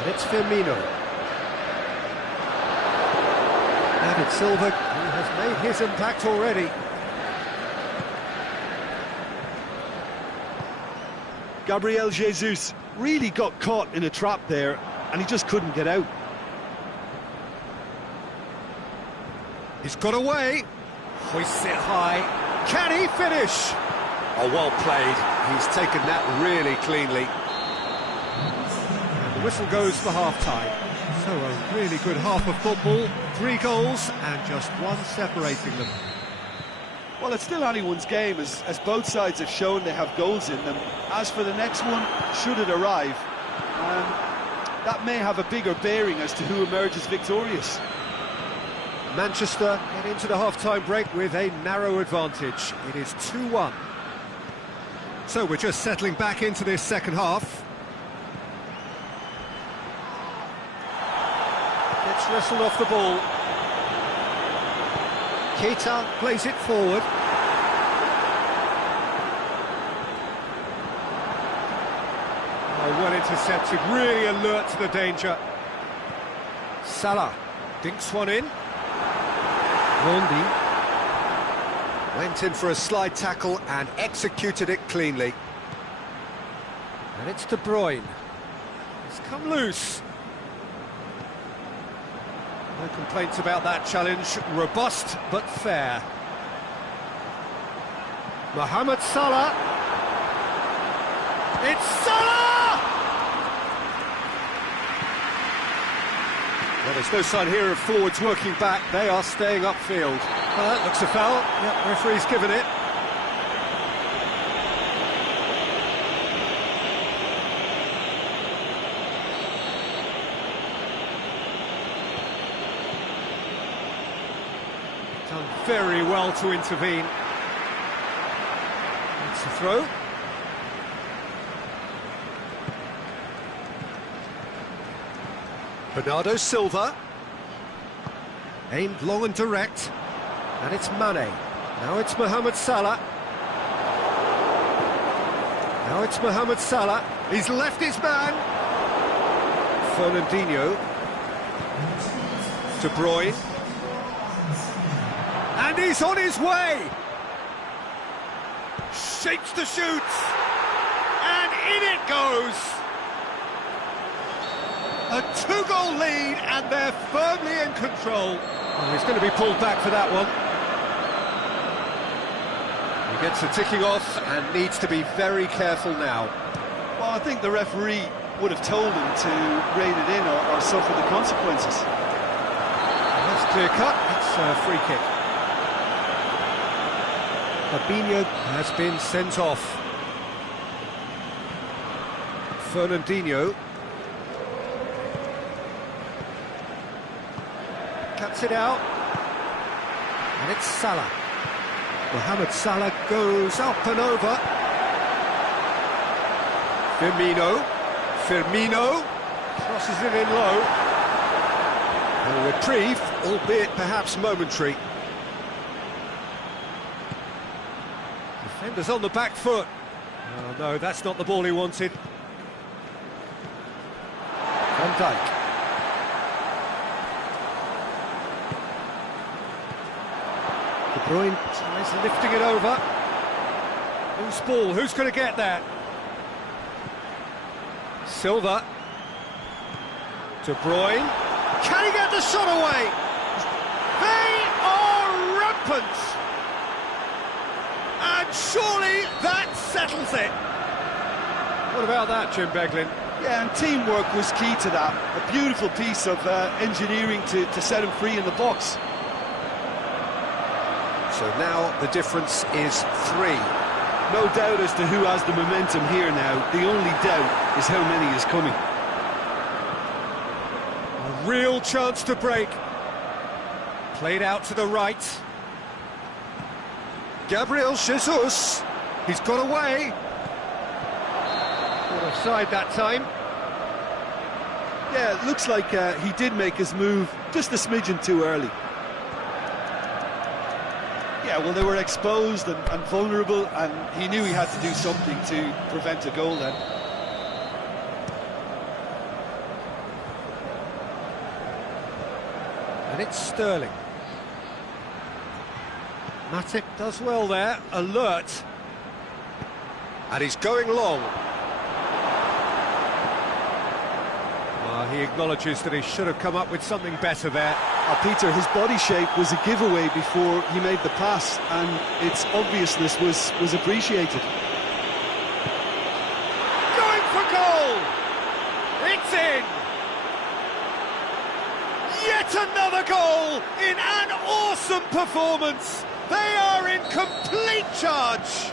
And it's Firmino. David Silva, who has made his impact already. Gabriel Jesus really got caught in a trap there, and he just couldn't get out. He's got away. Hoists it high. Can he finish? Oh, well played. He's taken that really cleanly. And the whistle goes for half-time. So a really good half of football. 3 goals and just one separating them. Well, it's still anyone's game, as both sides have shown they have goals in them. As for the next one, should it arrive, that may have a bigger bearing as to who emerges victorious. Manchester get into the half-time break with a narrow advantage. It is 2-1. So we're just settling back into this second half. Gets wrestled off the ball. Keita plays it forward. Oh, well intercepted, really alert to the danger. Salah dinks one in. Rondi went in for a slide tackle and executed it cleanly. And it's De Bruyne. He's come loose. No complaints about that challenge. Robust but fair. Mohamed Salah. It's Salah! Well, there's no sign here of forwards working back. They are staying upfield. Well, that looks a foul. Yep, referee's given it. Done very well to intervene. It's a throw. Bernardo Silva. Aimed long and direct. And it's Mane. Now it's Mohamed Salah. Now it's Mohamed Salah. He's left his man. Fernandinho. De Bruyne. And he's on his way! Shapes the shoots! And in it goes! A 2-goal lead, and they're firmly in control. Oh, he's going to be pulled back for that one. He gets the ticking off and needs to be very careful now. Well, I think the referee would have told him to rein it in or suffer the consequences. That's clear cut. It's a free kick. Fabinho has been sent off. Fernandinho cuts it out, and it's Salah. Mohamed Salah goes up and over. Firmino crosses it in low. A reprieve, albeit perhaps momentary. Defenders on the back foot. Oh no, that's not the ball he wanted. Van Dijk. De Bruyne tries lifting it over. Loose ball, who's going to get that? Silva. De Bruyne. Can he get the shot away? They are rampant! And surely that settles it. What about that, Jim Beglin? Yeah, and teamwork was key to that. A beautiful piece of engineering to set him free in the box. So now the difference is 3. No doubt as to who has the momentum here now. The only doubt is how many is coming. A real chance to break. Played out to the right. Gabriel Jesus. He's got away. Not offside that time. Yeah, it looks like he did make his move just a smidgen too early. Yeah, well, they were exposed and vulnerable, and he knew he had to do something to prevent a goal then. And it's Sterling. Matip does well there, alert. And he's going long. Well, he acknowledges that he should have come up with something better there. Peter, his body shape was a giveaway before he made the pass, and its obviousness was appreciated. Going for goal! It's in! Yet another goal in an awesome performance! They are in complete charge!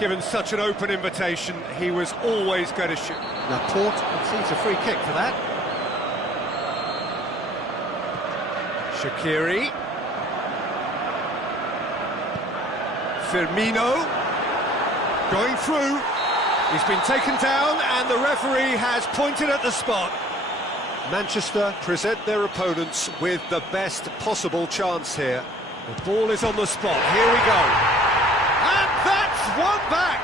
Given such an open invitation, he was always going to shoot. Laporte receives a free kick for that. Shaqiri. Firmino. Going through. He's been taken down and the referee has pointed at the spot. Manchester present their opponents with the best possible chance here. The ball is on the spot. Here we go. And that's one back.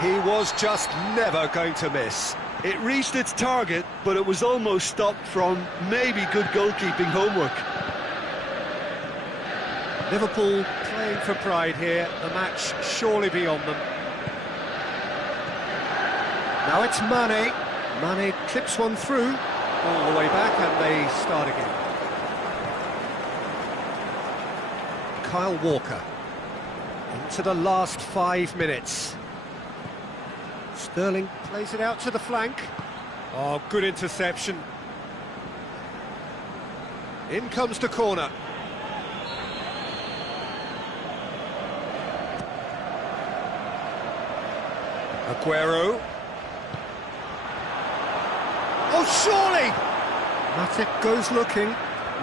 He was just never going to miss. It reached its target, but it was almost stopped from maybe good goalkeeping homework. Liverpool playing for pride here, the match surely beyond them. Now it's Mane. Mane clips one through, all the way back, and they start again. Kyle Walker, into the last 5 minutes. Sterling plays it out to the flank. Oh, good interception. In comes the corner. Aguero. Oh, surely! Matip goes looking.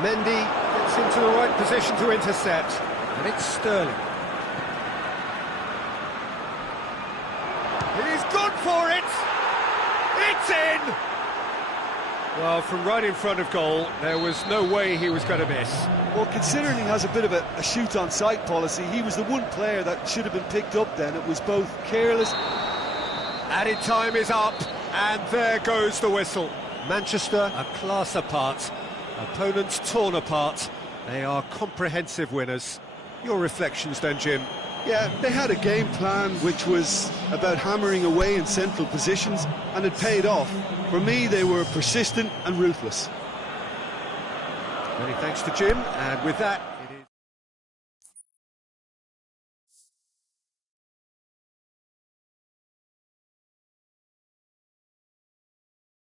Mendy gets into the right position to intercept. And it's Sterling. He's gone for it! It's in! Well, from right in front of goal, there was no way he was going to miss. Well, considering he has a bit of a shoot-on-sight policy, he was the one player that should have been picked up then. It was both careless... Added time is up, and there goes the whistle. Manchester, a class apart. Opponents torn apart. They are comprehensive winners. Your reflections then, Jim? Yeah, they had a game plan which was about hammering away in central positions, and it paid off. For me, they were persistent and ruthless. Many thanks to Jim, and with that,